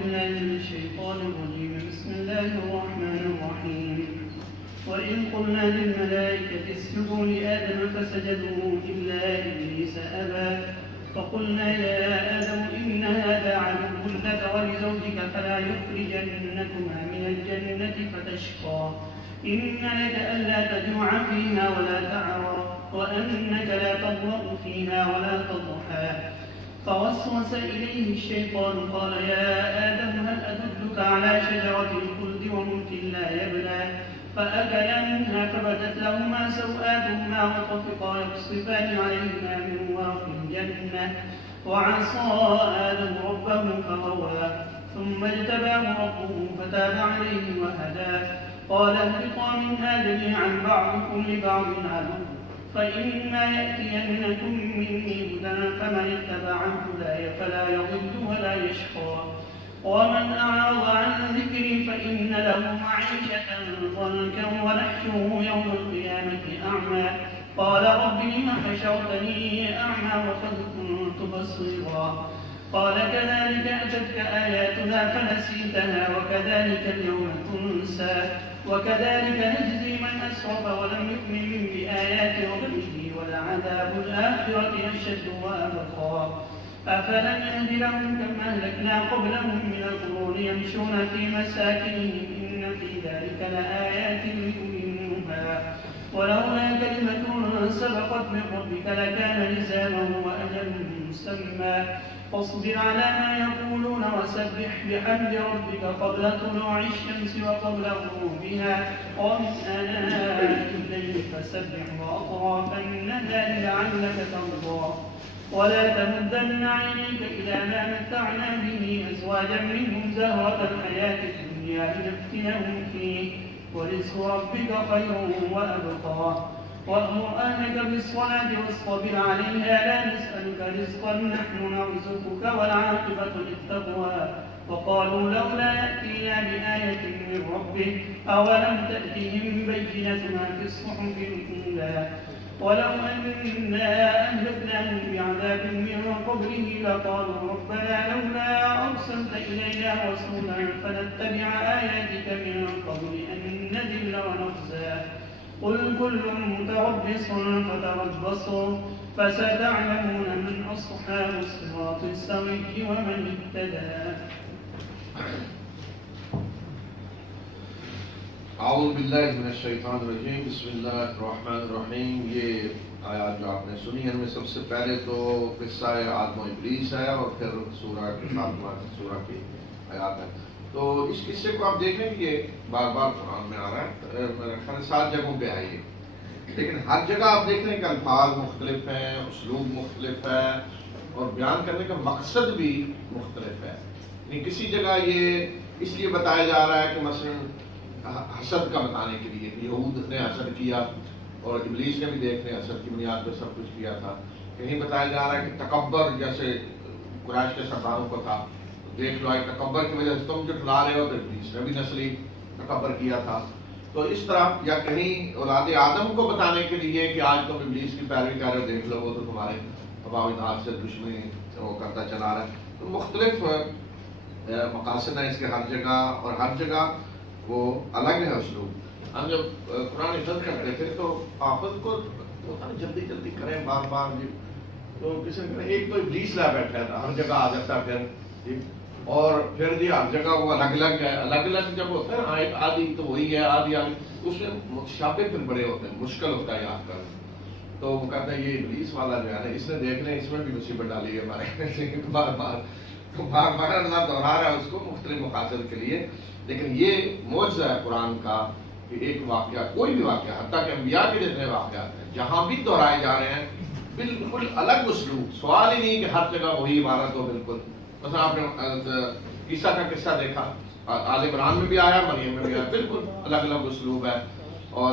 بالله من الشيطان الرجيم. بسم الله الرحمن الرحيم. وإذ قلنا للملائكة اسجدوا لآدم فسجدوا إلا إبليس أبى فقلنا يا آدم إن هذا عدو لك ولزوجك فلا يخرجنكما من الجنة فتشقى إن لك ألا تجوع فيها ولا تعرى وأنك لا تضرأ فيها ولا تضحى. فوسوس إليه الشيطان قال يا آدم هل أدلك على شجرة الخلد وملك لا يبلى فأكلا منها فبدت لهما سوآتهما وطفقا يخصفان عليهما من ورق الجنة وعصى آدم ربه فغوى ثم اجتباه ربه فتاب عليه وهدى. قال اهبطا منها جميعا بعضكم لبعض عدو فإما يأتينكم مني هدى فمن اتبع هداي فلا يضل ولا يشقى ومن أعرض عن ذكري فإن له معيشة ضنكا ونحشره يوم القيامة أعمى قال رب لم حشرتني أعمى وقد كنت بصيرا قال كذلك أتتك آياتنا فنسيتها وكذلك اليوم تنسى وكذلك نجزي من أسرف ولم يؤمن بآيات ربه ولعذاب الآخرة أشد وأبقى. أفلم يهد لهم كما أهلكنا قبلهم من القرون يمشون في مساكنهم إن في ذلك لآيات لأولي النهى ولولا كلمة سبقت من ربك لكان لزاما وأجل مسمى فاصبر على ما يقولون وسبح بحمد ربك قبل طلوع الشمس وقبل غروبها ومن آناء الليل فسبح وأطراف النهار لعلك ترضى ولا تمدن عينيك إلى ما متعنا به أزواجا منهم زهرة الحياة الدنيا لنفتنهم فيه ورزق ربك خير وأبقى. وأمر أهلك بالصلاة واصطبر عليها لا نسألك رزقا نحن نرزقك والعاقبة للتقوى. وقالوا لولا يأتينا بآية من ربه أولم تأتهم بينة ما في الصحف الأولى ولو أنا أهلكناهم بعذاب من قبله لقالوا ربنا لولا أرسلت إلينا رسولا فنتبع آياتك من قبل أن نذل ونخزى قل كل متربص فتربصوا فستعلمون من أصحاب الصراط السوي ومن اهتدى. اعوذ باللہ من الشیطان الرجیم بسم اللہ الرحمن الرحیم. یہ آیات جو آپ نے سنی ہے ان میں سب سے پہلے تو قصہ آدم و ابلیس ہے اور پھر سورہ فاطمہ سورہ کی آیات ہے. تو اس قصے کو آپ دیکھیں کہ یہ بار بار قرآن میں آ رہا ہے. میرے خیال 7 جگہوں پہ آئی ہے لیکن ہر جگہ آپ دیکھ رہے ہیں کہ الفاظ مختلف ہیں اسلوب مختلف ہے اور بیان کرنے کا مقصد بھی مختلف ہے. یعنی کسی جگہ یہ اس لیے بتایا جا رہا ہے کہ مثلا حسد کا بتانے کے لیے کہ یہود نے حسد کیا اور ابلیس نے بھی دیکھ رہے حسد کی بنیاد پہ سب کچھ کیا تھا. کہیں بتایا جا رہا ہے کہ تکبر جیسے قریش کے سرداروں کو تھا دیکھ لو تکبر کی وجہ سے تم جو ٹھلا رہے ہو تو ابلیس نے بھی نسلی تکبر کیا تھا. تو اس طرح یا کہیں اولاد آدم کو بتانے کے لیے کہ آج تم ابلیس کی پیروی کر رہے ہو دیکھ لو وہ تو تمہارے اباؤ سے دشمنی وہ کرتا چلا رہا ہے. تو مختلف مقاصد ہیں اس کے ہر جگہ اور ہر جگہ وہ الگ ہے اسلوب. ہم جب قرآن حفظ کرتے تھے تو آفت کو جلدی جلدی کریں بار بار جی تو کسی نے ایک تو ابلیس لا بیٹھا تھا ہر جگہ آ جاتا پھر جی اور پھر جی ہر جگہ وہ الگ الگ ہے. الگ الگ جب ہوتا ہے نا ایک آدھی تو وہی ہے آدھی اس میں متشابہ پھر بڑے ہوتے ہیں مشکل ہوتا ہے یاد کرنا. تو وہ کہتے ہیں یہ ابلیس والا جو ہے نا اس نے دیکھ لیں اس میں بھی مصیبت ڈالی ہے ہمارے بار بار اللہ دہرا رہا ہے اس کو مختلف مقاصد کے لیے. لیکن یہ معجزہ ہے قرآن کا کہ ایک واقعہ کوئی بھی واقعہ حتیٰ کہ انبیاء کے جتنے واقعات ہیں جہاں بھی دہرائے جا رہے ہیں بالکل الگ اسلوب. سوال ہی نہیں کہ ہر جگہ وہی عبارت ہو. بالکل مثلا آپ نے عیسیٰ کا قصہ دیکھا آل عمران میں بھی آیا مریم میں بھی آیا بالکل الگ الگ اسلوب ہے. اور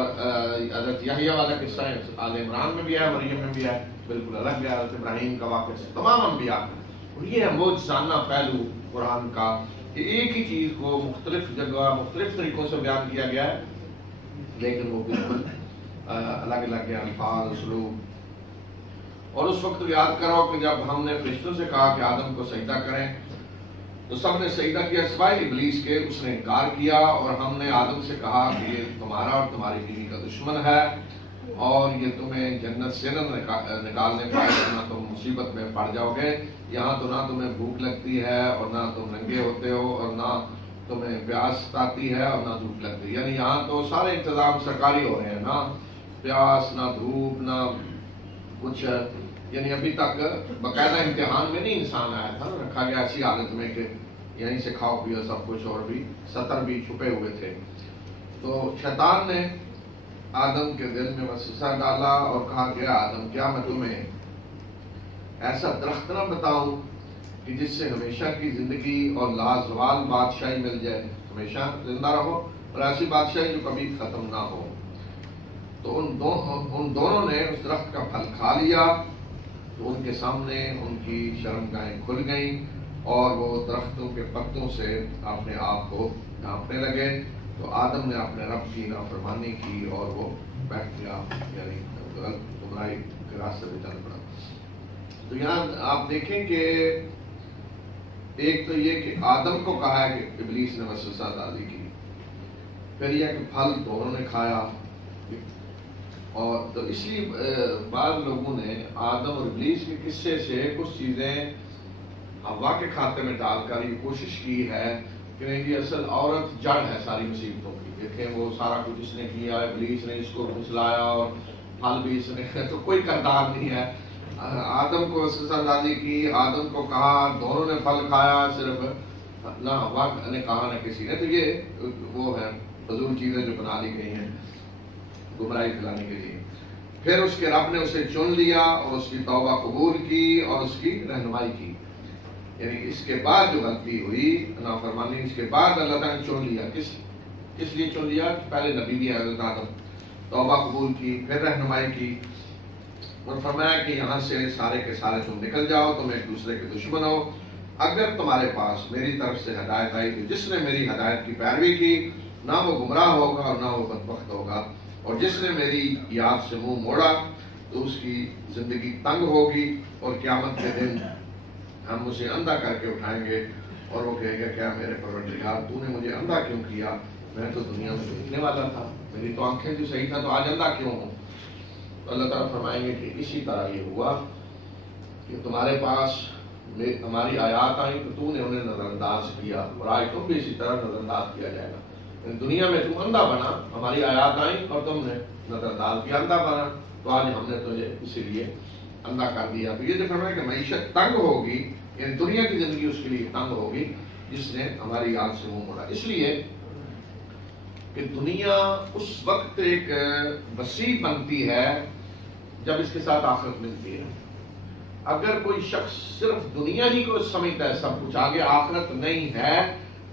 حضرت یحییٰ والا قصہ ہے آل عمران میں بھی آیا مریم میں بھی آیا بالکل الگ ہے. حضرت ابراہیم کا واقعہ تمام انبیاء اور یہ ہے معجزانہ پہلو قرآن کا کہ ایک ہی چیز کو مختلف جگہ مختلف طریقوں سے بیان کیا گیا ہے لیکن وہ بالکل الگ الگ الفاظ اسلوب. اور اس وقت یاد کرو کہ جب ہم نے فرشتوں سے کہا کہ آدم کو سجدہ کریں تو سب نے سجدہ کیا سوائے ابلیس کے، اس نے انکار کیا، اور ہم نے آدم سے کہا کہ یہ تمہارا اور تمہاری بیوی کا دشمن ہے اور یہ تمہیں جنت سے نہ نکالنے پائے گا، نہ تم مصیبت میں پڑ جاؤ گے۔ یہاں تو نہ تمہیں بھوک لگتی ہے اور نہ تم ننگے ہوتے ہو اور نہ تمہیں پیاس آتی ہے اور نہ دھوپ لگتی ہے، یعنی یہاں تو سارے انتظام سرکاری ہو رہے ہیں، نہ پیاس نہ دھوپ نہ کچھ، یعنی ابھی تک باقاعدہ امتحان میں نہیں انسان آیا تھا، رکھا گیا ایسی حالت میں کہ یہیں سے کھاؤ پیو سب کچھ، اور بھی 70 بھی چھپے ہوئے تھے۔ تو شیطان نے آدم کے دل میں وسوسہ ڈالا اور کہا کہ آدم کیا میں تمہیں ایسا درخت نہ بتاؤں کہ جس سے ہمیشہ کی زندگی اور لازوال بادشاہی مل جائے، ہمیشہ زندہ رہو اور ایسی بادشاہی جو کبھی ختم نہ ہو۔ تو ان دونوں نے اس درخت کا پھل کھا لیا تو ان کے سامنے ان کی شرمگاہیں کھل گئیں اور وہ درختوں کے پتوں سے اپنے آپ کو ڈھانپنے لگے۔ تو آدم نے اپنے رب کی نافرمانی کی اور وہ بیٹھ گیا، یعنی گمراہی کے راستے پہ چل پڑا۔ تو یہاں آپ دیکھیں کہ ایک تو یہ کہ آدم کو کہا ہے کہ ابلیس نے وسوسہ ڈالی کی، پھر یہ کہ پھل دونوں نے کھایا، اور تو اس لیے بعض لوگوں نے آدم اور ابلیس کے قصے سے کچھ چیزیں ہوا کے کھاتے میں ڈال کر یہ کوشش کی ہے کہ نہیں جی اصل عورت جڑ ہے ساری مصیبتوں کی، دیکھیں وہ سارا کچھ اس نے کیا، ابلیس نے اس کو پھسلایا اور پھل بھی اس نے، تو کوئی کردار نہیں ہے۔ آدم کو وسوسہ ڈالی کی، آدم کو کہا، دونوں نے پھل کھایا، صرف نہ ہوا نے کہا نہ کسی نے، تو یہ وہ ہے فضول چیزیں جو بنا لی گئی ہیں گمراہی پھیلانے کے لیے۔ پھر اس کے رب نے اسے چن لیا اور اس کی توبہ قبول کی اور اس کی رہنمائی کی، یعنی اس کے بعد جو غلطی ہوئی نافرمانی، اس کے بعد اللہ تعالیٰ نے چن لیا۔ کس لیے چن لیا؟ پہلے نبی بھی حضرت آدم، توبہ قبول کی، پھر رہنمائی کی اور فرمایا کہ یہاں سے سارے کے سارے تم نکل جاؤ، تم ایک دوسرے کے دشمن ہو۔ اگر تمہارے پاس میری طرف سے ہدایت آئی تو جس نے میری ہدایت کی پیروی کی نہ وہ گمراہ ہوگا اور نہ وہ بدبخت ہوگا، اور جس نے میری یاد سے منہ موڑا تو اس کی زندگی تنگ ہوگی، اور قیامت کے دن ہم اسے اندھا کر کے اٹھائیں گے اور وہ کہے گا کیا میرے پروردگار تو نے مجھے اندھا کیوں کیا، میں تو دنیا میں دیکھنے والا تھا، میری تو آنکھیں جو صحیح تھا تو آج اندھا کیوں ہوں۔ تو اللہ تعالیٰ فرمائیں گے کہ اسی طرح یہ ہوا کہ تمہارے پاس ہماری آیات آئیں تو تو نے انہیں نظر انداز کیا، اور آج تم بھی اسی طرح نظر انداز کیا جائے گا۔ دنیا میں تم اندھا بنا، ہماری آیات آئیں اور تم نے نظر انداز کیا، اندھا بنا، تو آج ہم نے تجھے اسی لیے اندھا کر دیا۔ تو یہ جو فرمایا کہ معیشت تنگ ہوگی، یعنی دنیا کی زندگی اس کے لیے تنگ ہوگی جس نے ہماری یاد سے منہ موڑا، اس لیے کہ دنیا اس وقت ایک وسیع بنتی ہے جب اس کے ساتھ آخرت ملتی ہے۔ اگر کوئی شخص صرف دنیا ہی کو سمجھتا ہے سب کچھ، آگے آخرت نہیں ہے،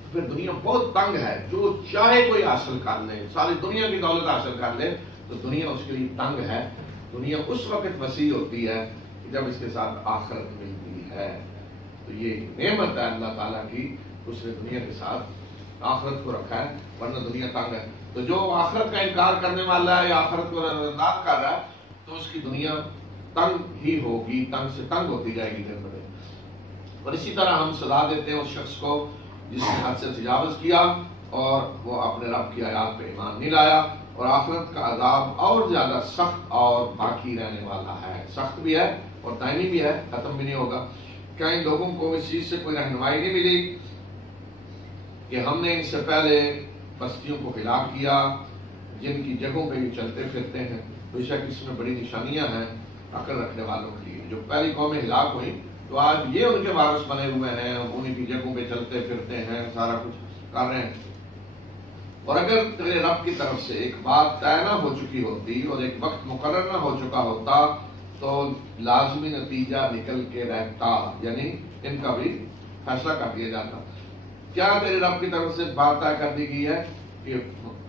تو پھر دنیا بہت تنگ ہے، جو چاہے کوئی حاصل کر لے، ساری دنیا کی دولت حاصل کر لے تو دنیا اس کے لیے تنگ ہے۔ دنیا اس وقت وسیع ہوتی ہے جب اس کے ساتھ آخرت ملتی ہے۔ تو یہ نعمت ہے اللہ تعالیٰ کی، اس نے دنیا کے ساتھ آخرت کو رکھا ہے، ورنہ دنیا تنگ ہے۔ تو جو آخرت کا انکار کرنے والا ہے یا آخرت کو نظر انداز کر رہا ہے تو اس کی دنیا تنگ ہی ہوگی، تنگ سے تنگ ہوتی جائے گی دن بدن۔ اور اسی طرح ہم سزا دیتے ہیں اس شخص کو جس نے حد سے تجاوز کیا اور وہ اپنے رب کی آیات پہ ایمان نہیں لایا، اور آخرت کا عذاب اور زیادہ سخت اور باقی رہنے والا ہے، سخت بھی ہے اور دائمی بھی ہے، ختم بھی نہیں ہوگا۔ کیا ان لوگوں کو اس چیز سے کوئی رہنمائی نہیں ملی کہ ہم نے ان سے پہلے بستیوں کو ہلاک کیا جن کی جگہوں پہ یہ چلتے پھرتے ہیں؟ بے شک اس میں بڑی نشانیاں ہیں عقل رکھنے والوں کے لیے۔ جو پہلی قومیں ہلاک ہوئیں تو آج یہ ان کے وارث بنے ہوئے ہیں، انہیں کی جگہوں پہ چلتے پھرتے ہیں، سارا کچھ کر رہے ہیں۔ اور اگر تیرے رب کی طرف سے ایک بات طے نہ ہو چکی ہوتی اور ایک وقت مقرر نہ ہو چکا ہوتا تو لازمی نتیجہ نکل کے رہتا، یعنی ان کا بھی فیصلہ کر دیا جاتا۔ کیا تیرے رب کی طرف سے بات طے کر دی گئی ہے کہ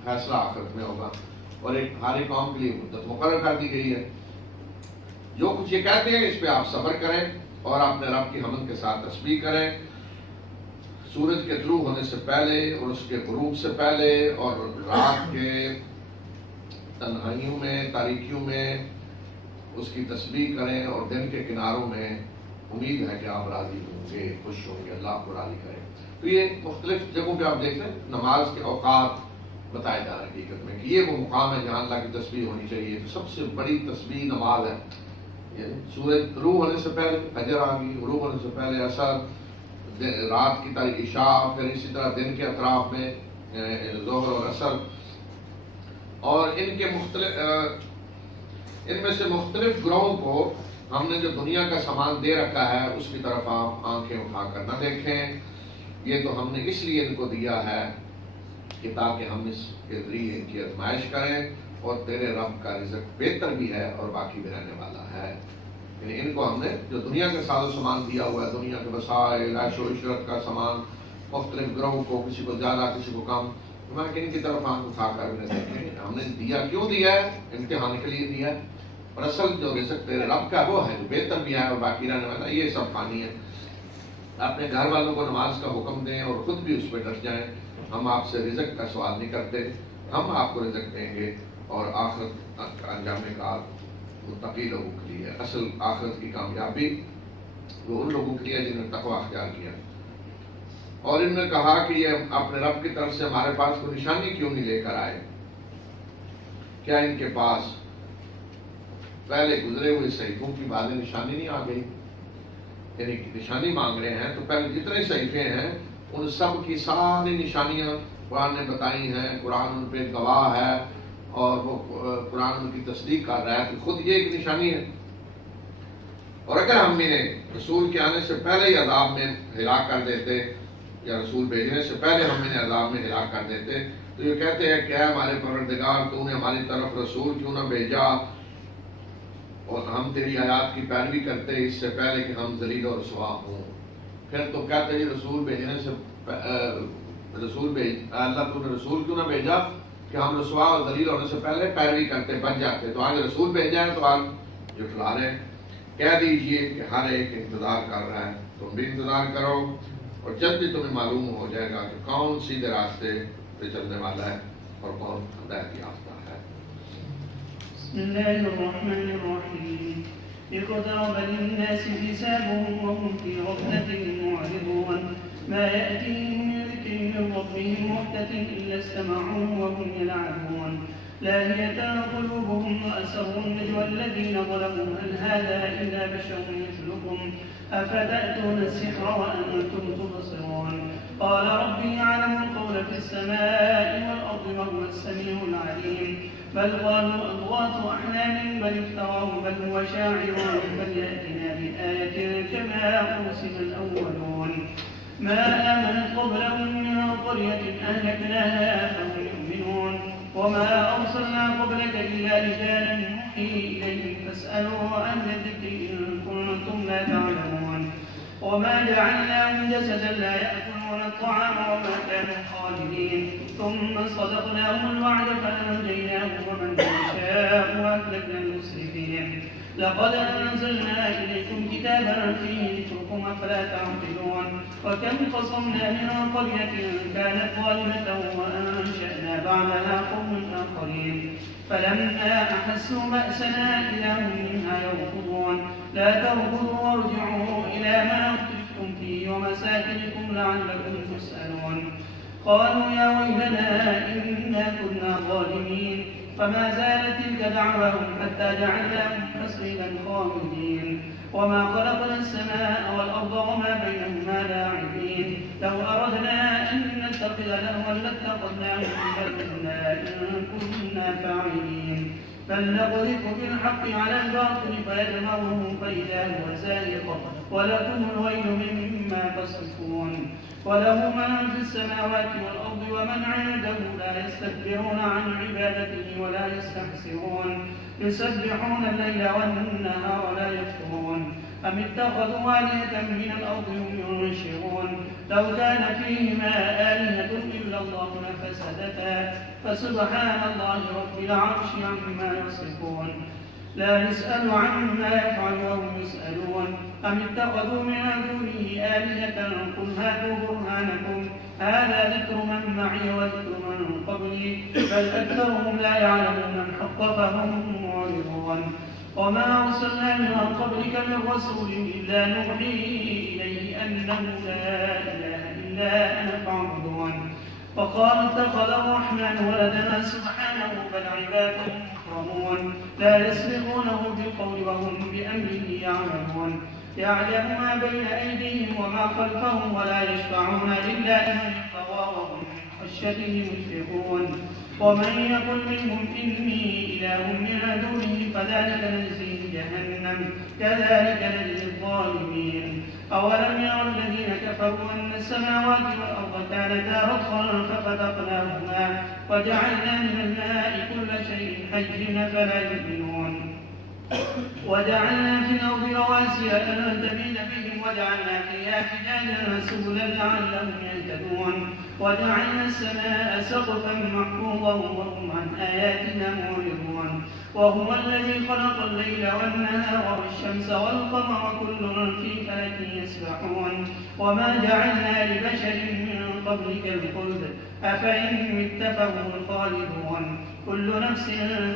فیصلہ آخرت میں ہوگا، اور ایک ہر قوم کے لیے مدت مقرر کر دی گئی ہے۔ جو کچھ یہ کہتے ہیں اس پہ آپ صبر کریں اور اپنے رب کی حمد کے ساتھ تسبیح کریں، سورج کے طلوع ہونے سے پہلے اور اس کے غروب سے پہلے، اور رات کے تنہائیوں میں تاریکیوں میں اس کی تسبیح کریں، اور دن کے کناروں میں امید ہے کہ آپ راضی ہوں گے، خوش ہوں گے، اللہ آپ کو راضی کرے۔ تو یہ مختلف جگہوں پہ آپ دیکھ لیں نماز کے اوقات بتائے جا رہے ہیں حقیقت میں کہ یہ وہ مقام ہے جہاں اللہ کی تسبیح ہونی چاہیے۔ تو سب سے بڑی تسبیح نماز ہے۔ سورج غروب ہونے سے پہلے فجر آ گئی، غروب ہونے سے پہلے عصر، رات کی تاریخ عشاء، پھر اسی طرح دن کے اطراف میں ظہر اور عصر، اور ان میں سے مختلف گروہوں کو ہم نے جو دنیا کا سامان دے رکھا ہے اس کی طرف آپ آنکھیں اٹھا کر نہ دیکھیں۔ یہ تو ہم نے اس لیے ان کو دیا ہے کہ تاکہ ہم اس کے ذریعے ان کی آزمائش کریں، اور تیرے رب کا رزق بہتر بھی ہے اور باقی بھی رہنے والا ہے۔ یعنی ان کو ہم نے جو دنیا کا ساز و سامان دیا ہوا ہے، دنیا کے وسائل، عیش و عشرت کا سامان، مختلف گروہوں کو، کسی کو زیادہ کسی کو کم، میں کہ ان کی طرف آنکھ اٹھا کر بھی نہ دیکھیں۔ ہم نے دیا کیوں دیا ہے؟ امتحان کے لیے دیا ہے، اور اصل جو رزق تیرے رب کا وہ ہے جو بہتر بھی ہے اور باقی رہنے والا، یہ سب فانی ہے۔ اپنے گھر والوں کو نماز کا حکم دیں اور خود بھی اس پہ ڈٹ جائیں۔ ہم آپ سے رزق کا سوال نہیں کرتے، ہم آپ کو رزق دیں گے، اور آخرت کا انجام کار متقی لوگوں کے لیے، اصل آخرت کی کامیابی وہ ان لوگوں کے لیے جنہوں نے تقویٰ اختیار کیا۔ اور انہوں نے کہا کہ یہ اپنے رب کی طرف سے ہمارے پاس کوئی نشانی کیوں نہیں لے کر آئے؟ کیا ان کے پاس پہلے گزرے ہوئے صحیفوں کی بعد نشانی نہیں آ گئی؟ یعنی نشانی مانگ رہے ہیں تو پہلے جتنے صحیفے ہیں ان سب کی ساری نشانیاں قرآن نے بتائی ہیں، قرآن ان پہ گواہ ہے، اور وہ قرآن ان کی تصدیق کر رہا ہے کہ خود یہ ایک نشانی ہے۔ اور اگر ہم انہیں رسول کے آنے سے پہلے ہی عذاب میں ہلاک کر دیتے، یا رسول بھیجنے سے پہلے ہم انہیں عذاب میں ہلاک کر دیتے، تو یہ کہتے ہیں کہ اے ہمارے پروردگار، تو نے ہماری طرف رسول کیوں نہ بھیجا اور ہم تیری آیات کی پیروی کرتے اس سے پہلے کہ ہم ذلیل و رسوا ہوں۔ پھر تو کہتے ہیں رسول بھیجنے سے اللہ تو نے رسول کیوں نہ بھیجا کہ ہم رسوا اور ذلیل ہونے سے پہلے پیروی کرتے بچ جاتے، تو آج رسول بھیجا ہے تو آج جھٹلا رہے ہیں۔ کہہ دیجئے کہ ہر ایک انتظار کر رہا ہے، تم بھی انتظار کرو، اور جلد ہی تمہیں معلوم ہو جائے گا کہ کون سیدھے راستے پہ چلنے والا ہے اور کون ہدایت یافتہ ہے۔ بسم اللہ الرحمن الرحیم۔ اقترب للناس حسابهم وهم في غفلة معرضون ما يأتيهم من ذكر من ربهم محدث إلا استمعوه وهم يلعبون لاهية قلوبهم وأسروا النجوى الذين ظلموا هل هذا إلا بشر مثلكم أفتأتون السحر وأنتم تبصرون قال ربي يعلم القول في السماء والأرض وهو السميع العليم بل قالوا أضغاث أحلام بل افتراه بل هو شاعر فليأتنا بآية كما أرسل الأولون ما آمنت قبلهم من قرية أهلكناها فهم يؤمنون وما أرسلنا قبلك إلا رجالا نوحي إليهم فاسألوا أهل الذكر إن كنتم لا تعلمون وما جعلناهم جسدا لا يأكلون الطعام وما كانوا خالدين ثم صدقناهم الوعد فأنجيناهم ومن نشاء وأهلكنا المسرفين لقد أنزلنا إليكم كتابا فيه ذكركم أفلا تعقلون وكم قصمنا من قرية كانت ظالمة وأنشأنا بعدها قوما آخرين فلما أحسوا بأسنا إذا هم منها يركضون لا تركضوا وارجعوا إلى ما أخذتم فيه ومساكنكم لعلكم تسألون قالوا يا ويلنا إنا كنا ظالمين فما زالت تلك دعواهم حتى جعلناهم حصيدا خامدين وما خلقنا السماء والأرض وما بينهما لاعبين لو أردنا أن نتخذ لهوا لاتخذناه من لدنا إن كنا فاعلين بل نقذف بالحق على الباطل فيدمغه فإذا هو زاهق ولكم الويل مما تصفون وله من في السماوات والأرض ومن عنده لا يستكبرون عن عبادته ولا يستحسرون يسبحون الليل والنهار لا يفترون أم اتخذوا آلهة من الأرض هم ينشرون لو كان فيهما آلهة إلا الله لفسدتا فسبحان الله رب العرش عما يصفون لا يسأل عما يفعل وهم يسألون أم اتخذوا من دونه آلهة قل هاتوا برهانكم هذا ذكر من معي وذكر من قبلي بل أكثرهم لا يعلمون الحق فهم معرضون وما أرسلنا من قبلك من رسول إلا نوحي إليه أنه لا إله إلا أنا فاعبدون. وقال اتخذ الرحمن ولدا سبحانه بل عباد مكرمون لا يسبقونه بالقول وهم بأمره يعملون. يعلم ما بين أيديهم وما خلفهم ولا يشفعون إلا لمن ارتضى وهم من خشيته مشفقون. ومن يقل منهم إني إله من دونه فذلك نجزيه جهنم كذلك نجزي الظالمين. أولم يرى الذين كفروا أن السماوات والأرض كانتا رتقا ففتقناهما وجعلنا من الماء كل شيء حي فلا يؤمنون. وجعلنا في الأرض رواسي أن تميد بهم وجعلنا فيها فجاجا سبلا لعلهم يهتدون. وجعلنا السماء سقفا محفوظا وهم عن آياتنا معرضون. وهو الذي خلق الليل والنهار والشمس والقمر كل في فلك يسبحون. وما جعلنا لبشر من قبلك الخلد أفإن مت فهم الخالدون. كل نفس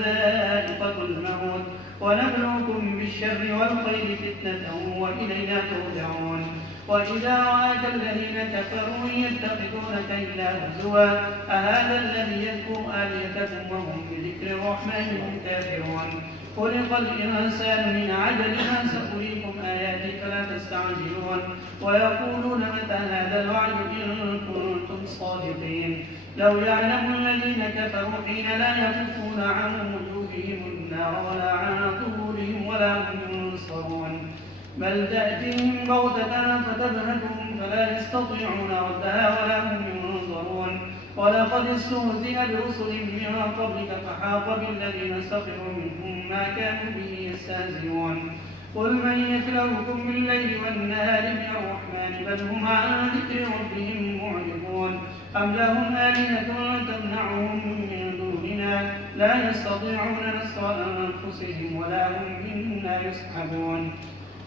ذائقة الموت ونبلوكم بالشر والخير فتنة وإلينا ترجعون. وإذا رآك الذين كفروا يتخذونك إلا هزوا أهذا الذي يذكر آلهتكم وهم بذكر الرحمن هم كافرون. خلق الإنسان من عجل ما سأريكم آياتي فلا تستعجلون. ويقولون متى هذا الوعد إن كنتم صادقين. لو يعلم الذين كفروا حين لا يكفون عن وجوههم النار ولا عن ظهورهم ولا هم ينصرون. بل تأتيهم بغتة فتبهتهم فلا يستطيعون ردها ولا هم ينظرون. ولقد استهزئ برسل من قبلك فحاق بالذين سخروا منهم ما كانوا به يستهزئون. قل من يكلؤكم بالليل والنهار من الرحمن بل هم عن ذكر ربهم معرضون. أم لهم آلهة تمنعهم من دوننا لا يستطيعون نصر أنفسهم ولا هم منا يسحبون.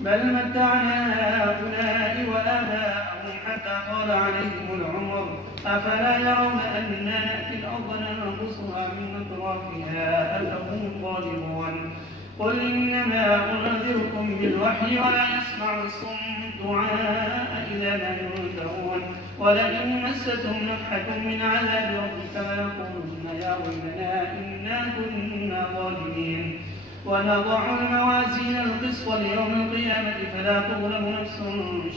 بل متعنا هؤلاء وآباءهم حتى طال عليهم العمر أفلا يرون أنا نأتي الأرض ننقصها من أطرافها هل هم ظالمون. قل إنما أنذركم بالوحي ولا يسمع الصم الدعاء إذا ما ينذرون. ولئن مستهم نفحة من عذاب ربك ليقولن يا ويلنا إنا كنا ظالمين. ونضع الموازين القسط ليوم القيامة فلا تظلم نفس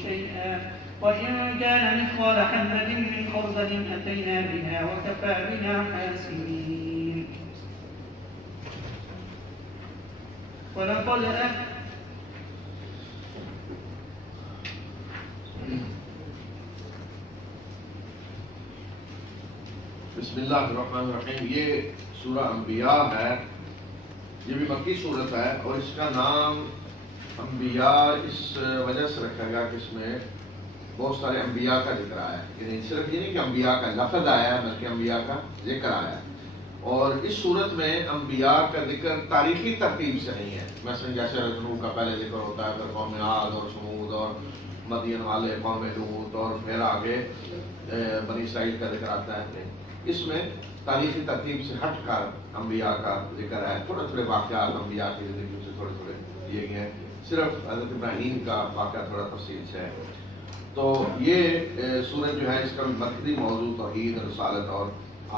شيئا وإن كان مثقال حبة من خردل أتينا بها وكفى بنا حاسبين. ولقد بسم اللہ الرحمن الرحیم. یہ سورہ انبیاء ہے. یہ بھی مکی صورت ہے اور اس کا نام انبیاء اس وجہ سے رکھا گیا کہ اس میں بہت سارے انبیاء کا ذکر آیا ہے. یعنی صرف یہ نہیں کہ انبیاء کا لفظ آیا ہے بلکہ انبیاء کا ذکر آیا ہے. اور اس صورت میں انبیاء کا ذکر تاریخی ترتیب سے نہیں ہے. مثلا جیسے نوح کا پہلے ذکر ہوتا ہے پھر قوم عاد اور سمود اور مدین والے قوم لوط اور پھر آگے بنی اسرائیل کا ذکر آتا ہے. اس میں تاریخی ترتیب سے ہٹ کر انبیاء کا ذکر ہے. تھوڑے تھوڑے واقعات انبیاء کی زندگی سے تھوڑے تھوڑے دیے گئے ہیں. صرف حضرت ابراہیم کا واقعہ تھوڑا تفصیل سے ہے. تو یہ سورج جو ہے اس کا مرکزی موضوع توحید رسالت اور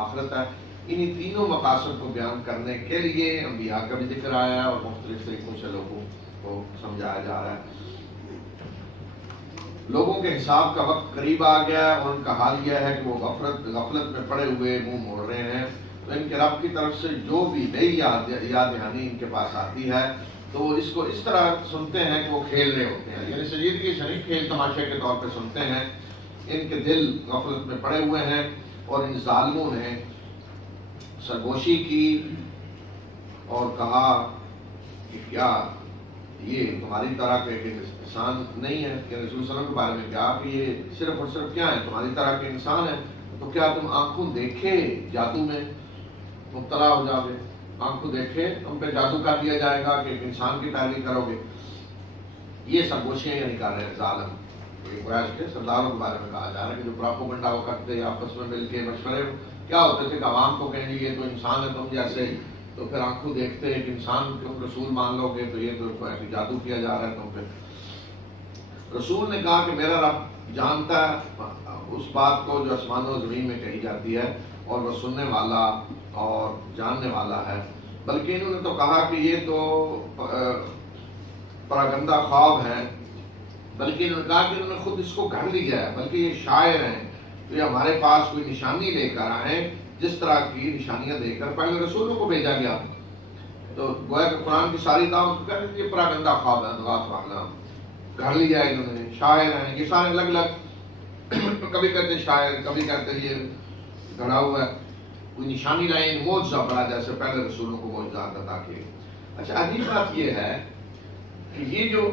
آخرت ہے. انہی تینوں مقاصد کو بیان کرنے کے لیے انبیاء کا بھی ذکر آیا ہے اور مختلف طریقوں سے لوگوں کو سمجھایا جا رہا ہے. لوگوں کے حساب کا وقت قریب آ گیا ہے اور ان کا حال یہ ہے کہ وہ غفلت میں پڑے ہوئے منہ موڑ رہے ہیں. تو ان کے رب کی طرف سے جو بھی نئی یاد دہانی ان کے پاس آتی ہے تو وہ اس کو اس طرح سنتے ہیں کہ وہ کھیل رہے ہوتے ہیں. یعنی سنجیدگی سے نہیں، کھیل تماشے کے طور پہ سنتے ہیں. ان کے دل غفلت میں پڑے ہوئے ہیں اور ان ظالموں نے سرگوشی کی اور کہا کہ کیا یہ تمہاری طرح کے انسان نہیں ہے. کہ رسول صلی اللہ علیہ وسلم کے بارے میں کہا کہ یہ صرف اور صرف کیا ہے، تمہاری طرح کے انسان ہے. تو کیا تم آنکھوں دیکھے جادو میں مبتلا ہو جاؤ گے؟ آنکھوں دیکھے تم پہ جادو کر دیا جائے گا کہ ایک انسان کی پیروی کرو گے. یہ سرگوشیاں یعنی کر رہے ہیں ظالم. قریش کے سرداروں کے بارے میں کہا جا رہا ہے کہ جو پراپوگنڈا وہ کرتے آپس میں مل کے مشورے کیا ہوتے تھے کہ عوام کو کہیں گے یہ تو انسان ہے تم جیسے تو پھر آنکھوں دیکھتے ایک انسان کو رسول مان لو گے تو یہ تو جادو کیا جا رہا ہے. تو پھر رسول نے کہا کہ میرا رب جانتا ہے اس بات کو جو آسمان و زمین میں کہی جاتی ہے اور وہ سننے والا اور جاننے والا ہے. بلکہ انہوں نے تو کہا کہ یہ تو پراگندہ خواب ہیں، بلکہ انہوں نے کہا کہ انہوں نے خود اس کو گھڑ لیا ہے، بلکہ یہ شاعر ہیں تو یہ ہمارے پاس کوئی نشانی لے کر آئیں جس طرح کی نشانیاں دے کر پہلے رسولوں کو بھیجا گیا. تو گویا کہ قرآن کی ساری دعوت کہتے ہیں یہ پراگندہ خواب ہے، گھڑ لیا ہے انہوں نے، شاعر ہیں یہ سارے الگ الگ، کبھی کہتے شاعر، کبھی کہتے یہ گھڑا ہوا ہے، کوئی نشانی لائیں معجزہ پڑا جیسے پہلے رسولوں کو معجزات عطا کیے. اچھا عجیب بات یہ ہے کہ یہ جو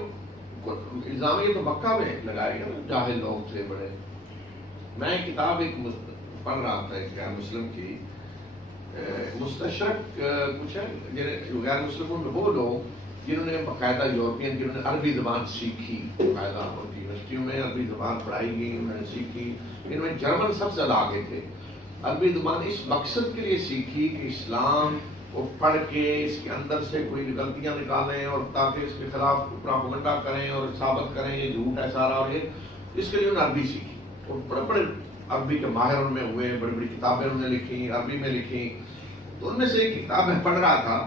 الزام یہ تو مکہ میں لگائے گئے، جاہل لوگ تھے بڑے. میں کتاب ایک پڑھ رہا تھا ایک غیر مسلم کی، مستشرق کچھ ہے غیر مسلموں میں وہ لوگ جنہوں نے باقاعدہ یورپین، جنہوں نے عربی زبان سیکھی، باقاعدہ ان کی یونیورسٹیوں میں عربی زبان پڑھائی گئی، انہوں نے سیکھی. ان میں جرمن سب سے زیادہ آگے تھے. عربی زبان اس مقصد کے لیے سیکھی کہ اسلام کو پڑھ کے اس کے اندر سے کوئی غلطیاں نکالیں اور تاکہ اس کے خلاف پروپیگنڈا کریں اور ثابت کریں یہ جھوٹ ہے سارا، اور یہ اس کے لیے انہوں نے عربی سیکھی. اور بڑے بڑے عربی کے ماہر ان میں ہوئے، بڑی بڑی کتابیں انہوں نے لکھی، عربی میں لکھی. تو ان میں سے ایک کتاب میں پڑھ رہا تھا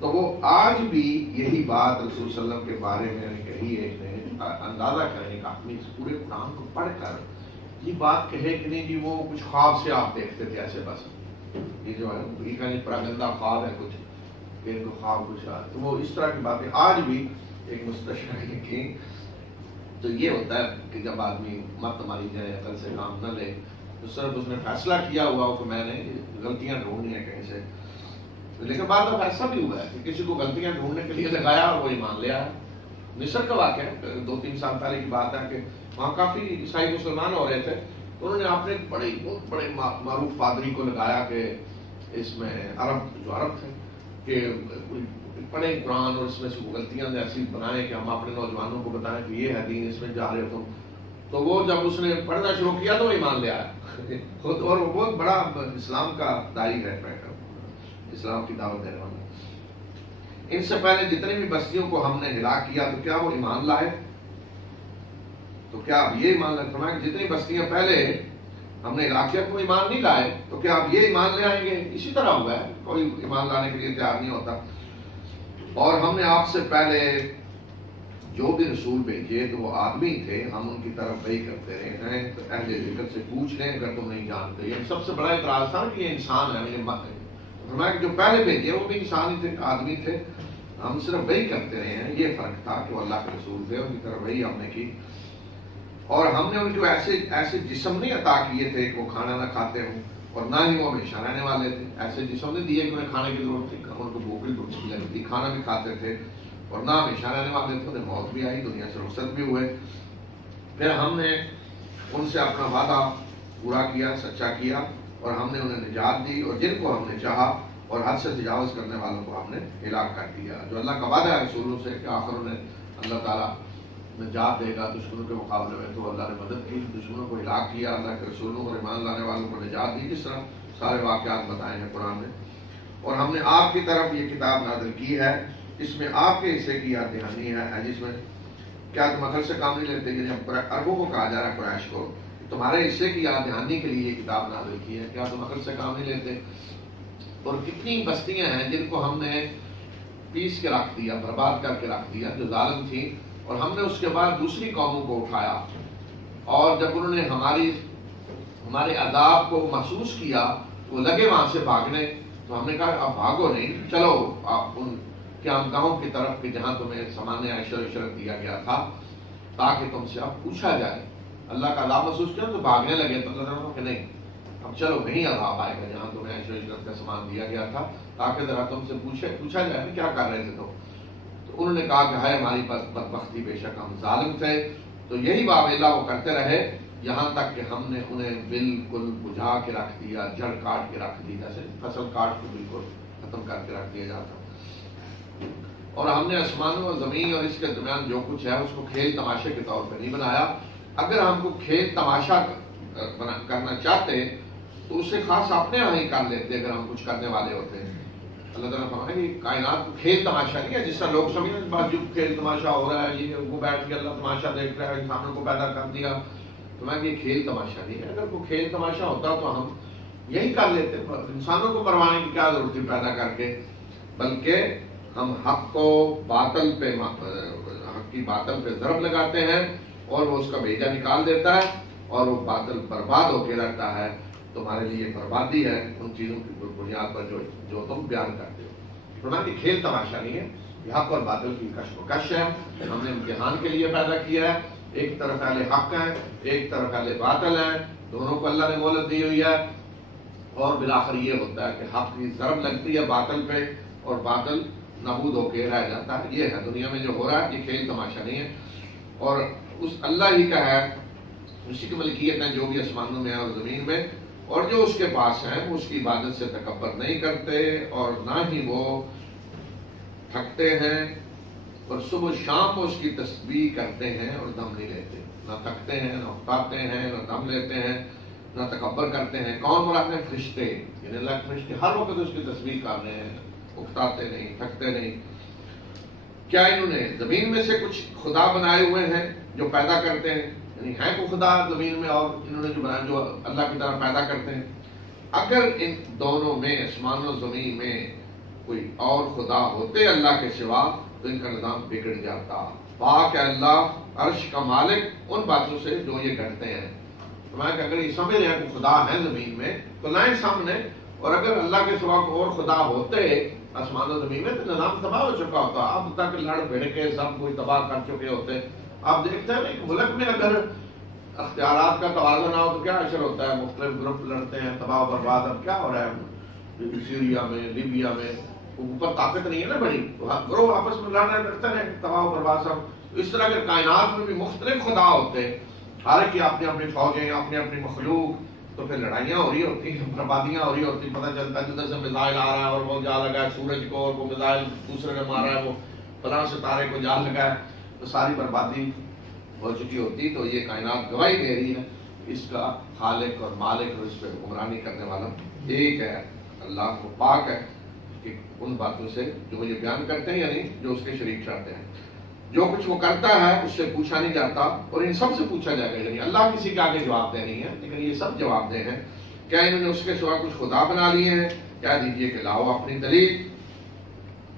تو وہ آج بھی یہی بات رسول صلی اللہ علیہ وسلم کے بارے میں کہی ہے کہ اندازہ کریں کہ آدمی اس پورے قرآن کو پڑھ کر یہ بات کہے کہ نہیں جی وہ کچھ خواب سے آپ دیکھتے تھے ایسے، بس یہ جو ہے یہ کہیں پراگندہ خواب ہے کچھ، پھر کو خواب کچھ ہے. تو وہ اس طرح کی باتیں آج بھی ایک مستشرق نے کی. تو یہ ہوتا ہے کہ جب آدمی مت ماری جائے، عقل سے کام نہ لے، تو صرف اس نے فیصلہ کیا ہوا ہو کہ میں نے غلطیاں ڈھونڈنی ہیں کہیں سے. لیکن بعد اب ایسا بھی ہوا ہے کہ کسی کو غلطیاں ڈھونڈنے کے لیے لگایا اور وہ ایمان لیا ہے. مصر کا واقعہ ہے، 2-3 سال پہلے کی بات ہے کہ وہاں کافی عیسائی مسلمان ہو رہے تھے. تو انہوں نے اپنے بہت بڑے معروف پادری کو لگایا کہ اس میں عرب تھے کہ پڑھیں قرآن اور اس میں سے غلطیاں ایسی بنائیں کہ ہم اپنے نوجوانوں کو بتائیں کہ یہ ہے دین، اس میں جا رہے ہو تم. تو وہ جب اس نے پڑھنا شروع کیا تو وہ ایمان لے آیا خود، اور وہ بہت بڑا اسلام کا داعی ہے، اسلام کی دعوت دینے والا. ان سے پہلے جتنی بھی بستیوں کو ہم نے ہلاک کیا تو کیا وہ ایمان لائے؟ تو کیا اب یہ ایمان لائے؟ فرمایا کہ جتنی بستیاں پہلے ہم نے ہلاک کیا تو ایمان نہیں لائے، تو کیا اب یہ ایمان لے آئیں گے؟ اسی طرح ہوا ہے، کوئی ایمان لانے کے لیے تیار نہیں ہوتا. اور ہم نے آپ سے پہلے جو بھی رسول بھیجے تو وہ آدمی تھے، ہم ان کی طرف وہی کرتے رہے ہیں. تو اہل ذکر سے پوچھ لیں اگر تم نہیں جانتے. یہ سب سے بڑا اعتراض تھا کہ یہ انسان ہے، فرمایا کہ جو پہلے بھیجے وہ بھی انسان ہی تھے، آدمی تھے، ہم صرف وہی کرتے رہے ہیں. یہ فرق تھا کہ وہ اللہ کے رسول تھے، ان کی طرف وہی ہم نے کی. اور ہم نے ان کو ایسے جسم نہیں عطا کیے تھے کہ وہ کھانا نہ کھاتے ہوں، اور نہ ہی وہ ہمیشہ رہنے والے تھے. ایسے جسم نہیں دیے کہ انہیں کھانے کی ضرورت تھی، ان کو بھوک بھی لگتی تھی، کھانا بھی کھاتے تھے، اور نہ ہمیشہ رہنے والے تھے. انہیں موت بھی آئی، دنیا سے رخصت بھی ہوئے. پھر ہم نے ان سے اپنا وعدہ پورا کیا، سچا کیا، اور ہم نے انہیں نجات دی، اور جن کو ہم نے چاہا اور حد سے تجاوز کرنے والوں کو ہم نے ہلاک کر دیا. جو اللہ کا وعدہ ہے رسولوں سے کہ آخر انہیں اللہ تعالیٰ نجات دے گا دشمنوں کے مقابلے میں، تو اللہ نے مدد کی، دشمنوں کو ہلاک کیا، اللہ کے رسولوں اور ایمان لانے والوں کو نجات دی، جس طرح سارے واقعات بتائے ہیں قرآن میں. اور ہم نے آپ کی طرف یہ کتاب نازل کی ہے، اس میں آپ کے حصے کی یاد دہانی ہے، جس میں کیا تم عقل سے کام نہیں لیتے؟ یعنی عربوں کو کہا جا رہا ہے، قریش کو، تمہارے حصے کی یاد دہانی کے لیے یہ کتاب نازل کی ہے، کیا تم عقل سے کام نہیں لیتے؟ اور کتنی بستیاں ہیں جن کو ہم نے پیس کے رکھ دیا، برباد کر کے رکھ دیا، جو ظالم تھیں، اور ہم نے اس کے بعد دوسری قوموں کو اٹھایا. اور جب انہوں نے ہمارے عذاب کو محسوس کیا، وہ لگے وہاں سے بھاگنے، تو ہم نے کہا اب بھاگو نہیں، چلو آپ ان قیامگاہوں کی طرف کہ جہاں تمہیں سامان عشر عشرت دیا گیا تھا، تاکہ تم سے اب پوچھا جائے. اللہ کا عذاب محسوس کیا تو بھاگنے لگے، تو اللہ نے کہ نہیں، اب چلو وہیں عذاب آئے گا جہاں تمہیں عشر عشرت کا سامان دیا گیا تھا، تاکہ ذرا تم سے پوچھا جائے کیا کر رہے تھے. تو انہوں نے کہا کہ ہائے ہماری بدبختی، بے شک ہم ظالم تھے. تو یہی واویلا وہ کرتے رہے یہاں تک کہ ہم نے انہیں بالکل بجھا کے رکھ دیا، جڑ کاٹ کے رکھ دی، جیسے فصل کاٹ کے بالکل ختم کر کے رکھ دیا جاتا. اور ہم نے آسمانوں اور زمین اور اس کے درمیان جو کچھ ہے اس کو کھیل تماشے کے طور پہ نہیں بنایا. اگر ہم کو کھیل تماشا کرنا چاہتے تو اسے خاص اپنے یہاں ہی کر لیتے اگر ہم کچھ کرنے والے ہوتے ہیں. اللہ تعالیٰ فرمائے کہ کائنات کو کھیل تماشا نہیں ہے جس طرح لوگ سمجھتے بات جو کھیل تماشا ہو رہا ہے، یہ وہ بیٹھ کے اللہ تماشا دیکھ رہا ہے، انسانوں کو پیدا کر دیا، تو میں کہ یہ کھیل تماشا نہیں ہے. اگر کوئی کھیل تماشا ہوتا تو ہم یہی کر لیتے، انسانوں کو مروانے کی کیا ضرورت تھی پیدا کر کے، بلکہ ہم حق کو باطل پہ حق کی باطل پہ ضرب لگاتے ہیں اور وہ اس کا بیجا نکال دیتا ہے اور وہ باطل برباد ہو کے رہتا ہے. تمہارے لیے بربادی ہے ان چیزوں کی بنیاد پر جو تم بیان کرتے ہو. فرمایا کہ کھیل تماشا نہیں ہے، یہ حق اور باطل کی کشمکش ہے. ہم نے امتحان کے لیے پیدا کیا ہے، ایک طرف اہل حق ہیں، ایک طرف اہل باطل ہیں، دونوں کو اللہ نے مہلت دی ہوئی ہے. اور بالآخر یہ ہوتا ہے کہ حق کی ضرب لگتی ہے باطل پہ اور باطل نابود ہو کے رہ جاتا ہے. یہ ہے دنیا میں جو ہو رہا ہے، یہ کھیل تماشا نہیں ہے. اور اس اللہ ہی کا ہے، اسی کی ملکیت ہے جو بھی آسمانوں میں ہے اور زمین میں، اور جو اس کے پاس ہیں وہ اس کی عبادت سے تکبر نہیں کرتے اور نہ ہی وہ تھکتے ہیں، اور صبح شام وہ اس کی تسبیح کرتے ہیں اور دم نہیں لیتے. نہ تھکتے ہیں، نہ اکتاتے ہیں، نہ دم لیتے ہیں، نہ تکبر کرتے ہیں. کون مراد ہیں؟ فرشتے. یعنی اللہ کے فرشتے ہر وقت اس کی تسبیح کر رہے ہیں، اکتاتے نہیں، تھکتے نہیں. کیا انہوں نے زمین میں سے کچھ خدا بنائے ہوئے ہیں جو پیدا کرتے ہیں؟ یعنی ہے کوئی خدا زمین میں اور انہوں نے جو بنایا جو اللہ کی طرح پیدا کرتے ہیں؟ اگر ان دونوں میں آسمان و زمین میں کوئی اور خدا ہوتے اللہ کے سوا تو ان کا نظام بگڑ جاتا. پاک ہے اللہ عرش کا مالک ان باتوں سے جو یہ کرتے ہیں. تو میں کہ اگر یہ سمجھ رہے ہیں کہ خدا ہے زمین میں تو لائیں سامنے، اور اگر اللہ کے سوا اور خدا ہوتے آسمان و زمین میں تو نظام تباہ ہو چکا ہوتا. اب تک لڑ بھڑ کے سب کوئی تباہ کر چکے ہوتے. آپ دیکھتے ہیں ایک ملک میں اگر اختیارات کا توازن نہ ہو تو کیا اثر ہوتا ہے؟ مختلف گروپ لڑتے ہیں، تباہ و برباد. اب کیا ہو رہا ہے سیریا میں، لیبیا میں؟ اوپر طاقت نہیں ہے نا بڑی، گروہ آپس میں لڑ رہے کرتے ہیں، تباہ و برباد سب. اس طرح اگر کائنات میں بھی مختلف خدا ہوتے، ہر کی اپنی اپنی فوجیں، اپنی اپنی مخلوق، تو پھر لڑائیاں ہو رہی ہوتی ہیں، بربادیاں ہو رہی ہوتی. پتہ چلتا ہے جدھر سے میزائل آ رہا ہے اور وہ جا لگا ہے سورج کو، اور وہ میزائل دوسرے نے مارا ہے، وہ فلاں ستارے کو جا لگا ہے، تو ساری بربادی ہو چکی ہوتی. تو یہ کائنات گواہی دے رہی ہے اس کا خالق اور مالک اور اس پہ حکمرانی کرنے والا ایک ہے. اللہ کو پاک ہے کہ ان باتوں سے جو یہ بیان کرتے ہیں، یعنی جو اس کے شریک چاہتے ہیں. جو کچھ وہ کرتا ہے اس سے پوچھا نہیں جاتا، اور ان سب سے پوچھا جائے گا. یعنی اللہ کسی کے آگے جواب دہ نہیں ہے، لیکن یہ سب جواب دہ ہیں. کیا انہوں نے اس کے سوا کچھ خدا بنا لیے ہیں؟ کیا دیجیے کہ لاؤ اپنی دلیل.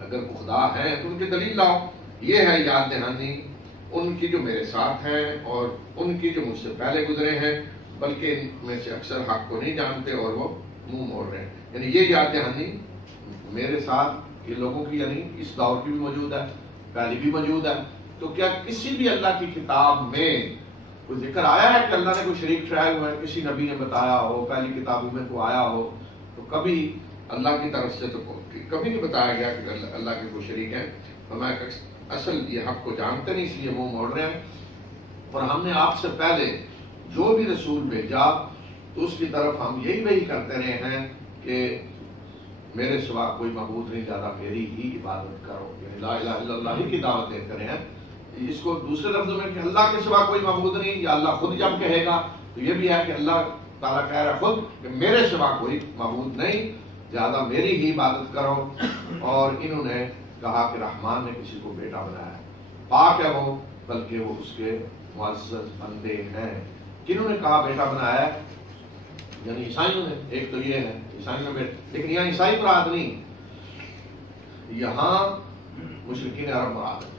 اگر وہ خدا ہے تو ان کی دلیل لاؤ. یہ ہے یاد دہانی ان کی جو میرے ساتھ ہیں اور ان کی جو مجھ سے پہلے گزرے ہیں، بلکہ ان میں سے اکثر حق کو نہیں جانتے اور وہ منہ موڑ رہے ہیں. یعنی یہ یاد دہانی میرے ساتھ یہ لوگوں کی، یعنی اس دور کی بھی موجود ہے، پہلی بھی موجود ہے. تو کیا کسی بھی اللہ کی کتاب میں کوئی ذکر آیا ہے کہ اللہ نے کوئی شریک ٹھہرایا ہوا ہے؟ کسی نبی نے بتایا ہو، پہلی کتابوں میں کوئی آیا ہو؟ تو کبھی اللہ کی طرف سے تو کبھی نہیں بتایا گیا کہ اللہ کے کوئی شریک ہے. میں اصل یہ حق کو جانتے نہیں، اس لیے منہ موڑ رہے ہیں. اور ہم نے آپ سے پہلے جو بھی رسول بھیجا تو اس کی طرف ہم یہی کرتے رہے ہیں کہ میرے سوا کوئی معبود نہیں، زیادہ میری ہی عبادت کرو. یعنی لا الہ الا اللہ ہی کی دعوت دیتے رہے ہیں. اس کو دوسرے لفظوں میں کہ اللہ کے سوا کوئی معبود نہیں، یا اللہ خود جب کہے گا تو یہ بھی ہے کہ اللہ تعالیٰ کہہ رہا ہے خود کہ میرے سوا کوئی معبود نہیں، زیادہ میری ہی عبادت کرو. اور انہوں نے کہا کہ رحمان نے کسی کو بیٹا بنایا ہے. پاک ہے وہ، بلکہ وہ اس کے معزز بندے ہیں. کنہوں نے کہا بیٹا بنایا ہے؟ یعنی عیسائیوں نے. ایک تو یہ ہے عیسائیوں میں، لیکن یہاں عیسائی مراد نہیں، یہاں مشرکین عرب مراد ہے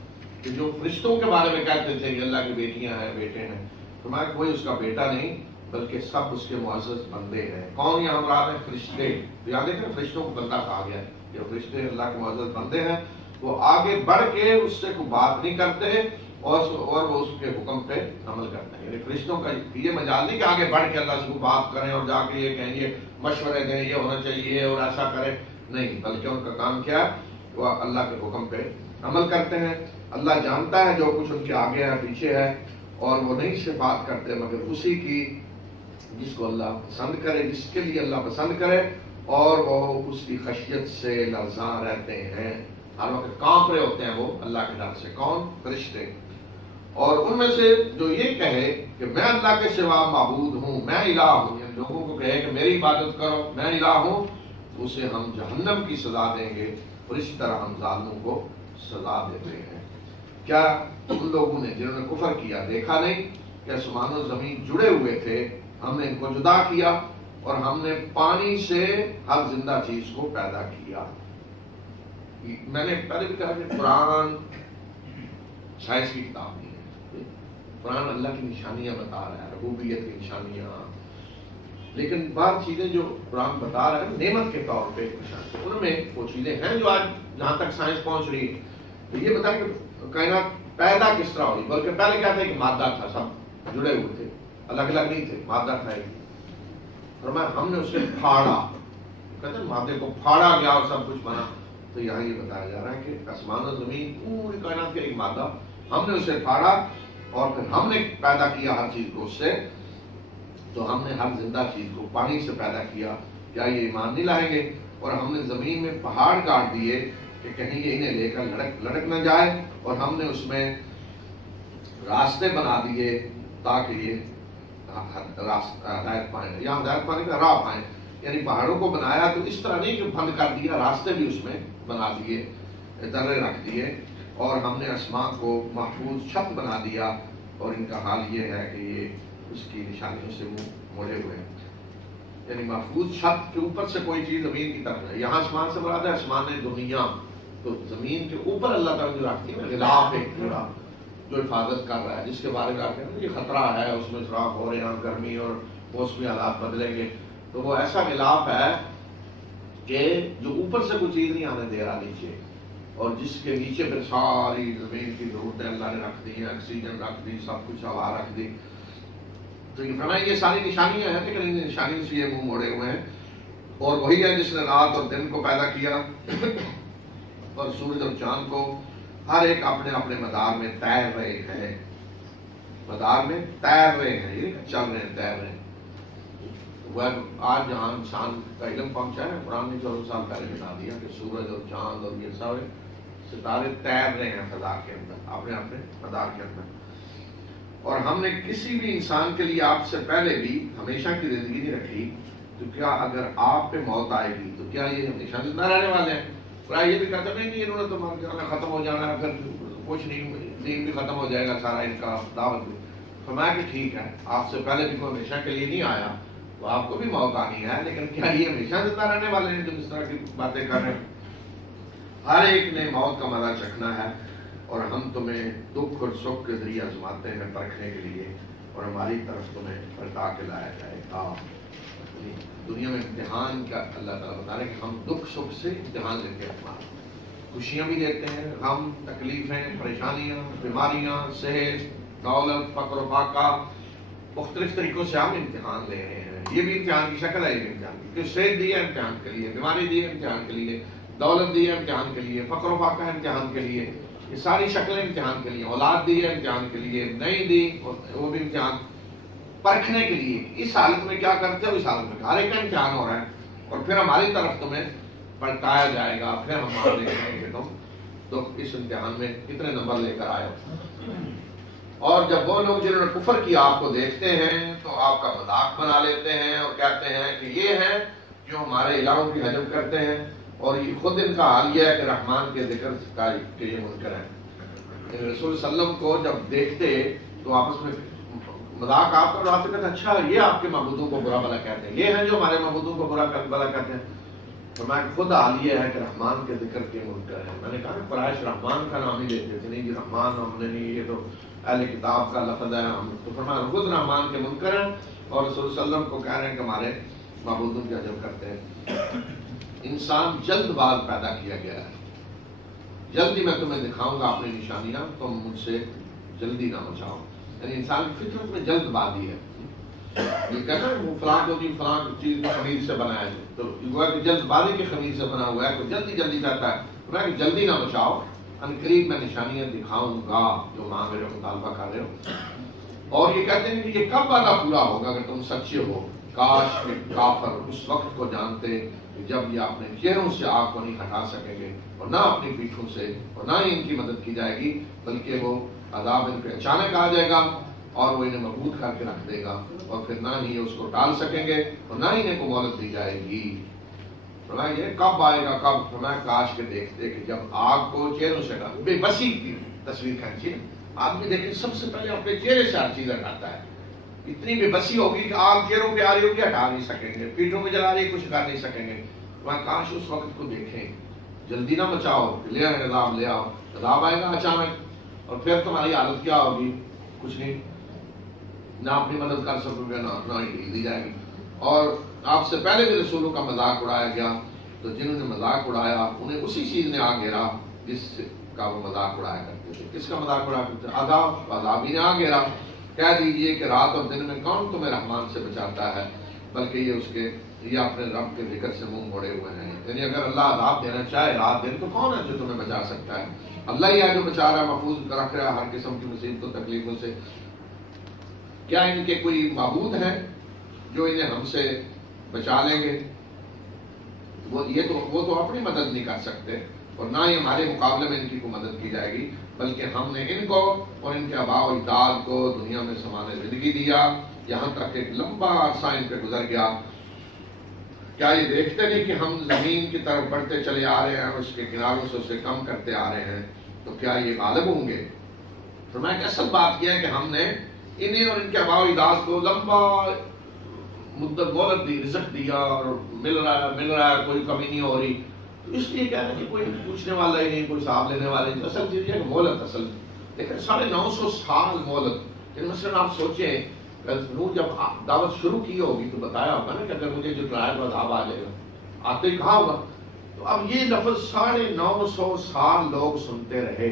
کہ جو فرشتوں کے بارے میں کہتے تھے کہ اللہ کی بیٹیاں ہیں، بیٹے ہیں. فرمایا کوئی اس کا بیٹا نہیں، بلکہ سب اس کے معزز بندے ہیں. کون یہاں مراد ہے؟ فرشتے. یاد ہے کہ فرشتوں کو بندہ کہا گیا ہے. جو فرشتے اللہ کے معزز بندے ہیں وہ آگے بڑھ کے اس سے کوئی بات نہیں کرتے اور وہ اس کے حکم پہ عمل کرتے ہیں. یعنی فرشتوں کا یہ مجال نہیں کہ آگے بڑھ کے اللہ سے کوئی بات کریں اور جا کے یہ کہیں یہ مشورے دیں یہ ہونا چاہیے اور ایسا کریں، نہیں. بلکہ ان کا کام کیا ہے؟ وہ اللہ کے حکم پہ عمل کرتے ہیں. اللہ جانتا ہے جو کچھ ان کے آگے ہے پیچھے ہے، اور وہ نہیں سے بات کرتے مگر اسی کی جس کو اللہ پسند کرے، جس کے لیے اللہ پسند کرے، اور وہ اس کی خشیت سے لرزاں رہتے ہیں. ہر وقت کانپ رہے ہوتے ہیں وہ اللہ کے ڈر سے. کون؟ فرشتے. اور ان میں سے جو یہ کہے کہ میں اللہ کے سوا معبود ہوں، میں الہ ہوں، یعنی لوگوں کو کہے کہ میری عبادت کرو، میں الہ ہوں، اسے ہم جہنم کی سزا دیں گے، اور اس طرح ہم ظالموں کو سزا دیتے ہیں۔ کیا ان لوگوں نے جنہوں نے کفر کیا دیکھا نہیں کہ آسمان و زمین جڑے ہوئے تھے، ہم نے ان کو جدا کیا اور ہم نے پانی سے ہر زندہ چیز کو پیدا کیا۔ میں نے پہلے بھی کہا کہ قرآن سائنس کی کتاب نہیں ہے، قرآن اللہ کی نشانیاں بتا رہا ہے، ربوبیت کی نشانیاں، لیکن بعض چیزیں جو قرآن بتا رہا ہے نعمت کے طور پہ نشانی، ان میں وہ چیزیں ہیں جو آج جہاں تک سائنس پہنچ رہی ہے۔ تو یہ بتا کہ کائنات پیدا کس طرح ہوئی، بلکہ پہلے کیا تھا کہ مادہ تھا، سب جڑے ہوئے تھے، الگ الگ نہیں تھے، مادہ تھا ایک، اور ہم نے اسے پھاڑا، کہتے ہیں مادے کو پھاڑا گیا اور سب کچھ بنا۔ تو یہاں یہ بتایا جا رہا ہے کہ آسمان و زمین پوری کائنات کے ایک مادہ، ہم نے اسے پھاڑا اور پھر ہم نے پیدا کیا ہر چیز کو اس سے۔ تو ہم نے ہر زندہ چیز کو پانی سے پیدا کیا، کیا یہ ایمان نہیں لائیں گے؟ اور ہم نے زمین میں پہاڑ کاٹ دیے کہ کہیں یہ انہیں لے کر لڑک نہ جائے، اور ہم نے اس میں راستے بنا دیے تاکہ یہ ہدایت پائیں، یا ہدایت پانے کا راہ پائیں۔ یعنی پہاڑوں کو بنایا تو اس طرح نہیں کہ بند کر دیا، راستے بھی اس میں بنا دیے، درے رکھ دیے، اور ہم نے آسمان کو محفوظ چھت بنا دیا، اور ان کا حال یہ ہے کہ یہ اس کی نشانیوں سے منہ موڑے ہوئے ہیں۔ یعنی محفوظ چھت کے اوپر سے کوئی چیز زمین کی طرف ہے، یہاں آسمان سے مراد ہے آسمان دنیا، تو زمین کے اوپر اللہ تعالیٰ جو رکھتی ہے غلاف ایک پورا جو حفاظت کر رہا ہے، جس کے بارے میں آپ کہتے ہیں یہ خطرہ ہے، اس میں سوراخ ہو رہے ہیں، گرمی اور موسمی حالات بدلیں گے، تو وہ ایسا غلاف ہے کہ جو اوپر سے کوئی چیز نہیں آنے دے رہا نیچے، اور جس کے نیچے پھر ساری زمین کی ضرورتیں اللہ نے رکھ دی ہیں، آکسیجن رکھ دی، سب کچھ ہوا رکھ دی۔ تو یہ فرمایا یہ ساری نشانیاں ہیں، لیکن ان نشانیوں سے یہ منہ موڑے ہوئے ہیں۔ اور وہی ہے جس نے رات اور دن کو پیدا کیا اور سورج اور چاند کو، ہر ایک اپنے اپنے مدار میں تیر رہے ہیں، مدار میں تیر رہے ہیں، یہ چل رہے ہیں، تیر رہے ہیں۔ وہ آج جہاں انسان کا علم پہنچا ہے، قرآن نے 14 سال پہلے بتا دیا کہ سورج اور چاند اور یہ سارے ستارے تیر رہے ہیں فضا کے اندر، اپنے اپنے مدار کے اندر۔ اور ہم نے کسی بھی انسان کے لیے آپ سے پہلے بھی ہمیشہ کی زندگی نہیں رکھی، تو کیا اگر آپ پہ موت آئے گی تو کیا یہ ہمیشہ زندہ رہنے والے ہیں؟ اور یہ بھی کہتے نہیں انہوں نے تو مر جانا، ختم ہو جانا ہے، پھر کچھ نہیں، دین بھی ختم ہو جائے گا سارا، ان کا دعوت بھی۔ فرمایا کہ ٹھیک ہے، آپ سے پہلے بھی کوئی ہمیشہ کے لیے نہیں آیا، تو آپ کو بھی موت آنی ہے، لیکن کیا یہ ہمیشہ زندہ رہنے والے ہیں جو اس طرح کی باتیں کر رہے ہیں؟ ہر ایک نے موت کا مزہ چکھنا ہے، اور ہم تمہیں دکھ اور سکھ کے ذریعے آزماتے ہیں پرکھنے کے لیے، اور ہماری طرف تمہیں پلٹا کے لایا جائے گا۔ دنیا میں امتحان کا اللہ تعالیٰ بتا رہے ہیں کہ ہم دکھ سکھ سے امتحان لیتے ہیں، ہمارا خوشیاں بھی دیتے ہیں، غم، تکلیفیں، پریشانیاں، بیماریاں، صحت، دولت، فقر و فاقہ، مختلف طریقوں سے ہم امتحان لے رہے ہیں۔ یہ بھی امتحان کی شکل ہے، یہ بھی امتحان کی، صحت دی ہے امتحان کے لیے، بیماری دی ہے امتحان کے لیے، دولت دی ہے امتحان کے لیے، فقر و فاقہ ہے امتحان کے لیے، یہ ساری شکلیں امتحان کے لیے، اولاد دی ہے امتحان کے لیے، نہیں دی وہ بھی امتحان، پرکھنے کے لیے اس حالت میں کیا کرتے ہو، اس حالت میں ہر ایک کا امتحان ہو رہا ہے، اور پھر ہماری طرف تمہیں پلٹایا جائے گا، پھر ہم آپ دیکھیں گے تم تو اس امتحان میں کتنے نمبر لے کر آئے ہو۔ اور جب وہ لوگ جنہوں نے کفر کیا آپ کو دیکھتے ہیں تو آپ کا مذاق بنا لیتے ہیں اور کہتے ہیں کہ یہ ہیں جو ہمارے الہوں کی حجب کرتے ہیں، اور یہ خود ان کا حال یہ ہے کہ رحمان کے ذکر کے یہ منکر ہیں۔ رسول صلی اللہ علیہ وسلم کو جب دیکھتے تو آپس میں مذاق آپ کا اڑاتے کہتے ہیں اچھا یہ آپ کے معبودوں کو برا بلا کہتے ہیں، یہ ہیں جو ہمارے معبودوں کو برا بلا کہتے ہیں۔ فرمایا کہ خود حال یہ ہے کہ رحمان کے ذکر کے منکر ہیں۔ میں نے کہا کہ قریش رحمان کا نام ہی لیتے تھے، نہیں جی رحمان ہم نے نہیں، یہ تو اہل کتاب کا لفظ ہے، ہم تو فرمایا خود رحمان کے منکر ہیں، اور رسول صلی اللہ علیہ وسلم کو کہہ رہے ہیں کہ ہمارے معبودوں کی حجب کرتے ہیں۔ انسان جلد باز پیدا کیا گیا ہے، جلدی میں تمہیں دکھاؤں گا اپنی نشانیاں، تم مجھ سے جلدی نہ بچاؤ۔ یعنی انسان کی فطرت میں جلد بازی ہے، یہ کہنا وہ فلاں کو فلاں چیز کی خمیر سے بنایا ہے، تو کہ جلد بازی کی خمیر سے بنا ہوا ہے، تو جلدی جلدی چاہتا ہے کہ جلدی نہ بچاؤ، ان قریب میں نشانیاں دکھاؤں گا جو مانگ رہے ہو، مطالبہ کر رہے ہو۔ اور یہ کہتے ہیں کہ یہ کب وعدہ پورا ہوگا اگر تم سچے ہو؟ کاش کہ کافر اس وقت کو جانتے جب یہ اپنے چہروں سے آگ کو نہیں ہٹا سکیں گے، اور نہ اپنی پیٹھوں سے، اور نہ ہی ان کی مدد کی جائے گی، بلکہ وہ عذاب ان پہ اچانک آ جائے گا اور وہ انہیں مضبوط کر کے رکھ دے گا، اور پھر نہ ہی اس کو ٹال سکیں گے اور نہ ہی انہیں کو مہلت دی جائے گی۔ فرمایا یہ کب آئے گا کب؟ فرمایا کاش کے دیکھتے کہ جب آگ کو چہروں سے بے بسی کی تصویر کھینچی نا، آدمی دیکھیں سب سے پہلے اپنے چہرے سے ہر چیز ہٹاتا ہے. اتنی بے بسی ہوگی کہ آگ چہروں پہ آ رہی ہوگی ہٹا نہیں سکیں گے، پیٹوں میں جلا رہی ہے کچھ کر نہیں سکیں گے. فرمایا کاش اس وقت کو دیکھیں، جلدی نہ مچاؤ، لے آئے عذاب، لے آؤ، عذاب آئے گا اچانک اور پھر تمہاری حالت کیا ہوگی؟ کچھ نہیں، نہ اپنی مدد کر سکو گے نہ ہی دی جائے گی. اور آپ سے پہلے بھی رسولوں کا مذاق اڑایا گیا، تو جنہوں نے مذاق اڑایا انہیں اسی چیز نے آ گھیرا جس کا وہ مذاق اڑایا کرتے تھے. کس کا مذاق اڑایا کرتے تھے؟ عذاب ہی نے آ گھیرا. کہہ دیجئے کہ رات اور دن میں کون تمہیں رحمان سے بچاتا ہے، بلکہ یہ اپنے رب کے ذکر سے منہ موڑے ہوئے ہیں. یعنی اگر اللہ عذاب دینا چاہے رات دن تو کون ہے جو تمہیں بچا سکتا ہے؟ اللہ ہی ہے جو بچا رہا ہے، محفوظ رکھ رہا ہے ہر قسم کی مصیبتوں تکلیفوں سے. کیا ان کے کوئی معبود ہیں جو انہیں ہم سے بچا لیں گے؟ وہ تو اپنی مدد نہیں کر سکتے اور نہ ہی ہمارے مقابلے میں ان کی کوئی مدد کی جائے گی، بلکہ ہم نے ان کو اور ان کے آباء و اجداد کو دنیا میں سامان زندگی دیا، یہاں تک ایک لمبا عرصہ ان پہ گزر گیا. کیا یہ دیکھتے نہیں کہ ہم زمین کی طرف بڑھتے چلے آ رہے ہیں، اس کے کناروں سے اسے کم کرتے آ رہے ہیں، تو کیا یہ غالب ہوں گے؟ فرمایا کہ اصل بات یہ ہے کہ ہم نے انہیں اور ان کے آباء و اجداد کو لمبا مدت مہلت دی، رزق دیا اور مل رہا ہے، کوئی کمی نہیں ہو رہی. تو اس لیے کہنا کہ کوئی پوچھنے والا ہی نہیں، کوئی حساب لینے والا نہیں. اصل چیز یہ ہے کہ مہلت، اصل لیکن 950 سال مہلت. مثلاً آپ سوچیں نوح جب دعوت شروع کی ہوگی تو بتایا ہوگا نا کہ اگر مجھے جو ڈرایا تو عذاب آ جائے گا، آتے ہی کہا ہوگا. تو اب یہ لفظ 950 سال لوگ سنتے رہے،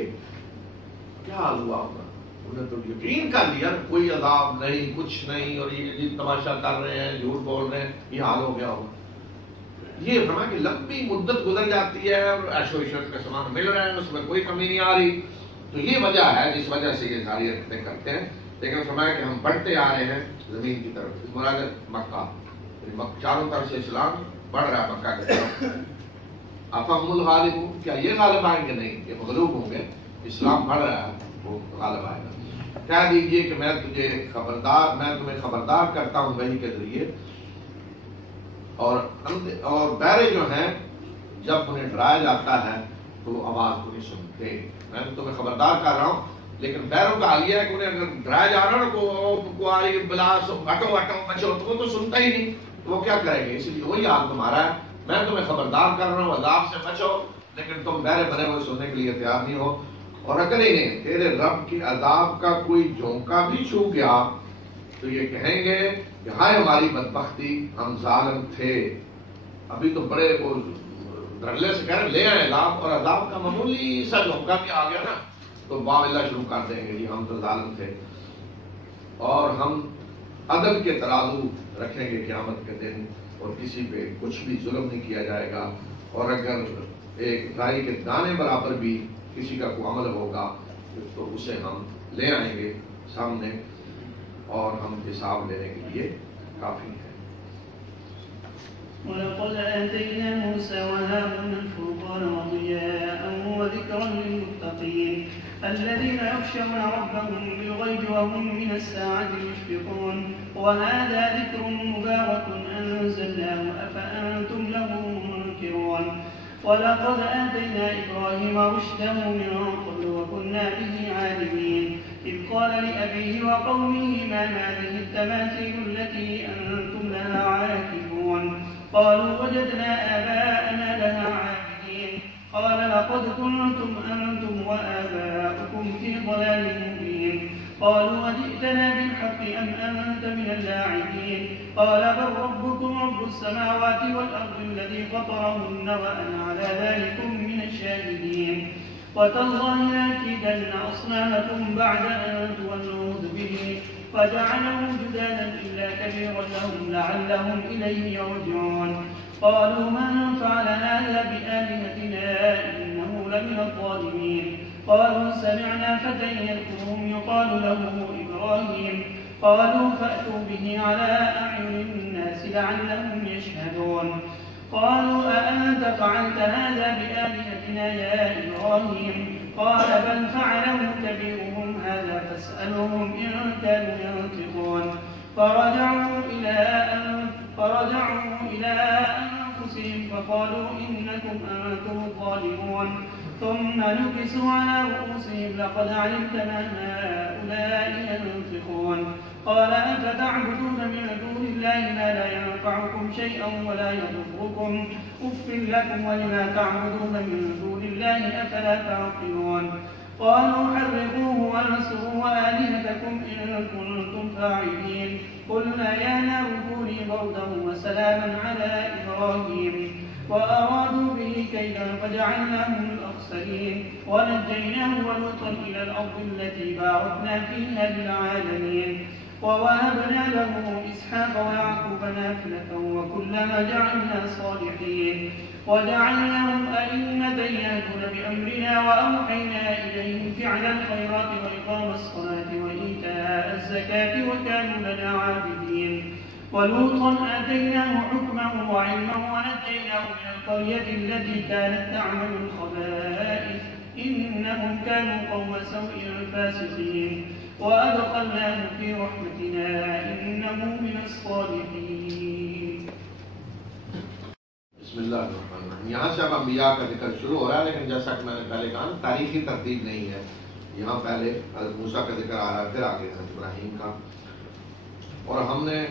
کیا حال ہوا ہوگا؟ انہیں تو یقین کر لیا کوئی عذاب نہیں، کچھ نہیں، اور یہ عجیب تماشا کر رہے ہیں، جھوٹ بول رہے ہیں، یہ حال ہو گیا ہوگا. یہ فرمایا کہ لمبی مدت گزر جاتی ہے اور عیش و عشرت کا سامان مل رہا ہے، اس میں کوئی کمی نہیں آ رہی. تو یہ وجہ ہے جس وجہ سے یہ ساری حرکتیں کرتے ہیں. لیکن فرمایا کہ ہم بڑھتے آ رہے ہیں زمین کی طرف. مراد مکہ، چاروں طرف سے اسلام بڑھ رہا ہے مکہ کی طرف. افہم الغالب ہوں، کیا یہ غالب آئیں گے؟ نہیں، یہ مغلوب ہوں گے. اسلام بڑھ رہا ہے، وہ غالب آئے گا. کہہ دیجئے کہ میں تمہیں خبردار کرتا ہوں وحی کے ذریعے، اور بہرے جو ہیں جب انہیں ڈرایا جاتا ہے تو وہ آواز کو نہیں سنتے. میں تو تمہیں خبردار کر رہا ہوں، لیکن بہروں کا حال یہ ہے کہ انہیں اگر ڈرایا جا رہا نا کو آئی بلا ہٹو بچو، تو وہ تو سنتا ہی نہیں، تو وہ کیا کریں گے؟ اس لیے وہی حال تمہارا ہے. میں تمہیں خبردار کر رہا ہوں عذاب سے بچو، لیکن تم بہرے بنے ہوئے سننے کے لیے تیار نہیں ہو. اور اگر انہیں تیرے رب کی عذاب کا کوئی جھونکا بھی چھو گیا تو یہ کہیں گے کہ ہائے ہماری بدبختی، ہم ظالم تھے. ابھی تو بڑے وہ دھڑلے سے کہہ رہے لے آئے عذاب، اور عذاب کا معمولی سا جھونکا بھی آ گیا نا تو باولہ شروع کر دیں گے، ہم تو ظالم تھے. اور ہم عدل کے ترازو رکھیں گے قیامت کے دن، اور کسی پہ کچھ بھی ظلم نہیں کیا جائے گا. اور اگر ایک رائی کے دانے برابر بھی کسی کا کوئی عمل ہوگا تو اسے ہم لے آئیں گے سامنے، اور ہم حساب لینے کے لیے کافی ہیں. وَلَقَدْ آتَيْنَا مُوسَىٰ وَهَارُونَ الْفُرْقَانَ وَضِيَاءً وَذِكْرًا لِّلْمُتَّقِينَ الَّذِينَ يَخْشَوْنَ رَبَّهُم بِالْغَيْبِ وَهُم مِّنَ السَّاعَةِ مُشْفِقُونَ. وَهَٰذَا ذِكْرٌ مُّبَارَكٌ أَنزَلْنَاهُ أَفَأَنتُمْ لَهُ مُنكِرُونَ. وَلَقَدْ آتَيْنَا إِبْرَاهِيمَ رُشْدَهُ مِن قَبْلُ وَكُنَّا بِهِ عَالِمِينَ. إِذْ قَالَ لِأَبِيهِ وَقَوْمِهِ مَا هَٰذِهِ التَّمَاثِيلُ الَّتِي أَنتُمْ لَهَا عَاكِفُونَ. قالوا وجدنا آباءنا لها عابدين. قال لقد كنتم أنتم وآباؤكم في ضلال مبين. قالوا أجئتنا بالحق أم أنت من اللاعبين. قال بل ربكم رب السماوات والأرض الذي فطرهن وأنا على ذلكم من الشاهدين. وتالله لأكيدن أصنامكم بعد أن تولوا مدبرين. فجعلهم جدادا إلا كبيرا لهم لعلهم إليه يرجعون. قالوا من فعل هذا بآلهتنا إنه لمن الظالمين. قالوا سمعنا فتى يذكرهم يقال له إبراهيم. قالوا فأتوا به على أعين الناس لعلهم يشهدون. قالوا أأنت فعلت هذا بآلهتنا يا إبراهيم. قال بل فعله كبيرهم هذا فاسألهم إن كانوا ينطقون. فرجعوا إلى أنفسهم أنفسهم فقالوا إنكم أنتم الظالمون ثم نكسوا على رؤوسهم لقد علمت ما هؤلاء ينطقون قال أفتعبدون من دون الله ما لا ينفعكم شيئا ولا يضركم أف لكم ولما تعبدون من دون الله أفلا تعقلون قالوا حرقوه وانصروا آلهتكم إن كنتم فاعلين قلنا يا نار كوني بردا وسلاما على إبراهيم وأرادوا به كيدا فجعلناهم الأخسرين ونجيناه ولوطا إلى الأرض التي باركنا فيها للعالمين ووهبنا له إسحاق ويعقوب نافلة وكلما جعلنا صالحين وجعلناهم أئمة يهدون بأمرنا وأوحينا إليهم فعل الخيرات وإقام الصلاة وإيتاء الزكاة وكانوا لنا عابدين ولوطا آتيناه حكما وعلما ونجيناه من القرية التي كانت تعمل الخبائث إنهم كانوا قوم سوء فاسقين وأدخلناه في رحمتنا إنه من الصالحين. بسم اللہ الرحمن الرحیم. یہاں سے اب انبیاء کا ذکر شروع ہو رہا ہے، لیکن جیسا کہ میں نے پہلے کہا تاریخی ترتیب نہیں ہے. یہاں پہلے حضرت موسیٰ کا ذکر آ رہا ہے، پھر آگے حضرت ابراہیم کا. اور ہم نے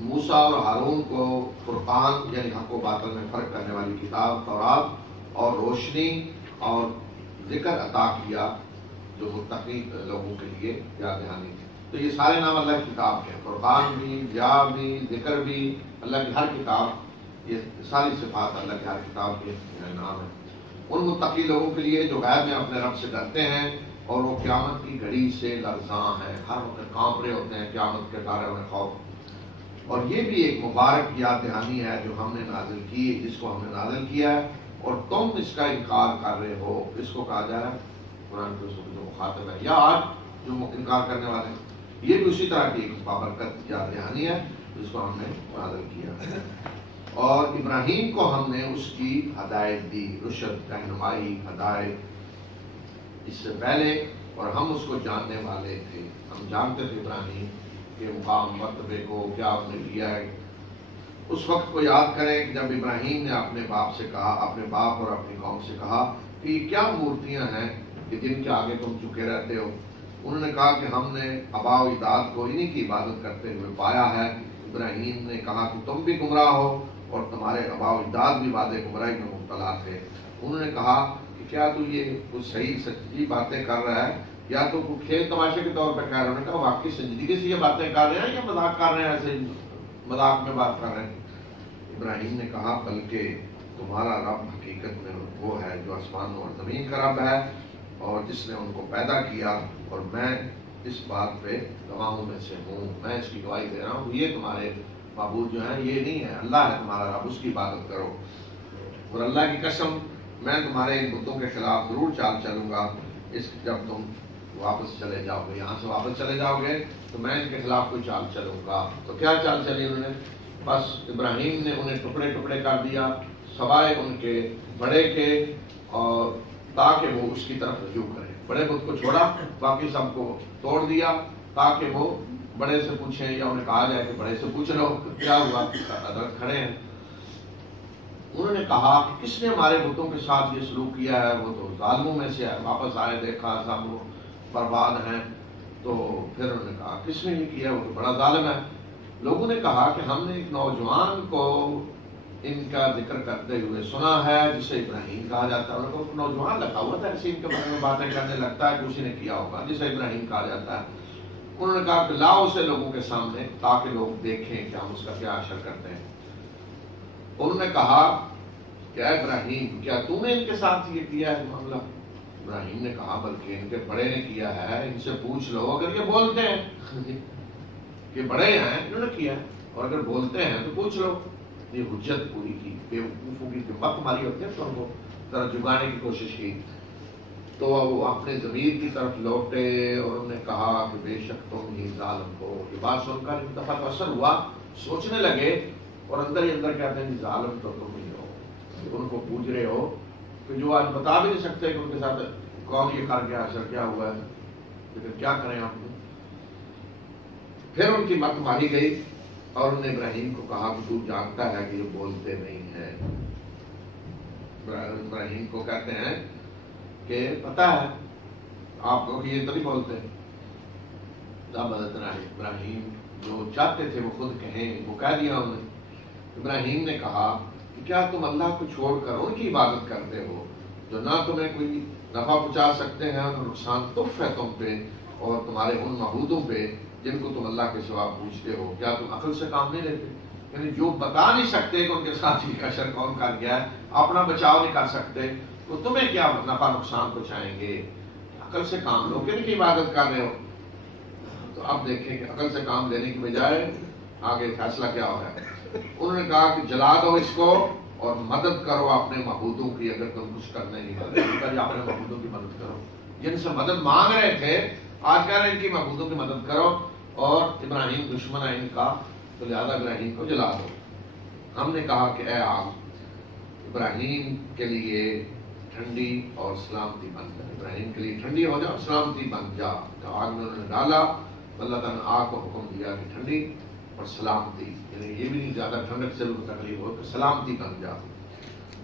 موسیٰ اور ہارون کو فرقان یعنی حق و باطل میں فرق کرنے والی کتاب تورات اور روشنی اور ذکر عطا کیا جو متقی لوگوں کے لیے یاد دہانی. تو یہ سارے نام اللہ کی کتاب کے ہیں، فرقان بھی، ضیا بھی، ذکر بھی، اللہ کی ہر کتاب، یہ ساری صفات اللہ کی ہر کتاب کے نام ہیں. ان متقی لوگوں کے لیے جو غیب میں اپنے رب سے ڈرتے ہیں اور وہ قیامت کی گھڑی سے لرزاں ہیں، ہر وقت کانپ رہے ہوتے ہیں قیامت کے ڈر میں خوف. اور یہ بھی ایک مبارک یاد دہانی ہے جو ہم نے نازل کی، جس کو ہم نے نازل کیا ہے اور تم اس کا انکار کر رہے ہو. اس کو کہا جا رہا ہے قرآن کے جو مخاطب ہے یا آج جو انکار کرنے والے ہیں، یہ بھی اسی طرح کی ایک بابرکت یاد دہانی ہے جس کو ہم نے نازل کیا ہے. اور ابراہیم کو ہم نے اس کی ہدایت دی، رشد، رہنمائی، ہدایت اس سے پہلے، اور ہم اس کو جاننے والے تھے. ہم جانتے تھے ابراہیم کے مقام مرتبے کو، کیا آپ نے کیا ہے. اس وقت کو یاد کریں کہ جب ابراہیم نے اپنے باپ سے کہا، اپنے باپ اور اپنی قوم سے کہا کہ یہ کیا مورتیاں ہیں کہ جن کے آگے تم جھکے رہتے ہو. انہوں نے کہا کہ ہم نے آباء و اجداد کو انہی کی عبادت کرتے ہوئے پایا ہے. ابراہیم نے کہا کہ تم بھی گمراہ ہو اور تمہارے آباء و اجداد بھی وعدے گمراہی میں مبتلا تھے. انہوں نے کہا کہ کیا تو یہ کچھ صحیح سچی باتیں کر رہا ہے یا تو کھیل تماشے کے طور پہ کہہ رہا ہے. انہوں نے کہا واقعی سنجیدگی سے یہ باتیں کر رہے ہیں یا مذاق کر رہے ہیں، ایسے مذاق میں بات کر رہے ہیں. ابراہیم نے کہا بلکہ تمہارا رب حقیقت میں وہ ہے جو آسمانوں اور زمین کا رب ہے اور جس نے ان کو پیدا کیا، اور میں اس بات پہ گواہوں میں سے ہوں. میں اس کی گواہی دے رہا ہوں. یہ تمہارے معبود جو ہیں یہ نہیں ہے، اللہ ہے تمہارا رب، اس کی عبادت کرو. اور اللہ کی قسم میں تمہارے ان بتوں کے خلاف ضرور چال چلوں گا. جب تم واپس چلے جاؤ گے، یہاں سے واپس چلے جاؤ گے تو میں ان کے خلاف کوئی چال چلوں گا. تو کیا چال چلی انہوں نے؟ بس ابراہیم نے انہیں ٹکڑے ٹکڑے کر دیا سوائے ان کے بڑے کے، اور تاکہ وہ اس کی طرف رجوع کریں. بڑے بت کو چھوڑا، باقی سب کو توڑ دیا تاکہ وہ بڑے سے پوچھیں یا انہیں کہا جائے کہ بڑے سے پوچھ لو کیا ہوا، حضرت کھڑے ہیں. انہوں نے کہا کہ کس نے ہمارے بتوں کے ساتھ یہ سلوک کیا ہے، وہ تو ظالموں میں سے ہے. واپس آئے، دیکھا سب وہ برباد ہیں. تو پھر انہوں نے کہا کس نے یہ کیا، وہ تو بڑا ظالم ہے. لوگوں نے کہا کہ ہم نے ایک نوجوان کو ان کا ذکر کرتے ہوئے سنا ہے جسے ابراہیم کہا جاتا ہے. انہوں نے کہا نوجوان لگا ہوا تھا، ایسے ان کے بارے میں باتیں کرنے لگتا ہے کہ اسی نے کیا ہوگا جسے ابراہیم کہا جاتا ہے. انہوں نے کہا کہ لاؤ اسے لوگوں کے سامنے تاکہ لوگ دیکھیں کہ ہم اس کا کیا اشر کرتے ہیں. انہوں نے کہا کہ اے ابراہیم کیا تو نے ان کے ساتھ یہ کیا ہے معاملہ؟ ابراہیم نے کہا بلکہ ان کے بڑے نے کیا ہے، ان سے پوچھ لو. اگر یہ بولتے ہیں کہ بڑے ہیں انہوں نے کیا ہے اور اگر بولتے ہیں تو پوچھ لو. یہ حجت پوری کی، بیوقوفوں کی جو مت ماری ہوتی ہے تو ان کو ذرا جگانے کی کوشش کی. تو وہ اپنے ضمیر کی طرف لوٹے اور انہوں نے کہا کہ بے شک تم ہی ظالم ہو. یہ بات سن کر ایک دفعہ اثر ہوا، سوچنے لگے اور اندر ہی اندر کہتے ہیں ظالم تو تم ہی ہو. ان کو پوچھ رہے ہو کہ جو آج بتا بھی نہیں سکتے کہ ان کے ساتھ کون یہ کر گیا، اثر کیا ہوا ہے، لیکن کیا کریں آپ نے. پھر ان کی مت ماری گئی اور انہوں نے ابراہیم کو کہا کہ تو جانتا ہے کہ یہ بولتے نہیں ہیں. ابراہیم کو کہتے ہیں کہ پتہ ہے آپ کو کہ یہ تو نہیں بولتے. اب حضرت ابراہیم جو چاہتے تھے وہ خود کہیں، وہ کہہ دیا انہوں نے. ابراہیم نے کہا کہ کیا تم اللہ کو چھوڑ کر ان کی عبادت کرتے ہو جو نہ تمہیں کوئی نفع پہنچا سکتے ہیں اور نقصان تف ہے تم پہ اور تمہارے ان معبودوں پہ جن کو تم اللہ کے سوا پوچھتے ہو؟ کیا تم عقل سے کام نہیں لیتے؟ یعنی جو بتا نہیں سکتے کہ ان کے ساتھ یہ اشر کون کر گیا ہے، اپنا بچاؤ نہیں کر سکتے، تو تمہیں کیا نفع نقصان پہنچائیں گے؟ عقل سے کام لو، کن کی عبادت کر رہے ہو؟ تو اب دیکھیں کہ عقل سے کام لینے کی بجائے آگے فیصلہ کیا ہو رہا ہے. انہوں نے کہا کہ جلا دو اس کو اور مدد کرو اپنے معبودوں کی، اگر تم کچھ کرنے نہیں کرتے اپنے معبودوں کی مدد کرو. جن سے مدد مانگ رہے تھے آج کہہ رہے ہیں ان کی معبودوں کی مدد کرو، اور ابراہیم دشمن ہے ان کا، تو لہذا ابراہیم کو جلا دو. ہم نے کہا کہ اے آگ ابراہیم کے لیے ٹھنڈی اور سلامتی بن جا، ابراہیم کے لیے ٹھنڈی ہو جا، سلامتی بن جا. تو آگ میں انہوں نے ڈالا، اللہ تعالیٰ نے آگ کو حکم دیا کہ ٹھنڈی اور سلامتی، یعنی یہ بھی نہیں زیادہ ٹھنڈک سے بھی تکلیف ہو کہ سلامتی بن جا.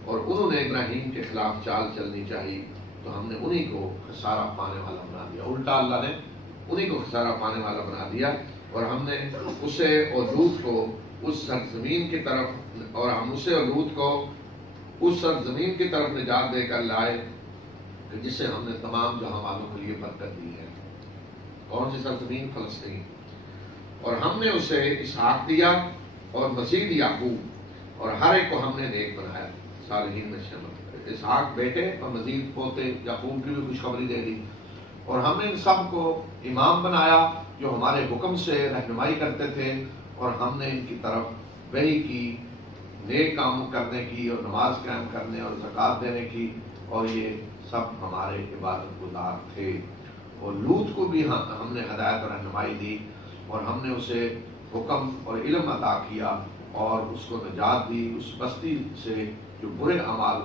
اور انہوں نے ابراہیم کے خلاف چال چلنی چاہیے، تو ہم نے انہی کو خسارہ پانے والا بنا دیا. الٹا اللہ نے انہی کو خسارہ پانے والا بنا دیا، اور ہم نے اسے اور لوط کو اس سرزمین کی طرف، اور ہم اسے اور لوط کو اس سرزمین کی طرف نجات دے کر لائے کہ جسے ہم نے تمام جہاں والوں کے لیے برکت دی ہے. کون سی سرزمین؟ فلسطین. اور ہم نے اسے اسحاق دیا اور مزید یعقوب، اور ہر ایک کو ہم نے نیک بنایا، صالحین میں شامل. اسحاق بیٹے اور مزید پوتے، یعقوب کی بھی خوشخبری دے دی. اور ہم نے ان سب کو امام بنایا جو ہمارے حکم سے رہنمائی کرتے تھے، اور ہم نے ان کی طرف وحی کی، نیک کام کرنے کی اور نماز قائم کرنے اور زکوٰۃ دینے کی، اور یہ سب ہمارے عبادت گزار تھے. اور لوط کو بھی ہم نے ہدایت اور رہنمائی دی، اور ہم نے اسے حکم اور علم عطا کیا اور اس کو نجات دی اس بستی سے جو برے اعمال،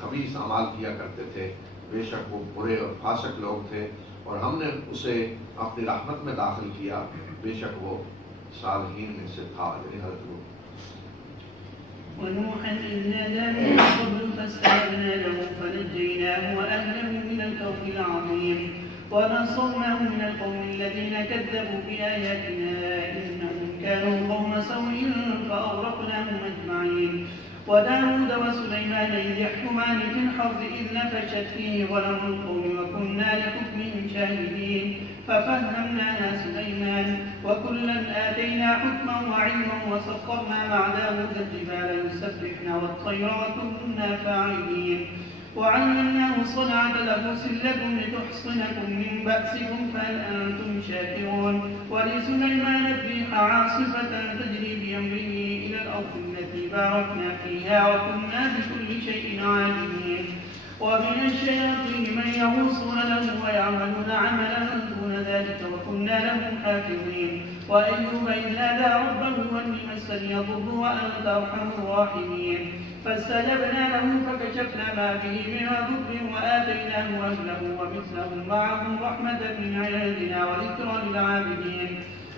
خبیث اعمال کیا کرتے تھے. بے شک وہ برے اور فاسق لوگ تھے، اور ہم نے اسے اپنی رحمت میں داخل کیا، بے شک وہ صالحین میں سے تھا. یعنی حضرت لوط. ونوحا إذ نادى من قبل فاستجبنا له فنجيناه وأهله من الكرب العظيم ونصرناه من القوم الذين كذبوا بآياتنا إنهم كانوا قوم سوء فأغرقناهم أجمعين. وداود وسليمان إذ يحكمان في الحرث إذ نفشت فيه غنم القوم وكنا لحكمهم شاهدين ففهمناها سليمان وكلا آتينا حكما وعلما وسخرنا مع داود الجبال يسبحن والطير وكنا فاعلين. وعلمناه صنعة لبوس لكم لتحصنكم من بأسكم فهل أنتم شاكرون. ولسليمان الريح عاصفة تجري بأمره إلى الأرض التي باركنا فيها وكنا بكل شيء عالمين. ومن الشياطين من يغوصون له ويعملون عملا دون ذلك وكنا لهم حافظين. وأيوب إذ نادى ربه أني مسني الضر وأنت أرحم الراحمين فاستجبنا له فكشفنا ما به من ضر وآتيناه أهله ومثلهم معهم رحمة من عندنا وذكرى للعابدين.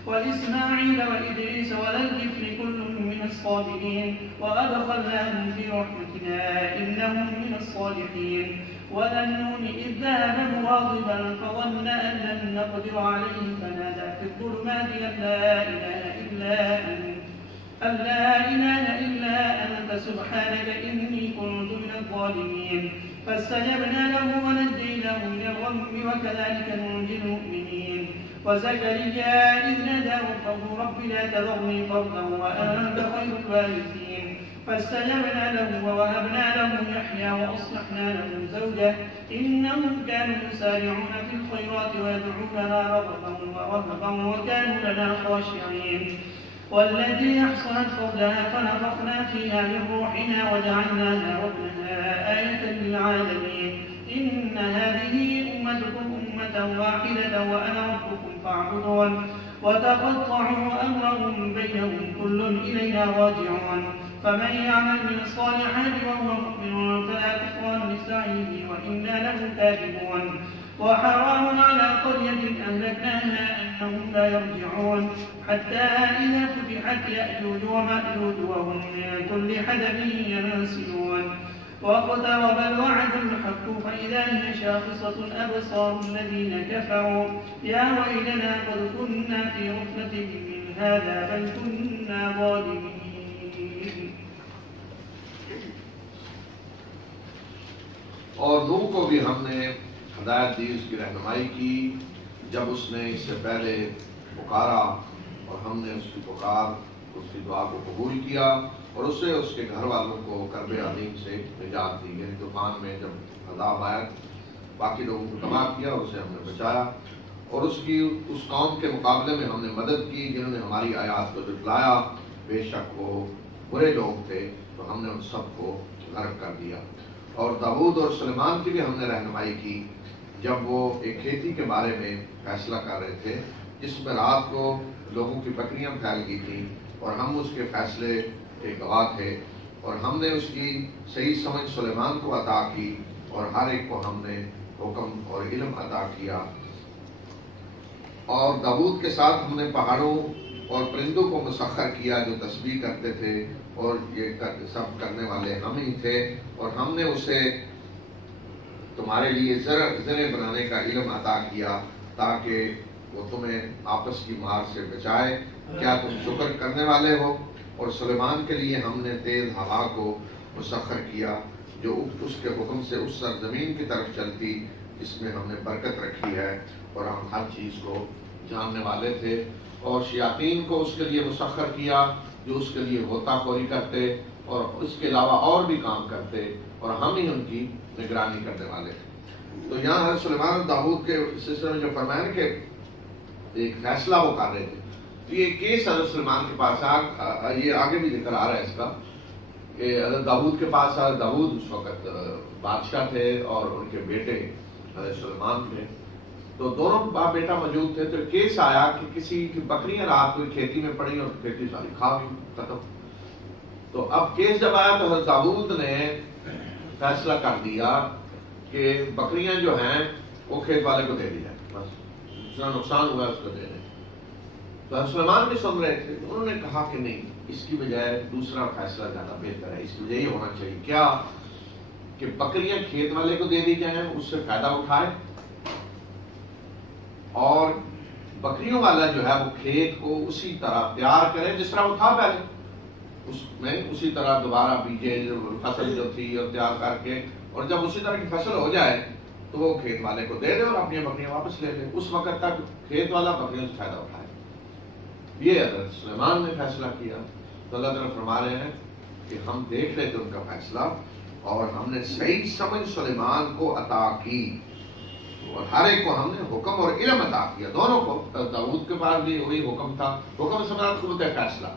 وإسماعيل وإدريس وذا الكفل كل من الصابرين وأدخلناهم في رحمتنا إنهم من الصالحين. وذا النون إذ ذهب مغاضبا فظن أن لن نقدر عليه فنادى في الظلمات أن لا إله إلا أنت سبحانك إني كنت من الظالمين. فاستجبنا له ونجيناه من الغم وكذلك ننجي المؤمنين. وزكريا إذ نادى ربه رب لا تذرني فردا وأنت خير الوارثين فاستجبنا له ووهبنا له يحيى وأصلحنا له زوجه إنهم كانوا يسارعون في الخيرات ويدعوننا رغبا ورهبا وكانوا لنا خاشعين. والتي أحصنت فرجها فنفخنا فيها من روحنا وجعلناها وابنها آية للعالمين. إن هذه أمتكم أمة واحدة وأنا ربكم فاعبدون. وتقطعوا أمرهم بينهم كل إلينا راجعون. فمن يعمل من الصالحات وهو مؤمن فلا كفران لسعيه وإنا له كاتبون وحرام على قرية أهلكناها أنهم لا يرجعون حتى إذا فتحت يأجوج ومأجوج وهم من كل حدب ينسلون واقترب الوعد الحق فإذا هي شاخصة أبصار الذين كفروا يا ويلنا قد كنا في غفلة من هذا بل كنا ظالمين. اور نوح کو بھی ہم نے ہدایت دی، اس کی رہنمائی کی جب اس نے اس سے پہلے پکارا اور ہم نے اس کی پکار اس کی دعا کو قبول کیا اور اسے اس کے گھر والوں کو کرب عظیم سے نجات دی، یعنی طوفان میں جب عذاب آیا باقی لوگوں کو تباہ کیا اور اسے ہم نے بچایا اور اس قوم کے مقابلے میں ہم نے مدد کی جنہوں نے ہماری آیات کو جھٹلایا، بے شک وہ برے لوگ تھے تو ہم نے ان سب کو غرق کر دیا۔ اور داؤد اور سلیمان کی بھی ہم نے رہنمائی کی جب وہ ایک کھیتی کے بارے میں فیصلہ کر رہے تھے جس میں رات کو لوگوں کی بکریاں پھیل گئی تھیں اور ہم اس کے فیصلے کے گواہ تھے اور ہم نے اس کی صحیح سمجھ سلیمان کو عطا کی اور ہر ایک کو ہم نے حکم اور علم عطا کیا۔ اور داؤد کے ساتھ ہم نے پہاڑوں اور پرندوں کو مسخر کیا جو تسبیح کرتے تھے اور یہ سب کرنے والے ہم ہی تھے اور ہم نے اسے تمہارے لیے زرع بنانے کا علم عطا کیا تاکہ وہ تمہیں آپس کی مار سے بچائے، کیا تم شکر کرنے والے ہو؟ اور سلیمان کے لیے ہم نے تیز ہوا کو مسخر کیا جو اس کے حکم سے اس سرزمین کی طرف چلتی جس میں ہم نے برکت رکھی ہے اور ہم ہر چیز کو جاننے والے تھے، اور شیاطین کو اس کے لیے مسخر کیا جو اس کے لیے غوطہ خوری کرتے اور اس کے علاوہ اور بھی کام کرتے اور ہم ہی ان کی نگرانی کرنے والے تھے۔ تو یہاں حضرت سلیمان اور داؤد کے سلسلے میں جو فرمایا کہ ایک فیصلہ وہ کر رہے تھے، تو یہ کیس حضرت سلیمان کے پاس یہ آگے بھی ذکر آ رہا ہے اس کا کہ حضرت داؤد کے پاس داؤد اس وقت بادشاہ تھے اور ان کے بیٹے حضرت سلیمان تھے، تو دونوں باپ بیٹا موجود تھے۔ تو کیس آیا کہ کسی کی بکریاں رات کو کھیتی میں پڑی اور کھیتی ساری کھا گئی، ختم۔ تو اب کیس جب آیا تو حضرت داؤد نے فیصلہ کر دیا کہ بکریاں جو ہیں وہ کھیت والے کو دے دی جائیں، بس جتنا نقصان ہوا ہے اس کو دے دیں۔ تو حضرت سلیمان بھی سن رہے تھے، انہوں نے کہا کہ نہیں، اس کی بجائے دوسرا فیصلہ زیادہ بہتر ہے، اس کی بجائے یہ ہونا چاہیے کیا کہ بکریاں کھیت والے کو دے دی جائیں، اس سے فائدہ اٹھائے اور بکریوں والا جو ہے وہ کھیت کو اسی طرح تیار کرے جس طرح وہ تھا پہلے، اس میں اسی طرح دوبارہ بیجے فصل جو تھی اور تیار کر کے، اور جب اسی طرح کی فصل ہو جائے تو وہ کھیت والے کو دے دے اور اپنی بکریاں واپس لے لے، اس وقت تک کھیت والا بکریوں سے فائدہ اٹھائے۔ یہ حضرت سلیمان نے فیصلہ کیا۔ تو اللہ تعالیٰ فرما رہے ہیں کہ ہم دیکھ رہے تھے ان کا فیصلہ اور ہم نے صحیح سمجھ سلیمان کو عطا کی اور ہر ایک کو ہم نے حکم اور علم عطا کیا، دونوں کو۔ داؤد کے پاس بھی وہی حکم تھا، حکم سے مراد قوت فیصلہ۔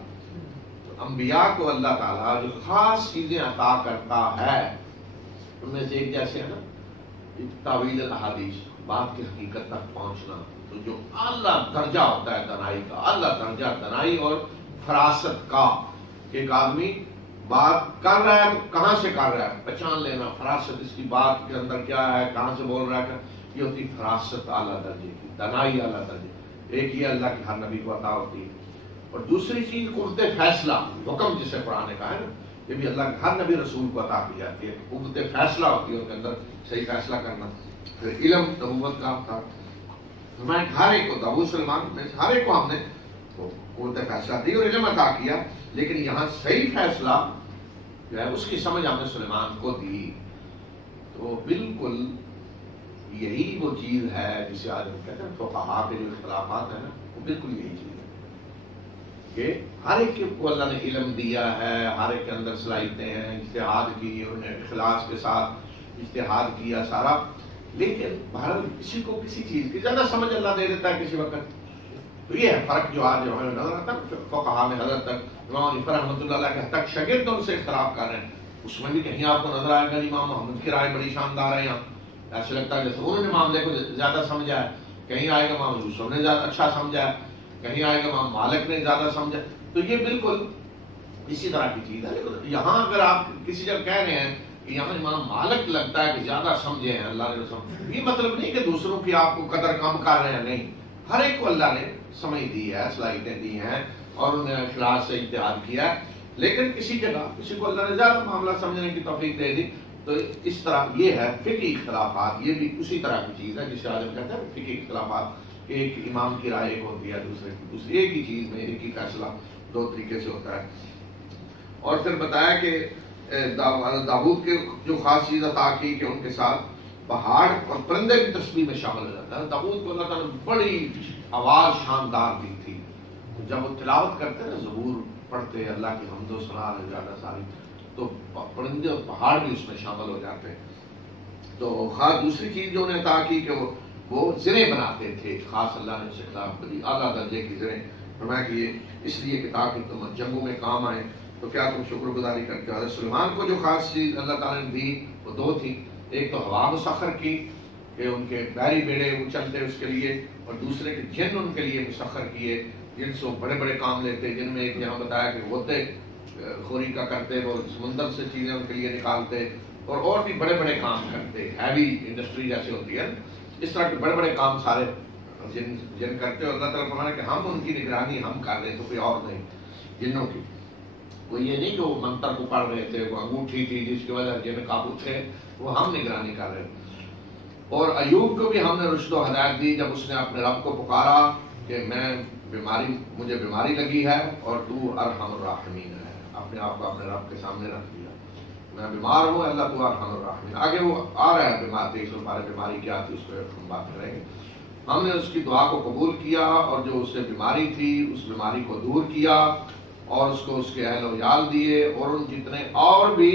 تو انبیاء کو اللہ تعالیٰ جو خاص چیزیں عطا کرتا ہے ان میں سے ایک جیسے ہے نا تعویل الاحادیث، بات کی حقیقت تک پہنچنا، تو جو اعلیٰ درجہ ہوتا ہے دنائی کا، اعلیٰ درجہ دنائی اور فراست کا، ایک آدمی بات کر رہا ہے تو کہاں سے کر رہا ہے پہچان لینا، فراست اس کی بات کے اندر کیا ہے، کہاں سے بول رہا ہے، یہ ہوتی فراست اعلیٰ درجے کی، دنائی اعلیٰ درجے۔ ایک یہ اللہ کی ہر نبی کو عطا ہوتی ہے، اور دوسری چیز قوت فیصلہ، حکم جسے قرآن نے کہا ہے نا، یہ بھی اللہ کے ہر نبی رسول کو عطا کی جاتی ہے، قوت فیصلہ ہوتی ہے ان کے اندر، صحیح فیصلہ کرنا۔ پھر علم نبوت کا تھا، ہمارے ہر ایک کو، داؤد سلیمان میں ہر ایک کو ہم نے قوت فیصلہ دی اور علم عطا کیا، لیکن یہاں صحیح فیصلہ جو ہے اس کی سمجھ ہم نے سلیمان کو دی۔ تو بالکل یہی وہ چیز ہے جسے آج ہم کہتے ہیں فقہاء کے جو اختلافات ہیں نا، وہ بالکل یہی چیز ہے کہ ہر ایک کو اللہ نے علم دیا ہے، ہر ایک کے اندر صلاحیتیں ہیں، اجتہاد کی، انہوں نے اخلاص کے ساتھ اجتہاد کیا سارا، لیکن بہرحال کسی کو کسی چیز کی زیادہ سمجھ اللہ دے دیتا ہے کسی وقت۔ تو یہ ہے فرق جو آج ہمیں نظر آتا ہے فقہاء میں، حضرت تک امام حنیفہ رحمۃ اللہ علیہ تک شاگرد ان سے اختلاف کر رہے ہیں، اس میں بھی کہیں آپ کو نظر آئے گا امام محمد کی رائے بڑی شاندار ہے، یہاں ایسا لگتا ہے جیسے انہوں نے معاملے کو زیادہ سمجھا ہے، کہیں آئے گا امام یوسف نے زیادہ اچھا سمجھا ہے، کہیں آئے گا امام مالک نے زیادہ سمجھا۔ تو یہ بالکل اسی طرح کی چیز ہے. لیکن یہاں اگر آپ کسی جگہ کہہ رہے ہیں کہ یہاں امام مالک لگتا ہے کہ زیادہ سمجھے ہیں اللہ نے سمجھ، یہ مطلب نہیں کہ دوسروں کی آپ کو قدر کم کر رہے ہیں، نہیں. ہر ایک کو اللہ نے سمجھ دی ہے، صلاحیتیں دی ہیں اور انہیں اخلاص سے اجتہاد کیا ہے. لیکن کسی جگہ کسی کو اللہ نے زیادہ معاملہ سمجھنے کی توفیق دے دی. تو اس طرح یہ ہے فقہی اختلافات، یہ بھی اسی طرح کی چیز ہے جس آدمی کہتے ہیں فقہی اختلافات. ایک امام کی رائے ایک ہوتی ہے، دوسرے کی دوسری، ایک ہی چیز میں ایک ہی فیصلہ دو طریقے سے ہوتا ہے. اور پھر بتایا کہ داؤد کے جو خاص چیز عطا کی کہ ان کے ساتھ پہاڑ اور پرندے بھی تسبیح میں شامل ہو جاتا ہے. داؤد کو اللہ تعالیٰ نے بڑی آواز شاندار دی تھی. جب وہ تلاوت کرتے نا، زبور پڑھتے اللہ کی حمد و ثنا زیادہ ساری، تو پرندے اور پہاڑ بھی اس میں شامل ہو جاتے ہیں. تو خاص دوسری چیز جو انہیں عطا کی کہ وہ زریں بناتے تھے، خاص اللہ نے اس کے خلاف بڑی اعلیٰ درجے کی زریں فرمایا کہ یہ اس لیے کہ تاکہ تم جنگوں میں کام آئے. تو کیا تم شکر گزاری کرتے ہو؟ حضرت سلیمان کو جو خاص چیز اللہ تعالیٰ نے دی وہ دو تھی. ایک تو ہوا مسخر کی کہ ان کے بحری بیڑے وہ چلتے اس کے لیے، اور دوسرے کہ جن ان کے لیے مسخر کیے جن سے بڑے بڑے کام لیتے، جن میں ایک یہاں بتایا کہ غوطے خوری کا کرتے، وہ سمندر سے چیزیں ان کے لیے نکالتے اور بھی بڑے بڑے کام کرتے، ہیوی انڈسٹری جیسے ہوتی ہے. اس طرح کے بڑے بڑے کام سارے جن کرتے. اور اللہ تعالیٰ فرمایا کہ ہم ان کی نگرانی ہم کر رہے، تو کوئی اور نہیں جنوں کی. وہ یہ نہیں کہ وہ منتر کو پڑھ رہے تھے، وہ انگوٹھی تھی جس کی وجہ سے جن قابو تھے، وہ ہم نگرانی کر رہے. اور ایوب کو بھی ہم نے رشد و ہدایت دی جب اس نے اپنے رب کو پکارا کہ مجھے بیماری لگی ہے اور تو ارحم الراحمین ہے. اپنے آپ کو اپنے رب کے سامنے رکھ دیا، میں بیمار ہوں اللہ تو ارحم الراحمین. آگے وہ آ رہا ہے بیمار، 23 بارے بیماری کیا تھی اس پہ ہم بات کریں گے. ہم نے اس کی دعا کو قبول کیا اور جو اس سے بیماری تھی اس بیماری کو دور کیا اور اس کو اس کے اہل و عیال دیے اور ان جتنے اور بھی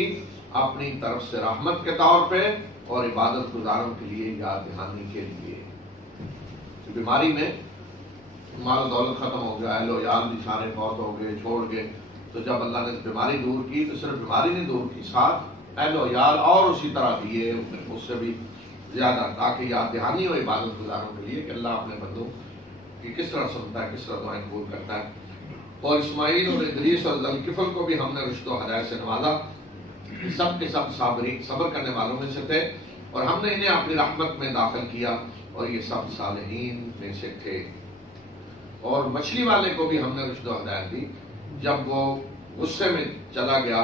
اپنی طرف سے رحمت کے طور پہ اور عبادت گزاروں کے لیے یاد دہانی کے لیے. بیماری میں مال و دولت ختم ہو گیا، اہل و عیال بھی سارے فوت ہو گئے، چھوڑ گئے. تو جب اللہ نے بیماری دور کی تو صرف بیماری نہیں دور کی، ساتھ اہل و عیال اور اسی طرح دیے اس سے بھی زیادہ، تاکہ یاد دہانی ہو عبادت گزاروں کے لیے کہ اللہ اپنے بندوں کی کس طرح سنتا ہے، کس طرح دعائیں قبول کرتا ہے. اور اسماعیل اور ادریس اور ذوالکفل کو بھی ہم نے رشد و ہدایت سے نوازا. سب کے سب صبر کرنے والوں میں سے تھے اور ہم نے انہیں اپنی رحمت میں داخل کیا اور یہ سب صالحین میں سے تھے. اور مچھلی والے کو بھی ہم نے رشد و ہدایت دی جب وہ غصے میں چلا گیا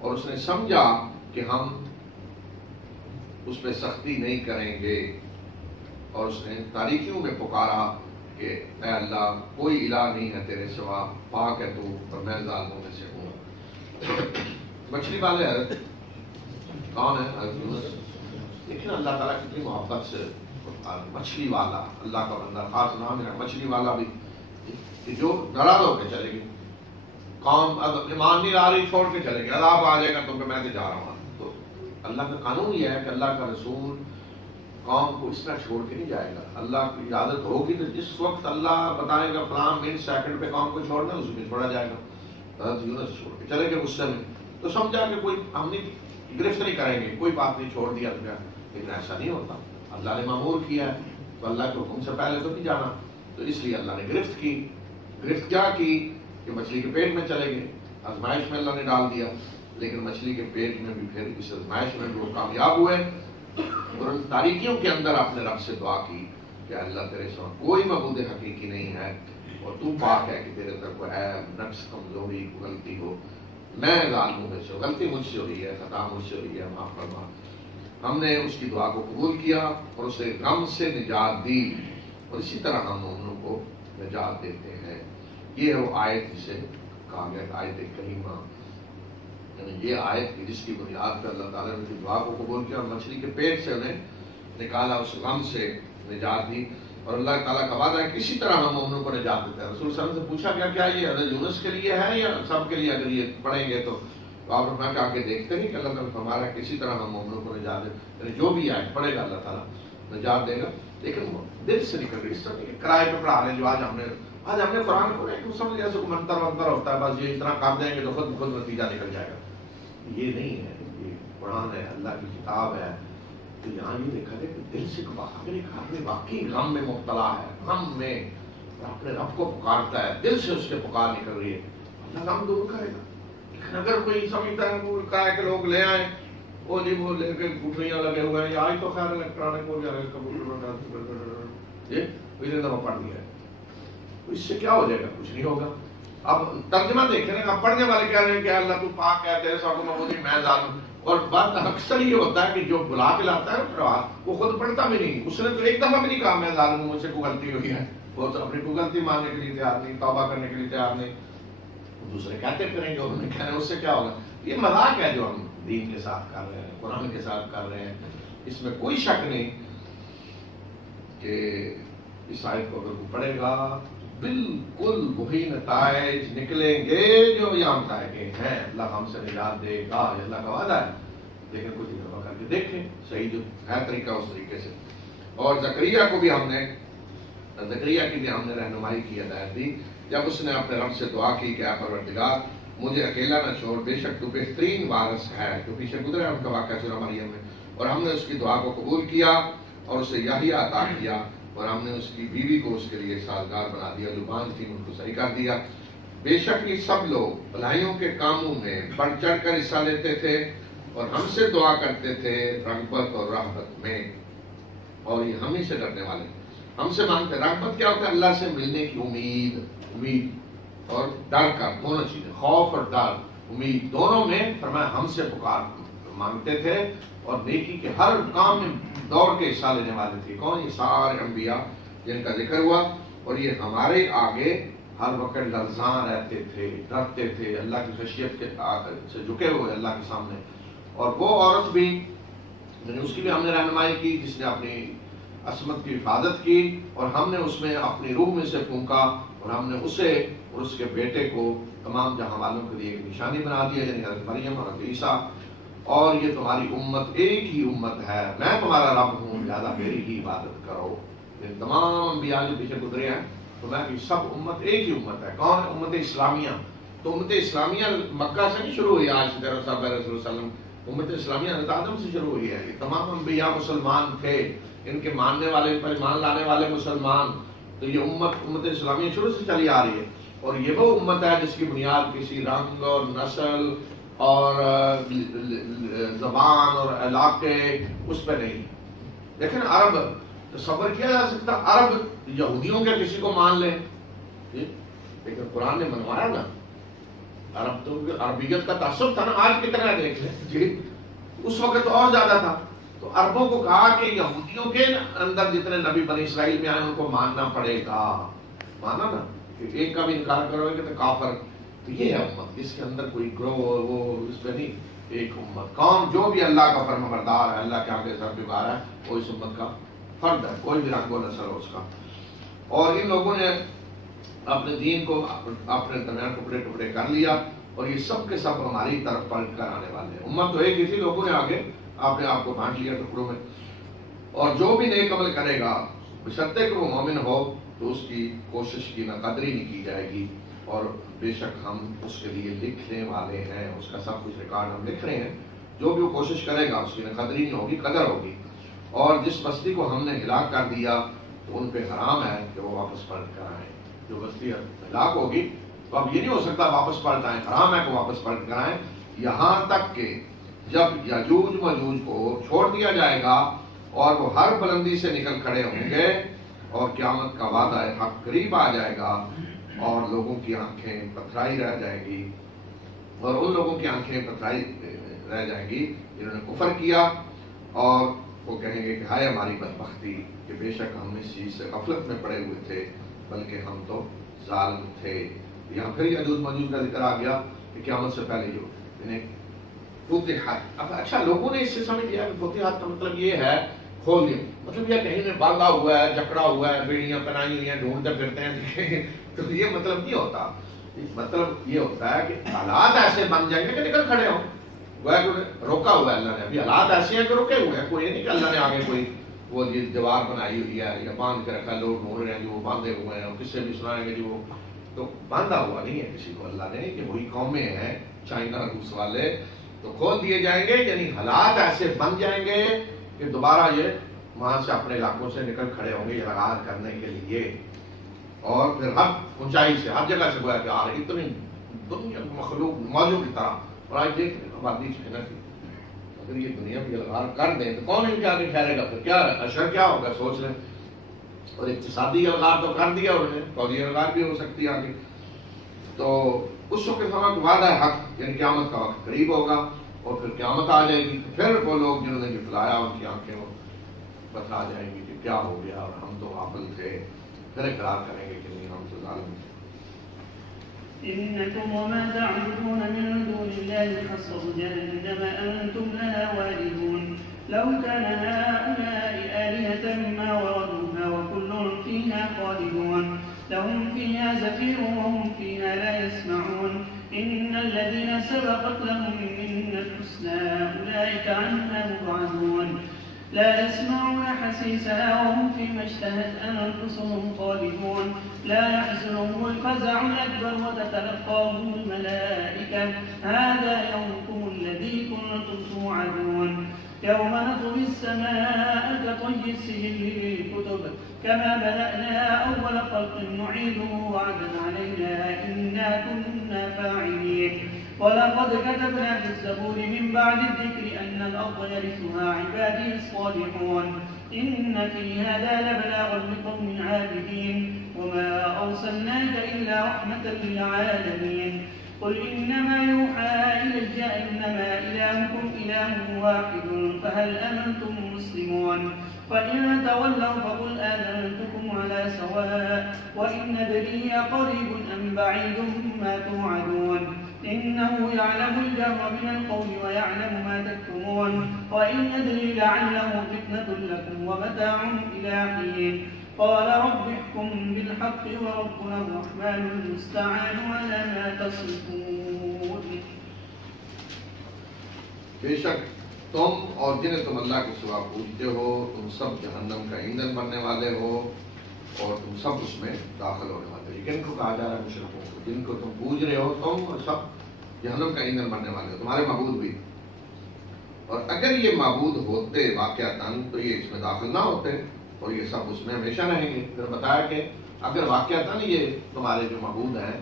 اور اس نے سمجھا کہ ہم اس پہ سختی نہیں کریں گے، اور اس نے تاریکیوں میں پکارا کہ اے اللہ کوئی الہ نہیں ہے تیرے سوا، پاک ہے تو اور میں ظالموں میں سے ہوں. مچھلی والے کون ہے؟ حضرت یونس. لیکن اللہ تعالیٰ کتنی محبت سے مچھلی والا، اللہ کا بندہ، خاص نام ہے مچھلی والا بھی، کہ جو ناراض ہو کے چلے گی قوم، ایمان نہیں لا رہی، چھوڑ کے چلے گی، عذاب آ جائے گا تو میں تو جا رہا ہوں. تو اللہ کا قانون یہ ہے کہ اللہ کا رسول قوم کو اس طرح چھوڑ کے نہیں جائے گا. اللہ کی اجازت ہوگی تو جس وقت اللہ بتائے گا فلاں منٹ سیکنڈ پہ قوم کو چھوڑنا، اس میں چھوڑا جائے گا. حضرت یونس چھوڑ کے چلے گئے غصے میں، تو سمجھا کہ کوئی ہم نہیں گرفت نہیں کریں گے، کوئی بات نہیں، چھوڑ دیا گیا. لیکن ایسا نہیں ہوتا، اللہ نے معمور کیا ہے تو اللہ کے حکم سے پہلے تو نہیں جانا. تو اس لیے اللہ نے گرفت کی. گرفت کیا کی کہ مچھلی کے پیٹ میں چلے گئے، آزمائش میں اللہ نے ڈال دیا. لیکن مچھلی کے پیٹ میں بھی پھر اس آزمائش میں بھی وہ کامیاب ہوئے اور ان تاریکیوں کے اندر اپنے رب سے دعا کی کہ اللہ تیرے سوا کوئی معبود حقیقی نہیں ہے اور تو پاک ہے کہ تیرے اندر کوئی عیب، نقص، کمزوری، غلطی ہو. میں ظالموں میں سے، غلطی مجھ سے ہوئی ہے، خطا مجھ سے ہوئی ہے، معاف فرما. ہم نے اس کی دعا کو قبول کیا اور اسے غم سے نجات دی اور اسی طرح ہم مومنوں کو نجات دیتے ہیں. یہ ہے وہ آیت جسے کہا گیا آیت کریمہ، یعنی یہ آیت جس کی بنیاد پر اللہ تعالیٰ نے کی دعا کو قبول کیا اور مچھلی کے پیٹ سے انہیں نکالا، اس غم سے نجات دی. اور اللہ تعالیٰ کا وعدہ ہے کہ اسی طرح ہم مومنوں کو نجات دیتے ہیں. رسول صلی اللہ علیہ وسلم سے پوچھا گیا کیا یہ حضرت یونس کے لیے ہے یا سب کے لیے؟ اگر یہ پڑھیں گے تو آپ فرمایا کہ آ کے دیکھتے نہیں کہ اللہ تعالیٰ فرما رہا ہے کہ اسی طرح ہم مومنوں کو نجات دیں. یعنی جو بھی آیت پڑھے گا اللہ تعالیٰ نجات دے گا. لیکن وہ دل سے نکل رہی، اس طرح نہیں کہ کرائے پہ پڑھا رہے. جو آج ہم نے قرآن کو سمجھ جیسے کوئی منتر ونتر ہوتا ہے، بس یہ اتنا کر دیں گے تو خود نتیجہ نکل جائے گا. یہ نہیں ہے، یہ قرآن ہے، اللہ کی کتاب ہے. تو یہاں یہ دیکھا جائے کہ دل سے اگر ایک آدمی واقعی غم میں مبتلا ہے، غم میں اپنے رب کو پکارتا ہے، دل سے اس کے پکار نکل رہی ہے، اللہ غم دور کرے گا. لیکن اگر کوئی سمجھتا ہے وہ کہ لوگ لے آئیں وہ جی وہ لے کے گٹھلیاں لگے ہوئے ہیں، آج تو خیر الیکٹرانک ہو گیا ہے، کمپیوٹر یہ پہلے دفعہ پڑھ لیا ہے، اس سے کیا ہو جائے گا؟ کچھ نہیں ہوگا۔ اب ترجمہ دیکھیں نا، اب پڑھنے والے کہہ رہے ہیں کہ اللہ تو پاک کہتے ہیں سب محمودی میں ظالم، اور بات اکثر یہ ہوتا ہے کہ جو بلا کے لاتا ہے نا وہ خود پڑھتا بھی نہیں، اس نے تو ایک دفعہ بھی نہیں کہا میں ظالم ہوں، مجھ سے کوئی غلطی ہوئی ہے، وہ تو اپنی کوئی غلطی ماننے کے لیے تیار نہیں، توبہ کرنے کے لیے تیار نہیں، دوسرے کہتے پھریں گے، انہوں نے کہہ رہے ہیں اس سے کیا ہوگا؟ یہ مذاق ہے جو ہم دین کے ساتھ کر رہے ہیں، قرآن کے ساتھ کر رہے ہیں، اس میں کوئی شک نہیں کہ اس آیت کو اگر کوئی پڑھے گا بالکل وہی نتائج نکلیں گے جو یہاں بتائے گئے ہیں، اللہ ہم سے نجات دے گا، یہ اللہ کا وعدہ ہے، لیکن کچھ تجربہ کر کے دیکھیں صحیح جو ہے طریقہ اس طریقے سے۔ اور زکریا کو بھی ہم نے، زکریا کی بھی ہم نے رہنمائی کی، ہدایت دی، جب اس نے اپنے رب سے دعا کی کہ اے پروردگار مجھے اکیلا نہ چھوڑ، بے شک تو بہترین وارث ہے، جو پیچھے گزرا ہے ان کا واقعہ سورہ مریم میں، اور ہم نے اس کی دعا کو قبول کیا اور اسے یحییٰ عطا کیا، اور ہم نے اس کی بیوی کو اس کے لیے سازگار بنا دیا، جو باندھ تھی ان کو صحیح کر دیا۔ بے شک یہ سب لوگ بھلائیوں کے کاموں میں بڑھ چڑھ کر حصہ لیتے تھے اور ہم سے دعا کرتے تھے رغبت اور رہبت میں، اور یہ ہم ہی سے ڈرنے والے ہم سے مانگتے۔ رغبت کیا ہوتا ہے؟ اللہ سے ملنے کی امید، امید اور ڈر کا، دونوں چیزیں، خوف اور ڈر، امید دونوں میں فرمایا ہم سے پکار مانگتے تھے، اور نیکی کے ہر کام میں دوڑ کے حصہ لینے والے تھے۔ کون؟ یہ سارے انبیاء جن کا ذکر ہوا، اور یہ ہمارے آگے ہر وقت لرزاں رہتے تھے، ڈرتے تھے، اللہ کی خشیت کے سے جھکے ہوئے اللہ کے سامنے۔ اور وہ عورت بھی، اس کی بھی ہم نے رہنمائی کی جس نے اپنی عصمت کی حفاظت کی، اور ہم نے اس میں اپنی روح میں سے پھونکا، اور ہم نے اسے اور اس کے بیٹے کو تمام جہاں والوں کے لیے ایک نشانی بنا دیا، یعنی حضرت مریم اور حضرت عیسیٰ۔ اور یہ تمہاری امت ایک ہی امت ہے، میں تمہارا رب ہوں، لہذا میری ہی عبادت کرو۔ یہ تمام انبیاء جو پیچھے گزرے ہیں تو میں کہ سب امت ایک ہی امت ہے۔ کون ہے؟ امت اسلامیہ۔ تو امت اسلامیہ مکہ سے نہیں شروع ہوئی، آج سے 1300 سال پہلے رسول اللہ علیہ وسلم، امت اسلامیہ حضرت آدم سے شروع ہوئی ہے۔ یہ تمام انبیاء مسلمان تھے، ان کے ماننے والے پر ایمان لانے والے مسلمان، تو یہ امت اسلامیہ شروع سے چلی آ رہی ہے، اور یہ وہ امت ہے جس کی بنیاد کسی رنگ اور نسل اور زبان اور علاقے اس پہ نہیں۔ لیکن عرب تصور کیا جا سکتا، عرب یہودیوں کے کسی کو مان لیں، لیکن قرآن نے منوایا نا، عرب تو عربیت کا تعصب تھا نا، آج کتنا دیکھ لیں جی، اس وقت تو اور زیادہ تھا۔ تو عربوں کو کہا کہ یہودیوں کے اندر جتنے نبی بنی اسرائیل میں آئے ان کو ماننا پڑے گا، مانا نا، کہ ایک کا بھی انکار کرو گے تو کافر۔ تو یہ ہے امت، اس کے اندر کوئی گروہ وہ اس پہ نہیں، ایک امت۔ قوم جو بھی اللہ کا فرمانبردار ہے، اللہ کے آگے سر جھکا ہے، وہ اس امت کا فرد ہے، کوئی بھی رنگ و نسل ہو اس کا۔ اور ان لوگوں نے اپنے دین کو اپنے درمیان ٹکڑے ٹکڑے کر لیا، اور یہ سب کے سب ہماری طرف پلٹ کر آنے والے ہیں۔ امت تو ایک ہی تھی، لوگوں نے آگے اپنے آپ کو بانٹ لیا ٹکڑوں میں۔ اور جو بھی نیک عمل کرے گا بشرطے کہ وہ مومن ہو تو اس کی کوشش کی نہ قدری نہیں کی جائے گی، اور بے شک ہم اس کے لیے لکھنے والے ہیں، اس کا سب کچھ ریکارڈ ہم لکھ رہے ہیں۔ جو بھی وہ کوشش کرے گا اس کی نہ قدری نہیں ہوگی، قدر ہوگی۔ اور جس بستی کو ہم نے ہلاک کر دیا تو ان پہ حرام ہے کہ وہ واپس پلٹ کر آئیں۔ جو بستی ہلاک ہوگی تو اب یہ نہیں ہو سکتا واپس پلٹ آئیں، حرام ہے کہ واپس پلٹ کر آئیں، یہاں تک کہ جب یاجوج ماجوج کو چھوڑ دیا جائے گا اور وہ ہر بلندی سے نکل کھڑے ہوں گے، اور قیامت کا وعدہ حق قریب آ جائے گا، اور لوگوں کی آنکھیں پتھرائی رہ جائے گی، اور ان لوگوں کی آنکھیں پتھرائی رہ جائیں گی جنہوں نے کفر کیا، اور وہ کہیں گے کہ ہائے ہماری بدبختی کہ بے شک ہم اس چیز سے غفلت میں پڑے ہوئے تھے، بلکہ ہم تو ظالم تھے۔ یہاں پھر یاجوج ماجوج کا ذکر آ گیا کہ قیامت سے پہلے جو فتحت۔ اب اچھا لوگوں نے اس سے سمجھ لیا کہ فتحت کا مطلب یہ ہے کھول دیا، مطلب یہ کہیں میں باندھا ہوا ہے، جکڑا ہوا ہے، بیڑیاں پہنائی ہوئی ہیں، ڈھونڈتے پھرتے ہیں، تو یہ مطلب نہیں ہوتا۔ مطلب یہ ہوتا ہے کہ حالات ایسے بن جائیں گے کہ نکل کھڑے ہوں، روکا ہوا ہے اللہ نے، ابھی حالات ایسے ہیں کہ رکے ہوئے ہیں، کوئی نہیں کہ اللہ نے آگے کوئی وہ دیوار بنائی ہوئی ہے یا باندھ کے رکھا، لوگ ڈھونڈ رہے ہیں جو وہ باندھے ہوئے ہیں، کس سے بھی سنائیں گے جو وہ تو باندھا ہوا نہیں ہے کسی کو اللہ نے، کہ وہی قومیں ہیں چائنا روس والے، تو کھول دیے جائیں گے، یعنی حالات ایسے بن جائیں گے کہ دوبارہ یہ وہاں سے اپنے علاقوں سے نکل کھڑے ہوں گے لڑائی کرنے کے لیے، اور پھر ہر اونچائی سے ہر جگہ سے گویا کہ آ رہے اتنی دنیا مخلوق موجود کی طرح. اور آج دیکھ رہے آبادی چائنا کی، اگر یہ دنیا میں الغار کر دیں تو کون ان کے آگے ٹھہرے گا؟ پھر کیا اثر کیا ہوگا سوچ لیں. اور اقتصادی الغار تو کر دیا انہوں نے، فوجی الغار بھی ہو سکتی ہے آگے. تو اس وقت ہمارا وعدہ حق یعنی قیامت کا وقت قریب ہوگا، اور پھر قیامت آ جائے گی. پھر وہ لوگ جنہوں نے جھٹلایا ان کی آنکھیں وہ بتا جائیں گی کہ کیا ہو گیا اور ہم تو غافل تھے. پھر اقرار کریں گے کہ نہیں ہم تو ظالم تھے. إنكم وما تعبدون من دون الله حصب جهنم أنتم لها واردون لو كان هؤلاء آلهة ما وردوها وكل فيها خالدون لهم فيها زفير وهم فيها لا يسمعون إن الذين سبقت لهم منا الحسنى أولئك عنها مبعدون لا يسمعون حسيسها وهم فيما اشتهت أنفسهم خالدون لا يحزنهم الفزع الأكبر وتتلقاهم الملائكة هذا يومكم الذي كنتم توعدون يوم نطوي السماء كطي السجل للكتب كما بدأنا أول خلق نعيده وعدا علينا إنا كنا فاعلين ولقد كتبنا في الزبور من بعد الذكر أن الأرض يرثها عبادي الصالحون إن في هذا لبلاغا لقوم عابدين وما أرسلناك إلا رحمة للعالمين قل إنما يوحى إلي أنما إلهكم إله واحد فهل أنتم مسلمون فإن تولوا فقل آذنتكم على سواء وإن ندري قريب أم بعيد ما توعدون إنه يعلم الجهر من القول ويعلم ما تكتمون وإن ندري لعله فتنة لكم ومتاع إلى حين قال رب احكم بالحق وربنا الرحمن المستعان على ما تصفون. بے شک تم اور جنہیں تم اللہ کے سوا پوجتے ہو تم سب جہنم کا ایندھن بننے والے ہو اور تم سب اس میں داخل ہونے والے ہو. کن کو کہا جا رہا ہے؟ مشرکوں کو، جن کو تم پوج رہے ہو تم اور سب جہنم کا ایندھن بننے والے ہو، تمہارے معبود بھی. اور اگر یہ معبود ہوتے واقعتاً تو یہ اس میں داخل نہ ہوتے اور یہ سب اس میں ہمیشہ رہیں گے. پھر بتایا کہ اگر واقعتاً یہ تمہارے جو معبود ہیں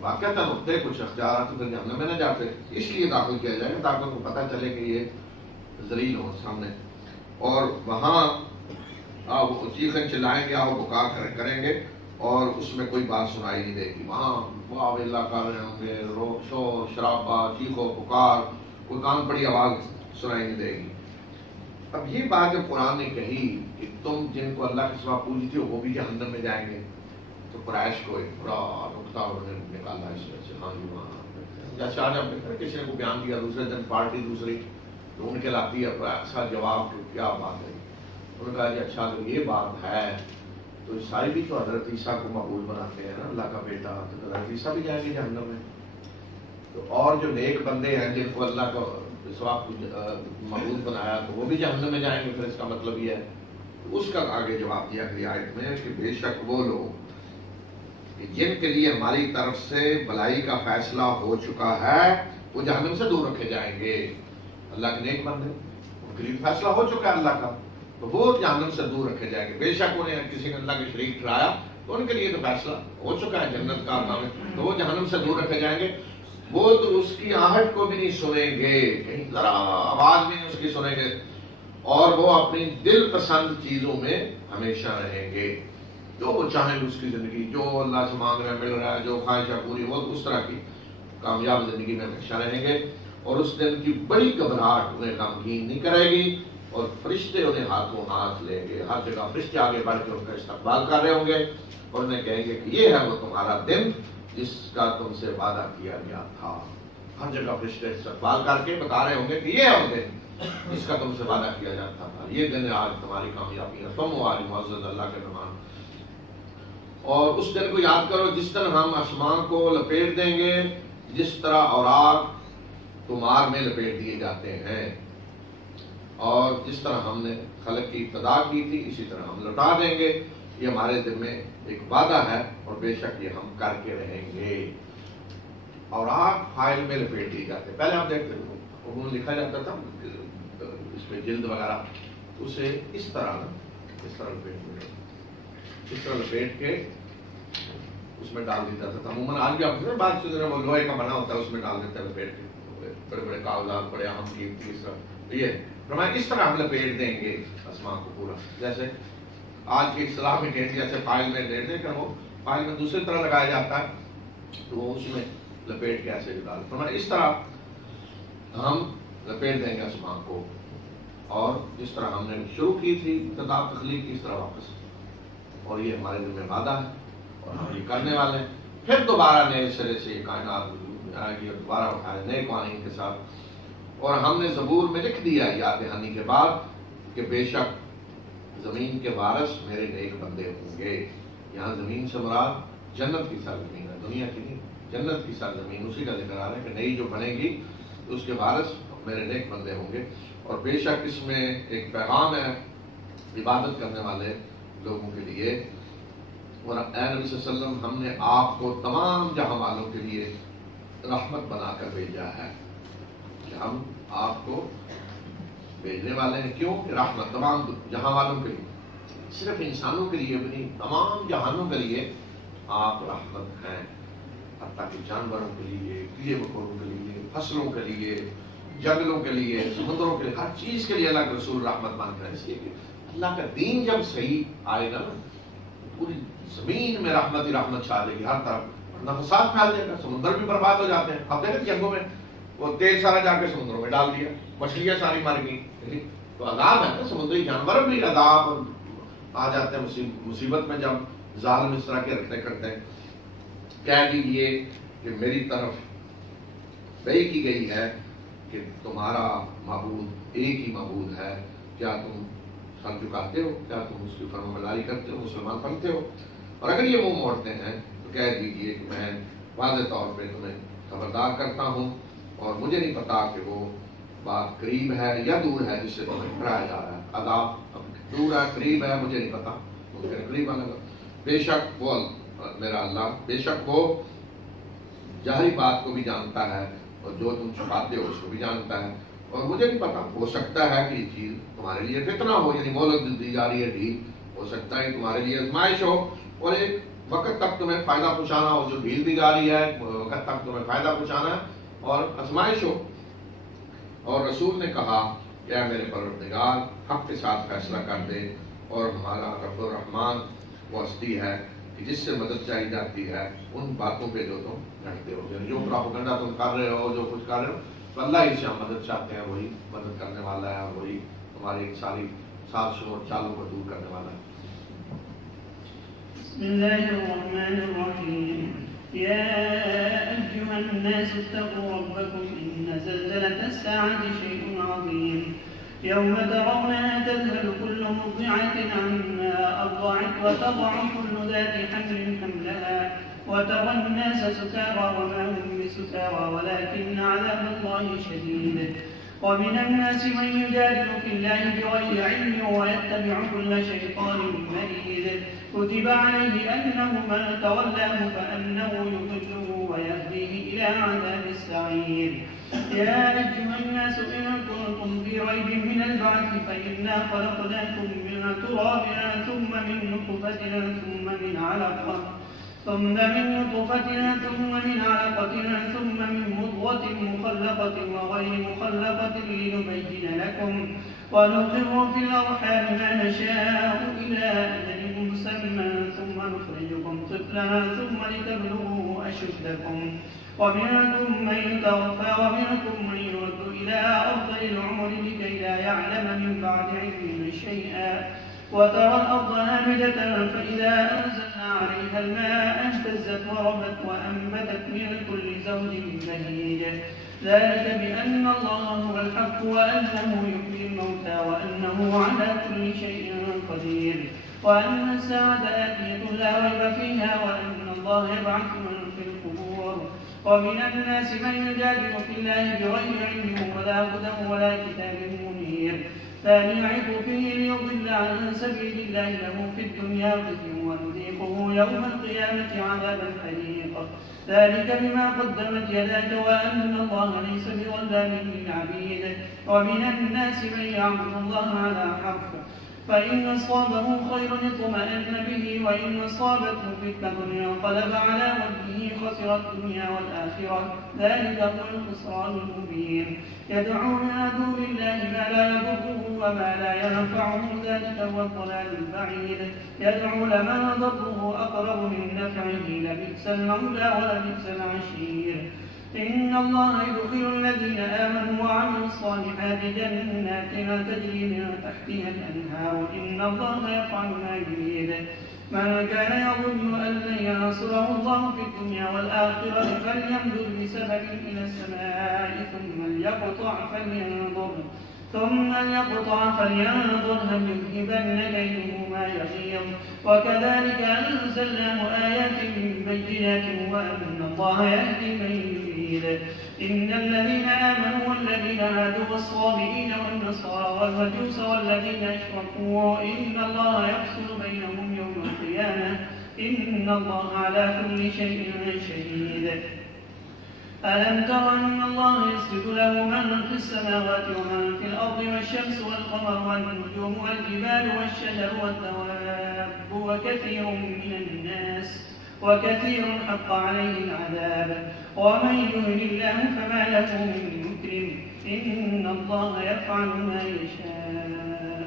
واقعتاً ہوتے کچھ اختیارات تو پھر جہنم میں نہ جاتے. اس لیے داخل کیا جائے گا تاکہ ان کو پتہ چلے کہ یہ ذلیل ہو سامنے، اور وہاں وہ چیخیں چلائیں گے اور بکا کریں گے اور اس میں کوئی بات سنائی نہیں دے گی. وہاں واہ اللہ کر رہے ہوں گے، شور شرابہ چیخو پکار، کوئی کان پڑی آواز سنائی نہیں دے گی. اب یہ بات جب قرآن نے کہی کہ تم جن کو اللہ کے سوا پوجتے ہو وہ بھی جہنم میں جائیں گے تو قریش کو ایک بڑا نقطہ انہوں نے نکالا اس میں سے. ہاں جی وہاں جیسے آج ہم نے کسی نے کو بیان کیا دوسرے دن پارٹی دوسری ڈھونڈ کے لاتی ہے اچھا جواب کہ کیا بات ہے. انہوں نے کہا جی اچھا اگر یہ بات ہے تو عیسائی بھی تو حضرت عیسیٰ کو معبود بناتے ہیں نا اللہ کا بیٹا، تو حضرت عیسیٰ بھی جائیں گے جہنم میں. تو اور جو نیک بندے ہیں جن کو اللہ کا معبود بنایا تو وہ بھی جہنم میں جائیں گے. پھر اس کا مطلب یہ ہے اس کا آگے جواب دیا گیا آیت میں کہ بے شک وہ لوگ جن کے لیے ہماری طرف سے بلائی کا فیصلہ ہو چکا ہے وہ جہنم سے دور رکھے جائیں گے. اللہ کے نیک بندے ان کے لیے فیصلہ ہو چکا ہے اللہ کا تو وہ جہنم سے دور رکھے جائیں گے. بے شک انہیں کسی نے اللہ کے شریک ٹھہرایا تو ان کے لیے تو فیصلہ ہو چکا ہے جنت کا کام تو وہ جہنم سے دور رکھے جائیں گے. وہ تو اس کی آہٹ کو بھی نہیں سنیں گے، کہیں ذرا آواز بھی نہیں اس کی سنیں گے، اور وہ اپنی دل پسند چیزوں میں ہمیشہ رہیں گے. جو وہ چاہیں اس کی زندگی، جو اللہ سے مانگ رہے ہیں مل رہا ہے، جو خواہشیں پوری ہو اس طرح کی کامیاب زندگی میں ہمیشہ رہیں گے. اور اس دن کی بڑی گھبراہٹ انہیں غمگین نہیں کرے گی اور فرشتے انہیں ہاتھوں ہاتھ لیں گے. ہر جگہ فرشتے آگے بڑھ کے ان کا استقبال کر رہے ہوں گے اور انہیں کہیں گے کہ یہ ہے وہ تمہارا دن جس کا تم سے وعدہ کیا گیا تھا. ہر جگہ فرشتے استقبال کر کے بتا رہے ہوں گے کہ یہ ہے وہ دن جس کا تم سے وعدہ کیا جاتا تھا. یہ دن ہے آج تمہاری کامیابی ہے، تم ہو آج معزز اللہ کے مہمان. اور اس دن کو یاد کرو جس طرح ہم آسمان کو لپیٹ دیں گے جس طرح اوراق تمہار میں لپیٹ دیے جاتے ہیں، اور جس طرح ہم نے خلق کی ابتدا کی تھی اسی طرح ہم لوٹا دیں گے. یہ ہمارے دل میں ایک وعدہ ہے اور بے شک یہ ہم کر کے رہیں گے. اور آپ فائل میں لپیٹ دیے جاتے. پہلے آپ دیکھتے انہوں لکھا جاتا تھا اس میں جلد وغیرہ، اسے اس طرح لپیٹ کے اس میں ڈال دیتا تھا. عموماً آج بھی آپ بات سن رہے ہیں وہ لوہے کا بنا ہوتا ہے اس میں ڈال دیتے ہیں لپیٹ کے, بڑے بڑے کاغذات بڑے اہم قیمتی اس طرح. یہ فرمایا اس طرح ہم لپیٹ دیں گے اسماء کو پورا, جیسے آج کی اصطلاح میں ڈیٹ جیسے فائل میں ڈیٹ دیں کہ وہ فائل میں دوسری طرح لگایا جاتا ہے تو وہ اس میں لپیٹ کے ایسے ڈال. فرمایا اس طرح ہم لپیٹ دیں گے اسماء کو, اور جس طرح ہم نے شروع کی تھی ابتدا تخلیق کی اس طرح واپس, اور یہ ہمارے دل میں وعدہ ہے اور ہم یہ کرنے والے ہیں. پھر دوبارہ نئے سرے سے یہ کائنات آئے گی اور دوبارہ اٹھائے نئے قوانین کے ساتھ. اور ہم نے زبور میں لکھ دیا یاد دہانی کے بعد کہ بے شک زمین کے وارث میرے نیک بندے ہوں گے. یہاں زمین سے مراد جنت کی سرزمین ہے, دنیا کی نہیں, جنت کی سرزمین, اسی کا ذکر آ رہا ہے کہ نئی جو بنے گی اس کے وارث میرے نیک بندے ہوں گے. اور بے شک اس میں ایک پیغام ہے عبادت کرنے والے لوگوں کے لیے. اور اے نبی صلی اللہ علیہ وسلم ہم نے آپ کو تمام جہاں والوں کے لیے رحمت بنا کر بھیجا ہے, کہ ہم آپ کو بھیجنے والے ہیں. کیوں کہ رحمت تمام جہاں والوں کے لیے, صرف انسانوں کے لیے بھی نہیں, تمام جہانوں کے لیے آپ رحمت ہیں. حتیٰ کہ جانوروں کے لیے, کیڑے مکوڑوں کے لیے, فصلوں کے لیے, جنگلوں کے لیے, سمندروں کے لیے, ہر چیز کے لیے اللہ کے رسول رحمت بن کر. اس لیے کہ اللہ کا دین جب صحیح آئے گا نا پوری زمین میں رحمت ہی رحمت چھا دے گی, ہر طرف نفسات پھیل جائے گا, سمندر بھی برباد ہو جاتے ہیں. آپ دیکھیں جنگوں میں وہ تیل سارا جا کے سمندروں میں ڈال دیا, مچھلیاں ساری مر گئی, تو عذاب ہے نا. سمندری جانور بھی عذاب آ جاتے ہیں مصیبت میں جب ظالم اس طرح کے رکھتے کرتے ہیں. کہہ دیجیے کہ میری طرف وحی کی گئی ہے کہ تمہارا معبود ایک ہی معبود ہے, کیا تم سر جھکاتے ہو, کیا تم اس کی فرمانبرداری کرتے ہو, مسلمان بنتے ہو؟ اور اگر یہ منہ موڑتے ہیں تو کہہ دیجیے کہ میں واضح طور پہ تمہیں خبردار کرتا ہوں, اور مجھے نہیں پتا کہ وہ بات قریب ہے یا دور ہے جس سے تمہیں ڈرایا جا رہا ہے. عذاب دور ہے قریب ہے مجھے نہیں پتا, ممکن قریب آنے گا. بے شک وہ میرا اللہ, بے شک وہ ظاہری بات کو بھی جانتا ہے اور جو تم چھپاتے ہو اس کو بھی جانتا ہے. اور مجھے نہیں پتا, ہو سکتا ہے کہ یہ چیز تمہارے لیے فتنہ ہو, یعنی مہلت دی جا رہی ہے ڈھیل, ہو سکتا ہے تمہارے لیے آزمائش ہو اور ایک وقت تک تمہیں فائدہ پہنچانا ہو. جو ڈھیل دی جا رہی ہے وقت تک تمہیں فائدہ پہنچانا ہے اور آزمائش ہو. اور رسول نے کہا کہ اے میرے پروردگار حق کے ساتھ فیصلہ کر دے, اور ہمارا رب الرحمن وہ ہستی ہے کہ جس سے مدد چاہی جاتی ہے ان باتوں پہ جو تم لڑتے ہو. جو پراپیگنڈا تم کر رہے ہو, جو کچھ کر رہے ہو, تو اللہ ہی سے ہم مدد چاہتے ہیں, وہی مدد کرنے والا ہے, اور وہی ہماری ساری سازشوں اور چالوں کو دور کرنے والا ہے. بسم اللہ الرحمن الرحیم. یا ایھا الناس اتقوا ربکم ان زلزلة الساعة شیء عظیم یوم ترونها تذهل كل مرضعة عما أرضعت وتضع كل ذات حمل حملها وترى الناس سكارى وما هم بسكارى ولكن عذاب الله شديد. ومن الناس من يجادل في الله بغير علم ويتبع كل شيطان مريد كتب عليه أنه من تولاه فأنه يضله ويهديه إلى عذاب السعير. يا أيها الناس إن كنتم في ريب من البعث فإنا خلقناكم من تراب ثم من نطفة ثم من علقة ثم من مضغة مخلقة وغير مخلقة لنبين لكم ونقر في الأرحام ما نشاء إلى أجل مسمى ثم نخرجكم طفلا ثم لتبلغوا أشدكم ومنكم من يتوفى ومنكم من يرد إلى أرض العمر لكي لا يعلم من بعد علم شيئا وترى الأرض هامدة فإذا أنزلنا عليها الماء اهتزت وربت وأنبتت من كل زوج بهيج ذلك بأن الله هو الحق وأنه يحيي الموتى وأنه على كل شيء قدير وأن الساعة آتية لا ريب فيها وأن الله يبعث من في القبور. ومن الناس من يجادل في الله بغير علم ولا هدى ولا كتاب منير ثاني يعظ فيه ليضل عن سبيل الله له في الدنيا خزي ونذيقه يوم القيامة عذاب الحريق ذلك بما قدمت يداك وأن الله ليس بظلام للعبيد. ومن الناس من يعبد الله على حرف فإن أصابه خير اطمأن به وإن أصابته فتنة انقلب على وجهه خسر الدنيا والآخرة ذلك هو الخسران المبين يدعو من دون الله ما لا يضره وما لا ينفعه ذلك هو الضلال البعيد يدعو لمن ضره أقرب من نفعه لبئس المولى ولبئس العشير إن الله يدخل الذين آمنوا وعملوا الصالحات جنات تجري من تحتها الأنهار إن الله يفعل ما يريد من كان يظن أن لن ينصره الله في الدنيا والآخرة فليمدد بسبب إلى السماء ثم ليقطع فلينظر هل يذهبن كيده ما يغيظ وكذلك أنزلناه آيات بينات وأن الله يهدي من يريد إن الذين آمنوا والذين هادوا والصابئين والنصارى والمجوس والذين أشركوا إن الله يفصل بينهم يوم القيامة إن الله على كل شيء شهيد ألم تر أن الله يسجد له من في السماوات ومن في الأرض والشمس والقمر والنجوم والجبال والشجر والدواب وكثير حق عليه العذاب ومن يهن الله فما له من مكرم إن الله يفعل ما يشاء.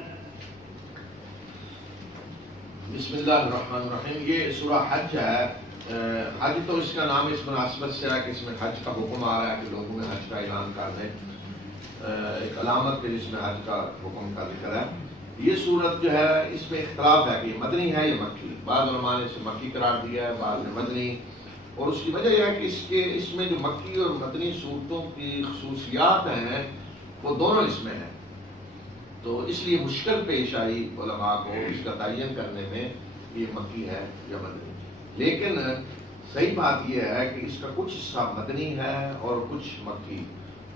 بسم اللہ الرحمن الرحیم. یہ سورہ حج ہے. حج تو اس کا نام اس مناسبت سے ہے کہ اس میں حج کا حکم آ رہا ہے کہ لوگوں میں حج کا اعلان کر دیں, ایک علامت کے جس میں حج کا حکم کا ذکر ہے. یہ صورت جو ہے اس میں اختلاف ہے کہ یہ مدنی ہے یا مکی. بعض علماء نے اسے مکی قرار دیا ہے, بعض نے مدنی, اور اس کی وجہ یہ ہے کہ اس میں جو مکی اور مدنی صورتوں کی خصوصیات ہیں وہ دونوں اس میں ہیں, تو اس لیے مشکل پیش آئی علماء کو اس کا تعین کرنے میں یہ مکی ہے یا مدنی. لیکن صحیح بات یہ ہے کہ اس کا کچھ حصہ مدنی ہے اور کچھ مکی,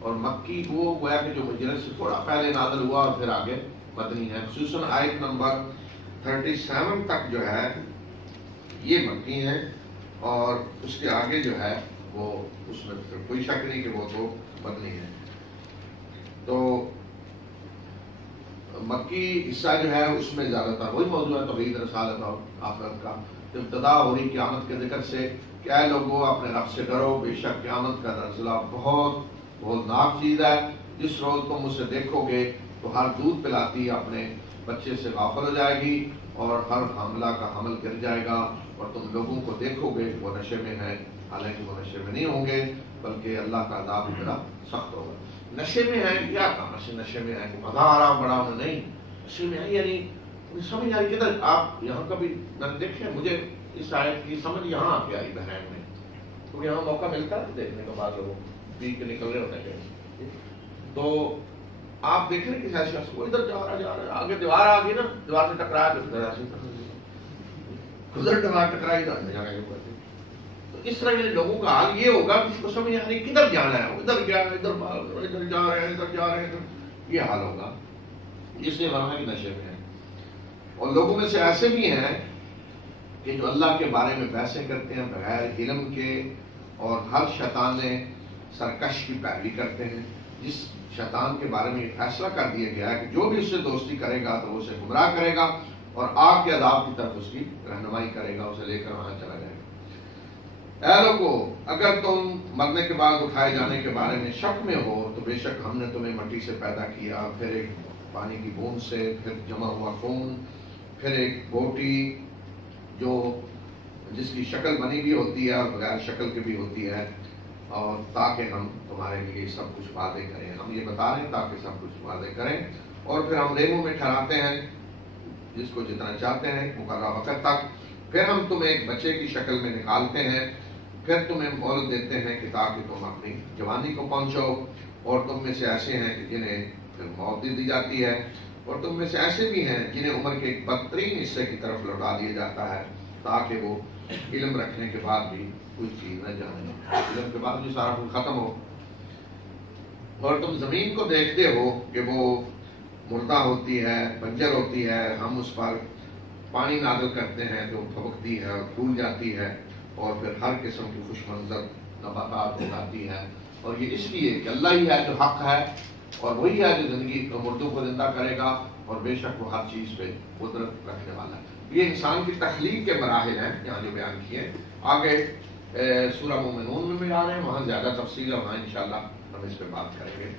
اور مکی وہ گویا کہ جو مجلس سے تھوڑا پہلے نازل ہوا اور پھر آگے مدنی ہے. خصوصاً آیت نمبر 37 تک جو ہے یہ مکی ہے, اور اس کے آگے جو ہے وہ اس میں پھر کوئی شک نہیں کہ وہ تو مدنی ہے. تو مکی حصہ جو ہے اس میں زیادہ تر وہی موضوع ہے توحید رسالت اور آخرت کا. ابتدا ہو رہی قیامت کے ذکر سے کہ اے لوگوں اپنے رب سے ڈرو, بے شک قیامت کا نزلہ بہت ناک چیز ہے. جس روز تم اسے دیکھو گے تو ہر دودھ پلاتی اپنے بچے سے غافل ہو جائے گی اور ہر حاملہ کا حمل گر جائے گا, اور تم لوگوں کو دیکھو گے وہ نشے میں ہیں, حالانکہ وہ نشے میں نہیں ہوں گے بلکہ اللہ کا عذاب بڑا سخت ہوگا. نشے میں ہیں کیا کہاں سے نشے میں ہیں کہ مزہ آ رہا بڑا انہیں نہیں, نشے میں ہے یعنی سمجھ آئی کدھر. آپ یہاں کبھی میں نے دیکھے, مجھے اس آیت کی سمجھ یہاں آ کے آئی بحرین میں, تو یہاں موقع ملتا ہے دیکھنے کا, بعض لوگ پی کے نکل رہے ہوتے ہیں تو آپ دیکھ رہے کسی شخص کو ادھر جا رہا آگے دیوار آ گئی نا, دیوار سے ٹکرایا ادھر دیوار ٹکرائی تو اس طرح کے لوگوں کا حال یہ ہوگا کہ اس کو سمجھ یعنی کدھر جانا ہے, ادھر گیا ادھر جا رہے ہیں ادھر جا رہے ہیں, یہ حال ہوگا. اس لیے ورنہ کہ نشے میں ہے. اور لوگوں میں سے ایسے بھی ہیں کہ جو اللہ کے بارے میں بحثیں کرتے ہیں بغیر علم کے, اور ہر شیطان سرکش کی پیروی کرتے ہیں. جس شیطان کے بارے میں یہ فیصلہ کر دیا گیا ہے کہ جو بھی اس سے دوستی کرے گا تو وہ اسے گمراہ کرے گا اور آگ کے عذاب کی طرف اس کی رہنمائی کرے گا, اسے لے کر وہاں چلا جائے گا. اے لوگو اگر تم مرنے کے بعد اٹھائے جانے کے بارے میں شک میں ہو تو بے شک ہم نے تمہیں مٹی سے پیدا کیا, پھر ایک پانی کی بوند سے, پھر جمع ہوا خون, پھر ایک بوٹی جو جس کی شکل بنی بھی ہوتی ہے اور بغیر شکل کی بھی ہوتی ہے, اور تاکہ ہم تمہارے لیے سب کچھ واضح کریں. ہم یہ بتا رہے ہیں تاکہ سب کچھ واضح کریں, اور پھر ہم ریموں میں ٹھہراتے ہیں جس کو جتنا چاہتے ہیں مقررہ وقت تک. پھر ہم تمہیں ایک بچے کی شکل میں نکالتے ہیں, پھر تمہیں مہلت دیتے ہیں کہ تاکہ تم اپنی جوانی کو پہنچو, اور تم میں سے ایسے ہیں کہ جنہیں پھر موت دی جاتی ہے, اور تم میں سے ایسے بھی ہیں جنہیں عمر کے ایک بدترین حصے کی طرف لوٹا دیا جاتا ہے تاکہ وہ علم رکھنے کے بعد بھی کوئی چیز نہ جانے, علم کے بعد بھی سارا کچھ ختم ہو. اور تم زمین کو دیکھتے ہو کہ وہ مردہ ہوتی ہے, بنجر ہوتی ہے, ہم اس پر پانی نازل کرتے ہیں جو پھبکتی ہے اور پھول جاتی ہے, اور پھر ہر قسم کی خوش منظر نباتات اگاتی ہے. اور یہ اس لیے کہ اللہ ہی ہے جو حق ہے, اور وہی ہے جو زندگی مردوں کو زندہ کرے گا, اور بے شک وہ ہر چیز پہ قدرت رکھنے والا ہے۔ یہ انسان کی تخلیق کے مراحل ہیں یہاں جو بیان کیے ہیں۔ آگے سورہ مومنون میں بھی آ رہے ہیں، وہاں زیادہ تفصیل ہے، وہاں انشاءاللہ ہم اس پہ بات کریں گے۔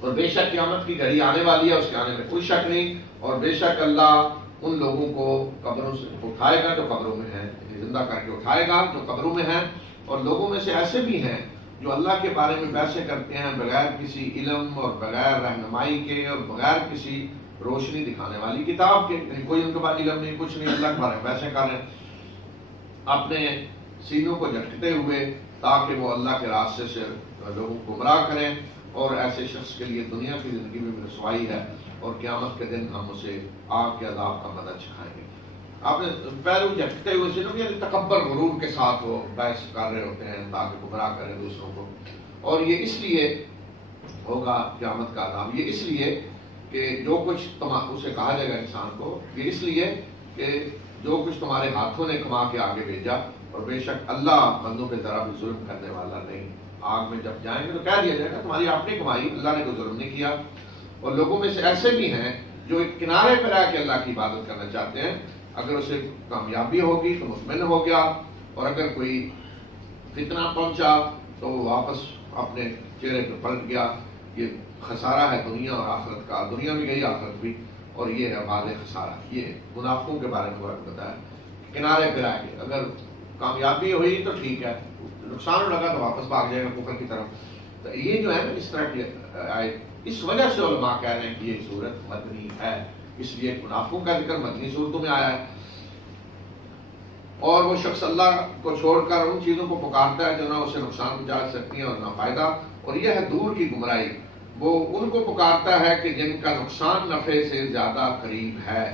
اور بے شک قیامت کی گھڑی آنے والی ہے، اس کے آنے میں کوئی شک نہیں، اور بے شک اللہ ان لوگوں کو قبروں سے اٹھائے گا جو قبروں میں ہیں، زندہ کر کے اٹھائے گا جو قبروں میں ہیں، اور لوگوں میں سے ایسے بھی ہیں جو اللہ کے بارے میں بحثیں کرتے ہیں بغیر کسی علم اور بغیر رہنمائی کے اور بغیر کسی روشنی دکھانے والی کتاب کے، کوئی ان کے پاس علم نہیں، کچھ نہیں، اللہ کے بارے میں بحثیں کر رہے ہیں اپنے سینوں کو جھٹکتے ہوئے تاکہ وہ اللہ کے راستے سے لوگوں کو گمراہ کریں، اور ایسے شخص کے لیے دنیا کی زندگی میں بھی رسوائی ہے، اور قیامت کے دن ہم اسے آگ کے عذاب کا مزہ چکھائیں گے۔ آپ نے پہلو جھٹکتے ہوئے سینوں کے تکبر غرور کے ساتھ وہ بحث کر رہے ہوتے ہیں تاکہ گمراہ کریں دوسروں کو، اور یہ اس لیے ہوگا قیامت کا عذاب، یہ اس لیے کہ جو کچھ اسے کہا جائے گا انسان کو، یہ اس لیے کہ جو کچھ تمہارے ہاتھوں نے کما کے آگے بھیجا، اور بے شک اللہ بندوں پہ ذرا بھی ظلم کرنے والا نہیں۔ آگ میں جب جائیں گے تو کہہ دیا جائے گا تمہاری آپ نے کمائی، اللہ نے کوئی ظلم نہیں کیا۔ اور لوگوں میں سے ایسے بھی ہیں جو ایک کنارے پہ رہ کے اللہ کی عبادت کرنا چاہتے ہیں، اگر اسے کامیابی ہوگی تو مطمئن ہو گیا، اور اگر کوئی فتنہ پہنچا تو وہ واپس اپنے چہرے پہ پلٹ گیا۔ یہ خسارہ ہے دنیا اور آخرت کا، دنیا بھی گئی آخرت بھی، اور یہ ہے واضح خسارہ۔ یہ منافقوں کے بارے میں بتایا کنارے پہ رہ کے، اگر کامیابی ہوئی تو ٹھیک ہے، نقصان لگا تو واپس بھاگ جائے گا کفر کی طرف۔ تو یہ جو ہے نا اس طرح کی آئے، اس وجہ سے علماء کہہ رہے ہیں کہ یہ صورت مدنی ہے، اس لیے منافقوں کا ذکر مدنی صورتوں میں آیا ہے۔ اور وہ شخص اللہ کو چھوڑ کر ان چیزوں کو پکارتا ہے جو نہ اسے نقصان پہنچا سکتی ہیں اور نہ فائدہ، اور یہ ہے دور کی گمراہی۔ وہ ان کو پکارتا ہے کہ جن کا نقصان نفع سے زیادہ قریب ہے،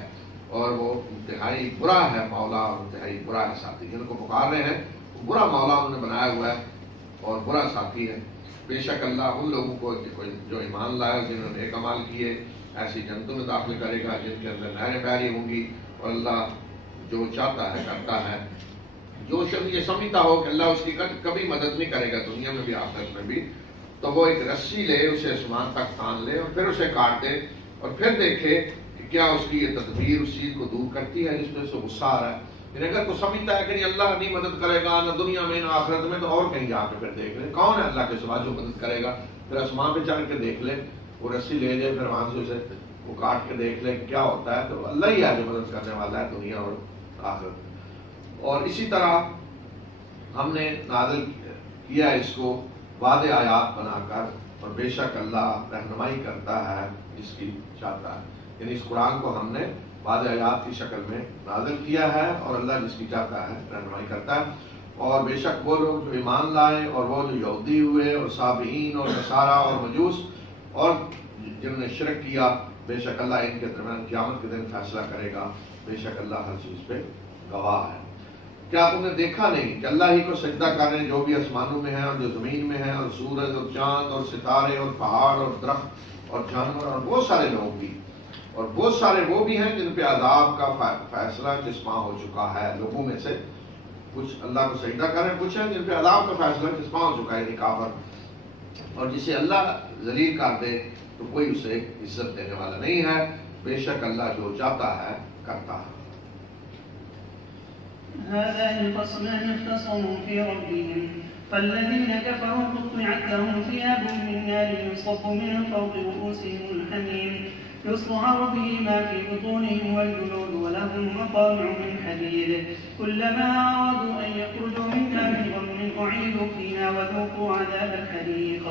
اور وہ انتہائی برا ہے مولا، اور انتہائی برا ہے ساتھی۔ جن کو پکار رہے ہیں برا مولا انہوں نے بنایا ہوا ہے اور برا ساتھی ہے۔ بے شک اللہ ان لوگوں کو جو ایمان لائے اور جنہوں نے نیک اعمال کیے ایسی جنتوں میں داخل کرے گا جن کے اندر نہریں بہری ہوں گی، اور اللہ جو چاہتا ہے کرتا ہے۔ جو شخص یہ سمجھتا ہو کہ اللہ اس کی کبھی مدد نہیں کرے گا دنیا میں بھی آخرت میں بھی، تو وہ ایک رسی لے، اسے آسمان تک تان لے اور پھر اسے کاٹ دے، اور پھر دیکھے کہ کیا اس کی یہ تدبیر اس چیز کو دور کرتی ہے جس میں سے غصہ آ رہا ہے۔ یعنی اگر کوئی سمجھتا ہے کہ نہیں اللہ نہیں مدد کرے گا نہ دنیا میں نہ آخرت میں، تو اور کہیں جا کے پھر دیکھ لے کون ہے اللہ کے سوا جو مدد کرے گا، پھر آسمان پہ چڑھ کے دیکھ لے، وہ رسی لے لے، پھر وہاں سے اسے وہ کاٹ کے دیکھ لے کہ کیا ہوتا ہے، تو اللہ ہی ہے جو مدد کرنے والا ہے دنیا اور آخرت میں۔ اور اسی طرح ہم نے نازل کیا اس کو واضح آیات بنا کر، اور بے شک اللہ رہنمائی کرتا ہے جس کی چاہتا ہے۔ یعنی اس قرآن کو ہم نے واضح آیات کی شکل میں نازل کیا ہے، اور اللہ جس کی چاہتا ہے رہنمائی کرتا ہے۔ اور بے شک وہ لوگ جو ایمان لائے اور وہ جو یہودی ہوئے اور صابئین اور نصارہ اور مجوس اور جنہوں نے شرک کیا، بے شک اللہ ان کے درمیان قیامت کے دن فیصلہ کرے گا۔ بے شک اللہ ہر چیز پہ گواہ ہے۔ کیا تم نے دیکھا نہیں کہ اللہ ہی کو سجدہ کر رہے ہیں جو بھی آسمانوں میں ہیں اور جو زمین میں ہیں، اور سورج اور چاند اور ستارے اور پہاڑ اور درخت اور جانور اور بہت سارے لوگ بھی، اور بہت سارے وہ بھی ہیں جن پہ عذاب کا فیصلہ چشمہ ہو چکا ہے۔ لوگوں میں سے کچھ اللہ کو سجدہ کر رہے ہیں، کچھ ہیں جن پہ عذاب کا فیصلہ چشمہ ہو چکا ہے، یعنی کافر۔ اور جسے اللہ ذلیل کر دے تو کوئی اسے عزت دینے والا نہیں ہے۔ بے شک اللہ جو چاہتا ہے کرتا ہے۔ هذان خصمان اختصموا في ربهم فالذين كفروا قطعت لهم ثياب من نار يصب من فوق رؤوسهم الحميم يصهر به ما في بطونهم والجلود ولهم مقامع من حديد كلما أرادوا أن يخرجوا منها من غم أعيدوا فيها وذوقوا عذاب الحريق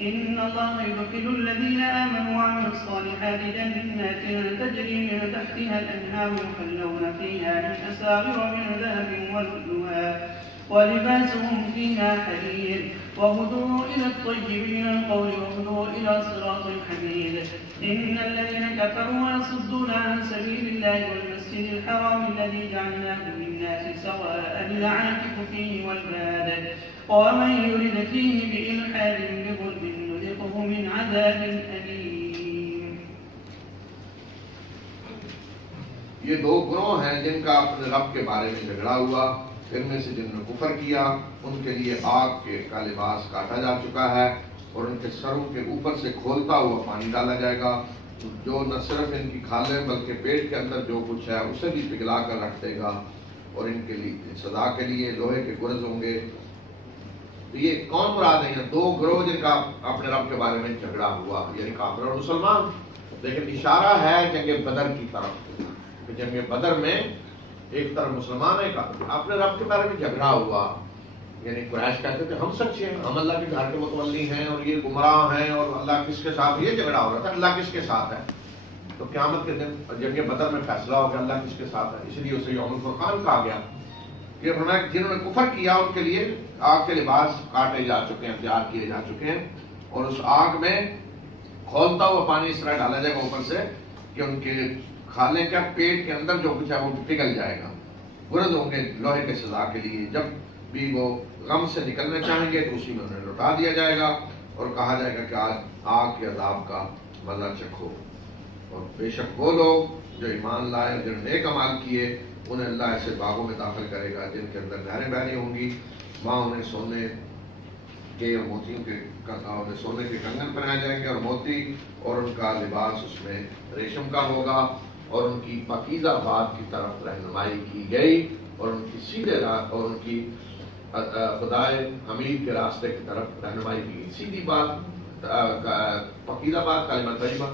إن الله يدخل الذين آمنوا وعملوا الصالحات جنات تجري من تحتها الأنهار يحلون فيها من أساور من ذهب ولؤلؤا ولباسهم فيها حرير وهدوا إلى الطيب من القول وهدوا إلى صراط الحميد إن الذين كفروا ويصدون عن سبيل الله والمسجد الحرام الذي جعلناه للناس سواء العاكف فيه والباد ومن يرد فيه بإلحاد بظلم نذقه من عذاب أليم۔ یہ دو گروہ ہیں جن کا اپنے رب کے بارے میں جھگڑا ہوا، ان میں سے جن نے کفر کیا ان کے لیے آگ کا لباس کاٹا جا چکا ہے، اور ان کے سروں کے اوپر سے کھولتا ہوا پانی ڈالا جائے گا، جو نہ صرف ان کی کھالیں بلکہ پیٹ کے اندر جو کچھ ہے اسے بھی پگھلا کر رکھ دے گا، اور ان کے لیے سزا کے لیے لوہے کے گرز ہوں گے۔ یہ کون مراد ہے؟ دو گروہ جن کا اپنے رب کے بارے میں جھگڑا ہوا، یعنی کافر اور مسلمان، لیکن اشارہ ہے جنگ بدر کی طرف۔ جنگ بدر میں ایک طرف مسلمان ہے، اپنے رب کے بارے میں جھگڑا ہوا، یعنی قریش کہتے تھے ہم سچے ہیں، ہم اللہ کے گھر کے متولی ہیں، اور یہ گمراہ ہیں، اور اللہ کس کے ساتھ، یہ جھگڑا ہو رہا تھا اللہ کس کے ساتھ ہے۔ تو قیامت کے دن جنگ بدر میں فیصلہ ہو گیا اللہ کس کے ساتھ ہے، اس لیے اسے یوم الفرقان کہا گیا کہ جنہوں نے کفر کیا ان کے لیے آگ کے لباس کاٹے جا چکے ہیں، تیار کیے جا چکے ہیں، اور اس آگ میں کھولتا ہوا پانی اس طرح ڈالا جائے گا اوپر سے کہ ان کے کھالے کا پیٹ کے اندر جو کچھ ہے وہ پگھل جائے گا۔ گرد ہوں گے لوہے کے سزا کے لیے، جب بھی وہ غم سے نکلنا چاہیں گے تو اسی میں انہیں لوٹا دیا جائے گا، اور کہا جائے گا کہ آج آگ کے عذاب کا مزہ چکھو۔ اور بے شک وہ لوگ جو ایمان لائے، جنہوں نے نیک اعمال کیے، انہیں اللہ ایسے باغوں میں داخل کرے گا جن کے اندر نہریں بہری ہوں گی، وہاں انہیں سونے کے موتیوں کے سونے کے کنگن پہنائے جائیں گے اور موتی، اور ان کا لباس اس میں ریشم کا ہوگا، اور ان کی پاکیزہ بات کی طرف رہنمائی کی گئی، اور ان کی سیدھے راہ اور ان کی خدائے حمید کے راستے کی طرف رہنمائی کی گئی۔ سیدھی بات، پاکیزہ بات، کلمہ طیبہ،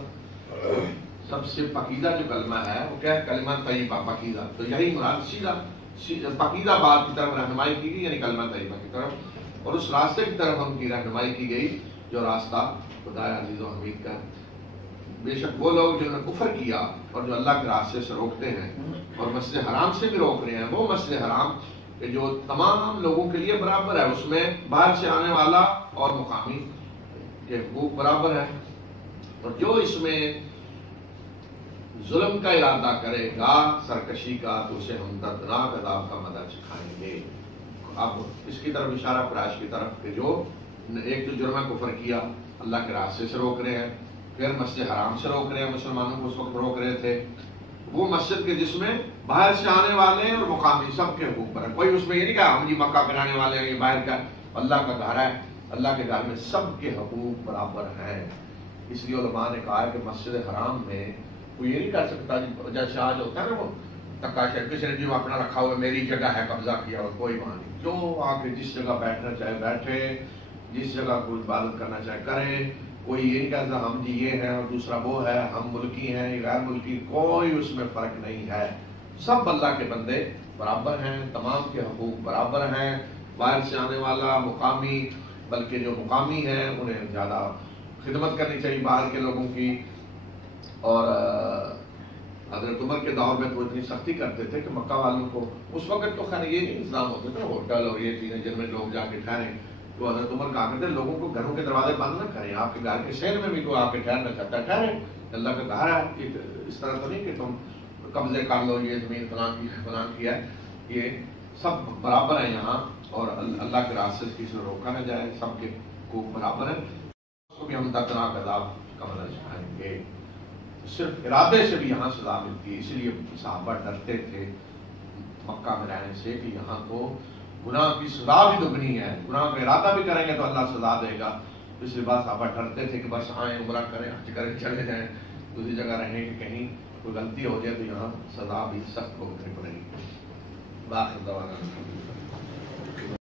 سب سے پاکیزہ جو کلمہ ہے وہ کیا ہے؟ کلمہ طیبہ، پاکیزہ، تو یہی مراد سیدھا پاکیزہ بات کی طرف رہنمائی کی گئی، یعنی کلمہ طیبہ کی طرف، اور اس راستے کی طرف ان کی رہنمائی کی گئی جو راستہ خدا عزیز و حمید کا۔ بے شک وہ لوگ جنہوں نے کفر کیا اور جو اللہ کے راستے سے روکتے ہیں اور مسجد حرام سے بھی روک رہے ہیں، وہ مسجد حرام کہ جو تمام لوگوں کے لیے برابر ہے، اس میں باہر سے آنے والا اور مقامی کے حقوق برابر ہے، اور جو اس میں ظلم کا ارادہ کرے گا، سرکشی کا، تو اسے ہم دردناک عذاب کا مزہ چکھائیں گے۔ اب اس کی طرف اشارہ قریش کی طرف کہ جو ایک تو جرم کفر کیا، اللہ کے راستے سے روک رہے ہیں، پھر مسجد حرام سے روک رہے ہیں، مسلمانوں کو اس وقت روک رہے تھے، وہ مسجد کے جس میں باہر سے آنے والے اور مقامی سب کے حقوق پر ہے۔ کوئی اس میں یہ نہیں کہا ہم جی مکہ کے رہنے والے ہیں، یہ باہر کا، اللہ کا گھر ہے، اللہ کے گھر میں سب کے حقوق برابر ہیں۔ اس لیے علماء نے کہا کہ مسجد حرام میں کوئی یہ نہیں کر سکتا جیسے آج ہوتا ہے نا وہ تکا شہر کسی نے جو اپنا رکھا ہوا میری جگہ ہے قبضہ کیا، اور کوئی وہاں نہیں، جو آ کے جس جگہ بیٹھنا چاہے بیٹھے، جس جگہ کوئی عبادت کرنا چاہے کرے، کوئی یہ نہیں کہتا ہم جی یہ ہے اور دوسرا وہ ہے، ہم ملکی ہیں غیر ملکی، کوئی اس میں فرق نہیں ہے، سب اللہ کے بندے برابر ہیں، تمام کے حقوق برابر ہیں، باہر سے آنے والا، مقامی، بلکہ جو مقامی ہیں انہیں زیادہ خدمت کرنی چاہیے باہر کے لوگوں کی۔ اور حضرت عمر کے دور میں تو اتنی سختی کرتے تھے کہ مکہ والوں کو، اس وقت تو خیر یہ نہیں انتظام ہوتے تھے ہوٹل اور یہ چیزیں جن میں لوگ جا کے ٹھہریں، تو حضرت عمر کہا کرتے لوگوں کو گھروں کے دروازے بند نہ کریں، آپ کے گھر کے شہر میں بھی کوئی آ کے ٹھہرنا چاہتا ہے ٹھہریں، اللہ کا گھر ہے، اس طرح تو نہیں کہ تم قبضے کر لو، یہ زمین فلان کی ہے، یہ سب برابر ہیں یہاں، اور اللہ کے راستے سے کسی کو روکا نہ جائے، سب کے حقوق برابر ہیں، اس کو بھی ہم دردناک عذاب کا مزہ چکھائیں گے۔ صرف ارادے سے بھی یہاں سزا ملتی ہے، اس لیے صحابہ ڈرتے تھے مکہ میں رہنے سے کہ یہاں تو گناہ کی سزا بھی دگنی ہے، گناہ کا ارادہ بھی کریں گے تو اللہ سزا دے گا، اس لیے بات صحابہ ڈرتے تھے کہ بس آئیں عمرہ کریں حج کریں چلے جائیں، دوسری جگہ رہیں کہ کہیں کوئی غلطی ہو جائے تو یہاں سزا بھی سخت بھگتنی پڑے گی۔ باخر دعوانا